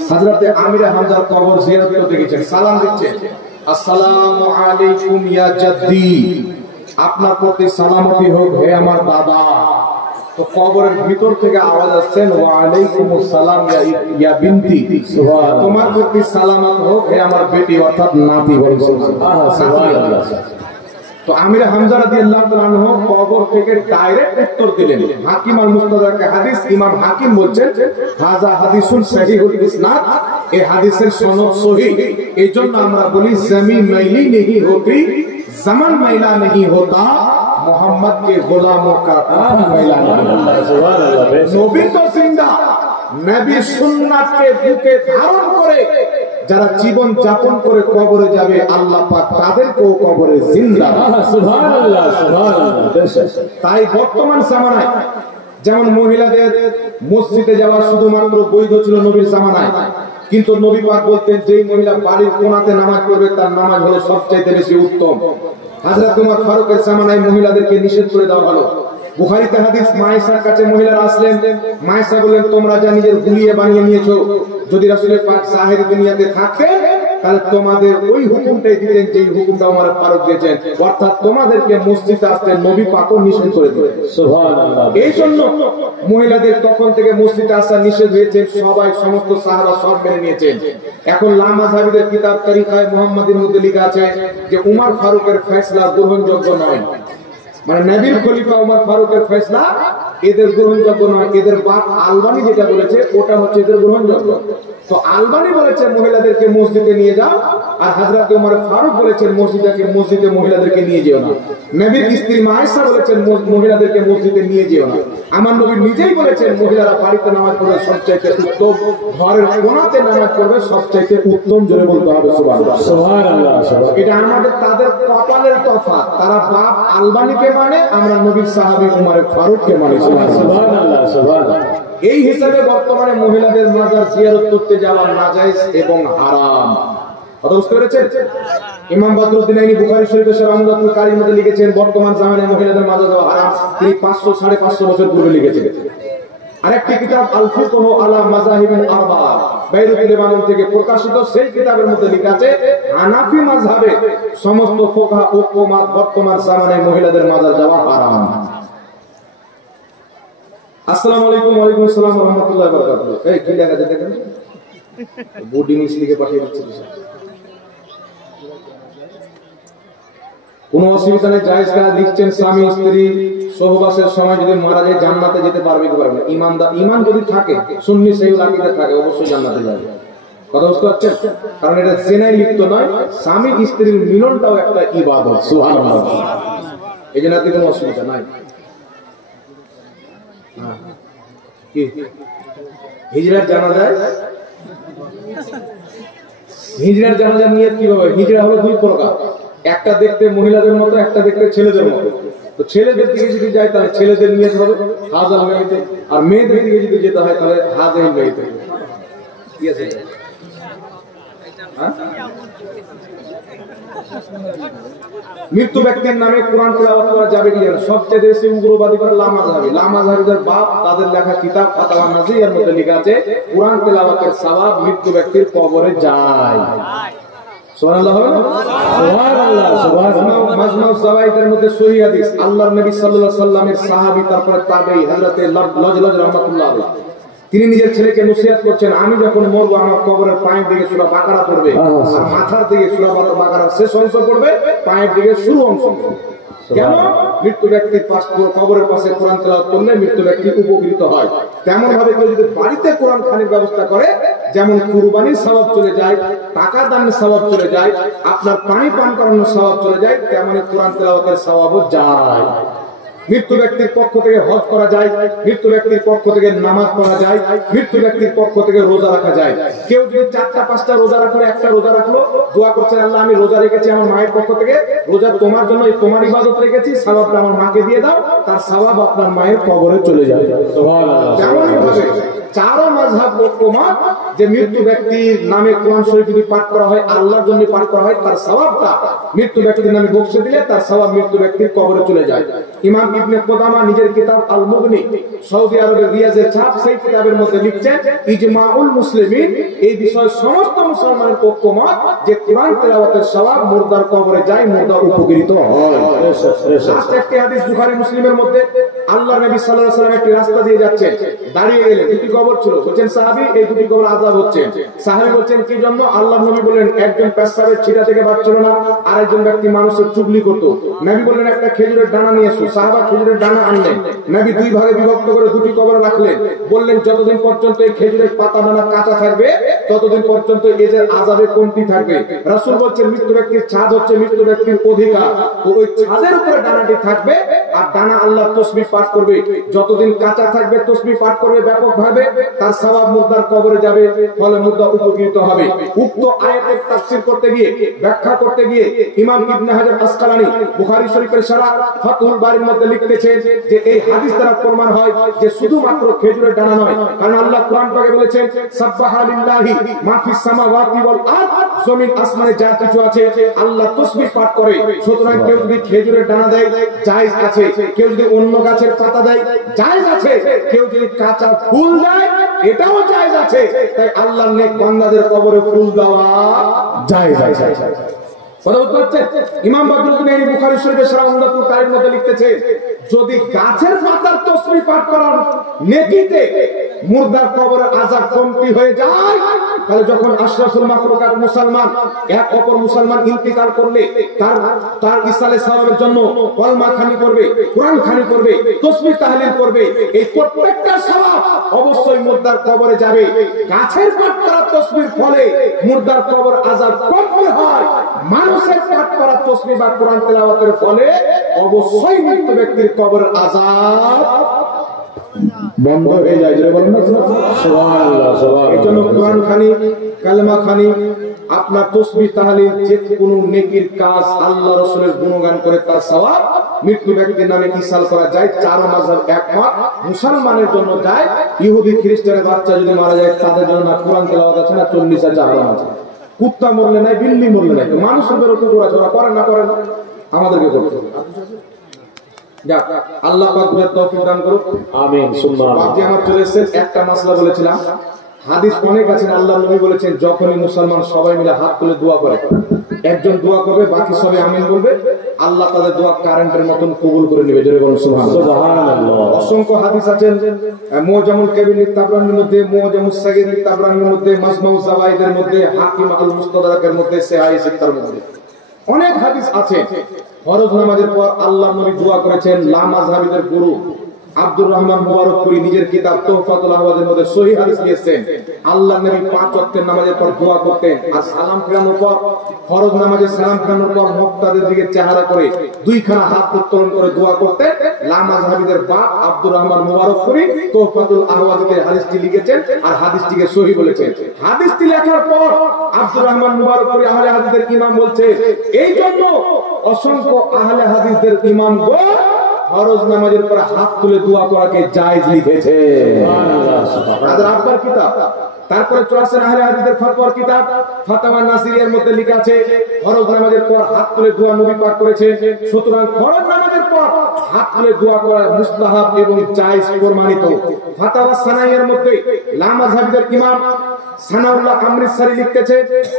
হযরতে আমিরা হামজার কবর জিয়ারত করতে গেছেন, সালাম দিচ্ছেন, আসসালামু আলাইকুম ইয়া জাদ্দি, আপনার প্রতি সালামতি হোক হে আমার দাদা। তো কবরের ভিতর থেকে আওয়াজ আসছে, ওয়া আলাইকুমুস সালাম ইয়া বিনতি, তোমার প্রতি সালামত হোক হে আমার বেটি, অর্থাৎ নাতি। সুবহানাল্লাহ। তো আমিরা হামজা রাদিয়াল্লাহু তাআলা আনহু কবর থেকে ডাইরেক্ট উত্তর দিলেন। হাকিম আল মুস্তাদরাকের হাদিস, ইমাম হাকিম বলছেন হাযা হাদিসুন সহিহুল ইসনাদ, এই হাদিসের সনদ সহিহ। এইজন্য আমরা বলি জমি মাইলি नहीं होती, zaman मैला नहीं होता, मोहम्मद के गुलामों का कफन मैला नहीं होता। নবী তো জিন্দা, নবী সুন্নাতকে বুকে ধারণ করে যারা জীবন যাপন করে কবরে যাবে, আল্লাহ পাক তাদেরকেও কবরে জিন্দা। সুবহানাল্লাহ, সুবহানাল্লাহ। তাই বর্তমান জামানায় যেমন মহিলাদের মসজিদে যাওয়া শুধুমাত্র বৈধ ছিল নবীর জামানায়, কিন্তু নবী পাক বলতেন যেই মহিলা বাড়ির কোণাতে নামাজ পড়বে তার নামাজ হলো সবচেয়ে বেশি উত্তম। হযরত ওমর ফারুকের জামানায় মহিলাদেরকে নিষেধ করে দেওয়া হলো। বুখারীতে হাদিস, মায়েশার কাছে মহিলারা আসলেন, মায়েশা বললেন তোমরা যা নিজের হুলিয়ে বানিয়ে নিয়েছো, যদি রাসূলের পাক জাহেরি দুনিয়াতে থাকতেন তাহলে তোমাদের ওই হুকুমটাই দিতেন যে হুকুমটা ওমর ফারুক দিয়েছেন, অর্থাৎ তোমাদেরকে মসজিদে আসতে নবী পাকও নিষেধ করে দিলেন। সুবহানাল্লাহ। এই জন্য মহিলাদের তখন থেকে মসজিদে আসা নিষেধ হয়েছে, সবাই সমস্ত সাহাবা সব মেনে নিয়েছেন। এখন লামাযহাবিদের কিতাব তারিখায়ে মুহাম্মাদির মধ্যে লেখা আছে যে উমর ফারুকের ফয়সালা গ্রহণযোগ্য নয়, মানে নবীর খলিফা উমর ফারুকের ফয়সালা এদের গ্রহণযোগ্য নয়। এদের বাপ আলবানী যেটা বলেছে ওটা হচ্ছে এদের গ্রহণযোগ্য। তো আলবানী বলেছে মহিলাদেরকে মসজিদে নিয়ে যাও, আর হযরত ওমর ফারুক বলেছেন মসজিদে মহিলাদেরকে নিয়ে যেও না। নবীর স্ত্রী আয়েশা বলেছেন মহিলাদেরকে মসজিদে নিয়ে যেও না। আমার নবী নিজেই বলেছেন মহিলারা বাড়িতে নামাজ পড়বে সবচাইতে উত্তম, ঘরের কোণাতে নামাজ পড়বে সবচাইতে উত্তম। জোরে বলতে হবে সুবহানাল্লাহ, সুবহানাল্লাহ। এটা আমাদের তাদের কপালের তফাৎ, তারা বাপ আলবানীকে মানে, আমরা নবীর সাহাবী উমর ফারুককে মানি। সুবহানাল্লাহ, সুবহানাল্লাহ। এই হিসাবে বর্তমানে মহিলাদের মাজার জিয়ারত করতে যাওয়া নাজায়েজ এবং হারাম। কথা বুঝতে পেরেছেন? ইমাম বদরুদ্দিন আইনি বুখারী শরীফে রাহমাতুল কারীর মধ্যে লিখেছেন বর্তমান জামানায় মহিলাদের মাজার যাওয়া হারাম। তিনি 500-550 বছর পূর্বে লিখেছেন। আরেকটি কিতাব আল ফিকহ আলা মাযাহিবিল আরবা'a, বেইরুত লেবানন থেকে প্রকাশিত, সেই কিতাবের মধ্যে লেখা আছে হানাফি মাযহাবে সমস্ত ফুকাহা ঐক্যমত বর্তমান জামানায় মহিলাদের মাজার যাওয়া হারাম। আসসালামু আলাইকুম। ওয়ালাইকুম আসসালাম ওয়া রাহমাতুল্লাহি ওয়া বারাকাতুহু। এই কি লেখা আছে দেখেন, বোর্ড ইংলিশ লিখে পাঠিয়ে দিচ্ছি। কোন অসুবিধা নেই, জায়েজ কাজ লিখছেন। স্বামী স্ত্রী সহবাসের সময় যদি মারা যায় জান্নাতে যেতে পারবে কি পারবে না? ঈমান যদি থাকে, সুন্নি সহিহ আকীদা থাকে, অবশ্যই জান্নাতে যাবে। কথা বুঝতে পারছেন? কারণ এটা জেনায় লিপ্ত নয়, স্বামী স্ত্রীর মিলনটাও একটা ইবাদত। সুবহানাল্লাহ। এই জন্য কোনো অসুবিধা নাই। হিজরার জানাজায়, হিজরার জানাজার নিয়ত কিভাবে? হিজরা হলো দুই প্রকার, একটা দেখতে মহিলাদের মতো, একটা দেখতে ছেলেদের মতো। তো ছেলেদের দিকে যদি যায় তাহলে ছেলেদের নিয়ত হবে হাজাল মেয়েতে, আর মেয়েদের দিকে যদি যেতে হয় তাহলে হাজাল মেয়েতে। ঠিক আছে? মৃত্যু ব্যক্তির নামে কোরআন তেলাওয়াত করা যাবে কি না? সবচেয়ে বেশি উগ্রবাদী করে লামাযহাবী। লামাযহাবীদের বাপ তাদের লেখা কিতাব ফাতাওয়া নাজিয়ার মধ্যে লেখা আছে কোরআন তেলাওয়াতের সওয়াব মৃত্যু ব্যক্তির কবরে যায়। সুবহানাল্লাহ, সুবহানাল্লাহ, সুবহানাল্লাহ। মাজমু যাওয়াইদের মধ্যে সহিহ হাদিস, আল্লাহর নবী সাল্লাল্লাহু আলাইহি সাল্লামের সাহাবী তারপরে তাবেঈ হযরতে লজলজ রাহমাতুল্লাহ আলাইহি, তিনি নিজের ছেলেকে নসিহত করছেন, আমি যখন মরবো আমার কবরের পায়ের দিকে সূরা বাকারা পড়বে, আর মাথার দিকে সূরা বাকারার শেষ অংশ পড়বে, পায়ের দিকে শুরু অংশ পড়বে। কেন? মৃত্যু ব্যক্তির কবরের পাশে কোরআন তেলাওয়াত করলে মৃত্যু ব্যক্তি উপকৃত হয়। তেমন ভাবে কেউ যদি বাড়িতে কোরআন খানির ব্যবস্থা করে, যেমন কুরবানির সওয়াব চলে যায়, টাকা দানের সওয়াব চলে যায়, আপনার পানি পান করানোর সওয়াব চলে যায়, তেমনি কোরআন তেলাওয়াতের সওয়াবও যায়। মৃত্যু ব্যক্তির পক্ষ থেকে হজ করা যায়, মৃত্যু ব্যক্তির পক্ষ থেকে নামাজ পড়া যায়, মৃত্যু ব্যক্তির পক্ষ থেকে রোজা রাখা যায়। কেউ যদি 4টা-5টা রোজা রাখলো, একটা রোজা রাখলো, দোয়া করছেন আল্লাহ আমি রোজা রেখেছি আমার মায়ের পক্ষ থেকে, রোজা তোমার জন্য, তোমার ইবাদত রেখেছি, সওয়াবটা আমার মাকে দিয়ে দাও, তার সওয়াব আপনার মায়ের কবরে চলে যাবে। সুবহানাল্লাহ। যেমনই ভাবে চারো মাযহাব ঐক্যমত যে মৃত্যু ব্যক্তির নামে কোরআন শরীফ যদি পাঠ করা হয়, আল্লাহর জন্য পাঠ করা হয়, তার সওয়াবটা মৃত্যু ব্যক্তির নামে বকশে দিলে তার সওয়াব মৃত্যু ব্যক্তির কবরে চলে যায়। ইমাম ইবনে কুদামা নিজের কিতাব আল মুগনি, সৌদি আরবের রিয়াজের ছাপ, সেই কিতাবের মধ্যে লিখছেন ইজমাউল মুসলিমিন, এই বিষয়ে সমস্ত মুসলমানের ঐক্যমত যে কোরআন তেলাওয়াতের সওয়াব মুর্দার কবরে যায়, মুর্দা উপকৃত হয়। লাস্ট একটি হাদিস বুখারী মুসলিমের মধ্যে, আল্লাহর নবী সাল্লাল্লাহু আলাইহি ওয়াসাল্লাম একটি রাস্তা দিয়ে যাচ্ছেন, দাঁড়িয়ে গেলেন, দুটি কবর ছিল, বলছেন সাহাবী এই দুটি কবর আযাব হচ্ছে। সাহাবী বলছেন কি জন্য? আল্লাহর নবী বললেন একজন পেশাবের ছিটা থেকে বাঁচছিল না, আরেকজন ব্যক্তি মানুষের চুগলি করত। নবী বললেন একটা খেজুরের ডানা নিয়ে এসো। সাহাবা খেজুরের ডানা আনলেন, নবী দুই ভাগে বিভক্ত করে দুটি কবরে রাখলেন, বললেন যতদিন পর্যন্ত এই খেজুরের পাতা ডানা কাঁচা থাকবে ততদিন পর্যন্ত এদের আযাবে কমতি থাকবে। রাসূল বলছেন মৃত্যু ব্যক্তির ছাদ হচ্ছে মৃত্যু ব্যক্তির অধিকার, ওই ছাদের উপরে ডানাটি থাকবে আর ডানা আল্লাহর তাসবিহ পাঠ করবে, যতদিন কাঁচা থাকবে তাসবিহ পাঠ করবে ব্যাপকভাবে, তার সওয়াব মুর্দার কবরে যাবে, ফলে মুর্দা উপকৃত হবে। উক্ত আয়াতের তাফসীর করতে গিয়ে, ব্যাখ্যা করতে গিয়ে ইমাম ইবনে হাজার আসকালানী বুখারী শরীফের শারহ ফাতহুল বারীর মধ্যে লিখতেছেন যে এই হাদিস দ্বারা প্রমাণ হয় যে শুধুমাত্র খেজুরের ডানা নয়, কারণ আল্লাহ কোরআন পাকে বলেছেন সাব্বাহা লিল্লাহি মা ফিস সামাওয়াতি ওয়াল আরদ, জমিন আসমানে যা কিছু আছে আল্লাহ তাসবিহ পাঠ করে। সুতরাং কেউ যদি খেজুরের ডানা দেয় জায়েজ আছে, কেউ যদি অন্য গাছের পাতা দেয় জায়েজ আছে, কেউ যদি কাঁচা ফুল দেয় এটাও জায়েজ আছে। তাই আল্লাহর নেক বান্দাদের কবরে ফুল দেওয়া জায়েজ আছে। ইমাম বদরুদ্দীন বুখারী শরীফের শারহ উমদাতুল কারীর মধ্যে লিখতেছে যদি গাছের পাতার তাসবিহ পাঠ করার নেকিতে মুর্দার কবরের আযাব কমতি হয়ে যায়, তাহলে যখন আশরাফুল মাখলুকাত মুসলমান এক অপর মুসলমান ইন্তিকাল করলে তার ইসালে সওয়াবের জন্য কলমা খানি করবে, কোরআন খানি করবে, তাসবিহ তাহলিল করবে, এই প্রত্যেকটা সওয়াব অবশ্যই মুর্দার কবরে যাবে। গাছের পাঠ করার তাসবিহর ফলে মুর্দার কবর আযাব কমতি হয়, মানুষের পাঠ করা তাসবিহ বা কোরআন তেলাওয়াতের ফলে অবশ্যই মৃত্যু ব্যক্তির কবরের আযাব বন্ধ হয়ে যায়। বলেন না সুবহানাল্লাহ, সুবহানাল্লাহ। এজন্য কোরআন খানি, কালেমা খানি, আপনার তাসবিহ তাহলিল, যে কোনো নেকির কাজ আল্লাহ রাসূলের গুণগান করে তার সওয়াব মৃত্যু ব্যক্তির নামে ইসাল করা যায়। চার মাযহাব একমত, মুসলমানের জন্য যায়, ইহুদি খ্রিস্টানের বাচ্চা যদি মারা যায় তাদের জন্য না কোরআন তেলাওয়াত আছে না 40 আছে হারাম আছে। কুত্তা মরলে নাই, বিল্লি মরলে নাই, মানুষের বেরো কুকুর চড়া করেন না করেন আমাদেরকে করতে হবে। যাক, আল্লাহ পাক বুঝার তৌফিক দান করুক, আমিন সুম্মা আমিন। বাকি আমার চলে এসেছে একটা মাসলা বলেছিলাম, হাদিস অনেক আছে, আল্লাহর নবী বলেছেন যখনই মুসলমান সবাই মিলে হাত তুলে দোয়া করে, একজন দোয়া করবে বাকি সবাই আমিন বলবে, আল্লাহ তাদের দোয়া কারেন্টের মতন কবুল করে নেবে। জোরে বলুন সুবহানাল্লাহ। অসংখ্য হাদিস আছেন মুআজামুল কাবীর তাবরানির মধ্যে, মুআজামুস সাগীর তাবরানির মধ্যে, মাজমাউজ যাওয়াইদের মধ্যে, হাকিম আল মুস্তাদরাকের মধ্যে, সিহাহ সিত্তার মধ্যে অনেক হাদিস আছে। ফরজ নামাজের পর আল্লাহর নবী দোয়া করেছেন। লা মাযহাবিদের গুরু আব্দুর রহমান মুবারকপুরি নিজের কিতাব তুহফাতুল আহওয়াজের মধ্যে সহিহ হাদিস লিখেছেন আল্লাহর নবী 5 ওয়াক্তের নামাজের পর দোয়া করতেন, আর সালাম ফেরানোর পর, ফরজ নামাজে সালাম ফেরানোর পর মুক্তাদের দিকে চেহারা করে দুইখানা হাত উত্তোলন করে দোয়া করতেন। লা মাযহাবিদের বাপ আব্দুর রহমান মুবারকপুরি তুহফাতুল আহওয়াজে হাদিসটি লিখেছেন আর হাদিসটিকে সহিহ বলেছেন। হাদিসটি লেখার পর আব্দুর রহমান মুবারকপুরি আহলে হাদিসের ইমাম বলছে এই জন্য অসংখ্য আহলে হাদিসের ইমামগণ ফরজ নামাজের পর হাত তুলে দোয়া করাকে জায়েজ লিখেছে। সুবহানাল্লাহ, সুবহানাল্লাহ। আপনার কিতাব তারপরে চলেছেন আহলে হাদিসের ফতোয়ার কিতাব ফাতাওয়া নাসিরিয়ার মধ্যে লেখা আছে ফরজ নামাজের পর হাত তুলে দোয়া নবী পাক করেছেন। সুতরাং ফরজ নামাজের পর হাত তুলে দোয়া করা মুস্তাহাব এবং জায়েজ প্রমাণিত। ফাতাওয়া সানাইয়ের মধ্যে লা মাযহাবিদের ইমাম সানাউল্লাহ আমৃতসরি লিখতেছে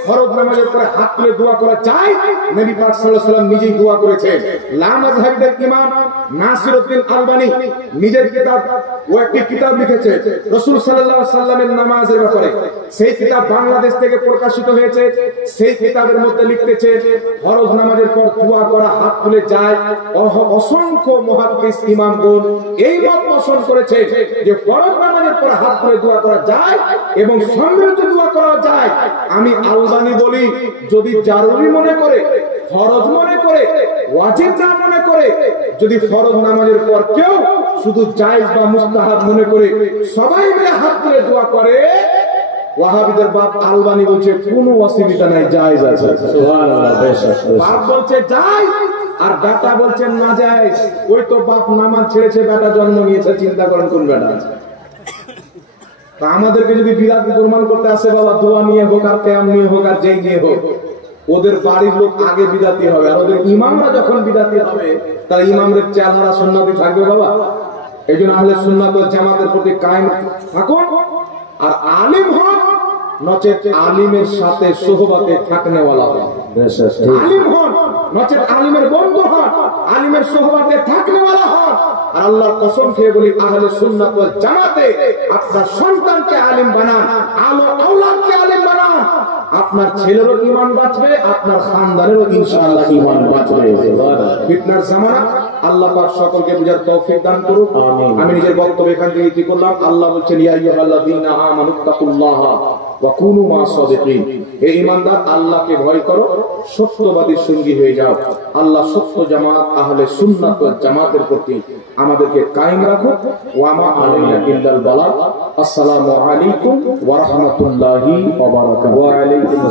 ফরজ নামাজের পরে হাত তুলে দোয়া করা যায়, নবী পাক সাল্লাল্লাহু আলাইহি ওয়াসাল্লাম নিজেই দোয়া করেছেন। লা মাযহাবিদের ইমাম নাসিরউদ্দিন আলবানী নিজের কিতাব ও একটি কিতাব লিখেছে রাসূল সাল্লাল্লাহু আলাইহি ওয়াসাল্লামের নামাজের ব্যাপারে। সেই কিতাব বাংলাদেশ থেকে প্রকাশিত হয়েছে। সেই কিতাবের মধ্যে লিখতেছে ফরজ নামাজের পর দোয়া করা হাত তুলে যায়। অসংখ্য মুহাদ্দিস ইমামগণ এই মত পোষণ করেছে যে ফরজ নামাজের পর হাত তুলে দোয়া করা যায় এবং সম্মিলিত দোয়া করা যায়। আমি আলবানী বলি যদি জরুরি মনে করে, ফরজ মনে করে, ওয়াজিব না মনে করে যদি ফরজ নামাজের পর কেউ শুধু জায়েজ বা মুস্তাহাব মনে করে সবাই মিলে হাত তুলে দোয়া করে, ওয়াহাবিদের বাপ আলবানি বলছে কোনো অসুবিধা নাই, জায়েজ আছে। সুবহানাল্লাহ। বাপ বলছে জায়েজ আর বেটা বলছে না জায়েজ। ওই তো বাপ নামাজ ছেড়েছে, বেটা জন্ম নিয়েছে, চিন্তা করেন কোন বেটা আছে। তা আমাদেরকে যদি বিরাট প্রমাণ করতে আসে বাবা, দোয়া নিয়ে হোক আর কিয়াম নিয়ে হোক আর যেই নিয়ে হোক, ওদের বাড়ির লোক আগে বিদাতি হবে, আর ওদের ইমামরা যখন বিদাতি হবে তার ইমামদের চেহারা সুন্নতি থাকবে বাবা। এই জন্য আহলে সুন্নাত ওয়াল জামাতের প্রতি কায়েম থাকুন, আর আলিম হন, নচেত আলিমের সাথে সোহবতে থাকনেওয়ালা হন। আলিম হন, নচেত আলিমের বন্ধু হন, আলিমের সোহবতে থাকনেওয়ালা হন। আর আল্লাহর কসম খেয়ে বলি, আহলে সুন্নাত ওয়াল জামাতে আপনার সন্তানকে আলিম বানান, আলো আওলাদকে আলিম বানান। আপনার ছেলেরও ঈমান বাঁচবে, আপনার খানদানেরও ইনশাআল্লাহ ঈমান বাঁচবে। ফিতনার জামানা, আল্লাহ পাক সকলকে বুঝার তৌফিক দান করুন। আমি নিজের বক্তব্য এখান থেকে কি করলাম। আল্লাহ বলছেন ইয়া আইয়ুহাল্লাযীনা আমানুত্তাকুল্লাহা ওয়া কুনু মা'আস সাদিকিন। হে ঈমানদার, আল্লাহকে ভয় করো, সত্যবাদীর সঙ্গী হয়ে যাও। আল্লাহ সত্য জামাত আহলে সুন্নাত ওয়াল জামাতের প্রতি আমাদেরকে কায়েম রাখো। ওয়া মা আলাইনা ইল্লাল বালাগ। আসসালামু আলাইকুম ওয়া রাহমাতুল্লাহি ওয়া বারাকাতুহু।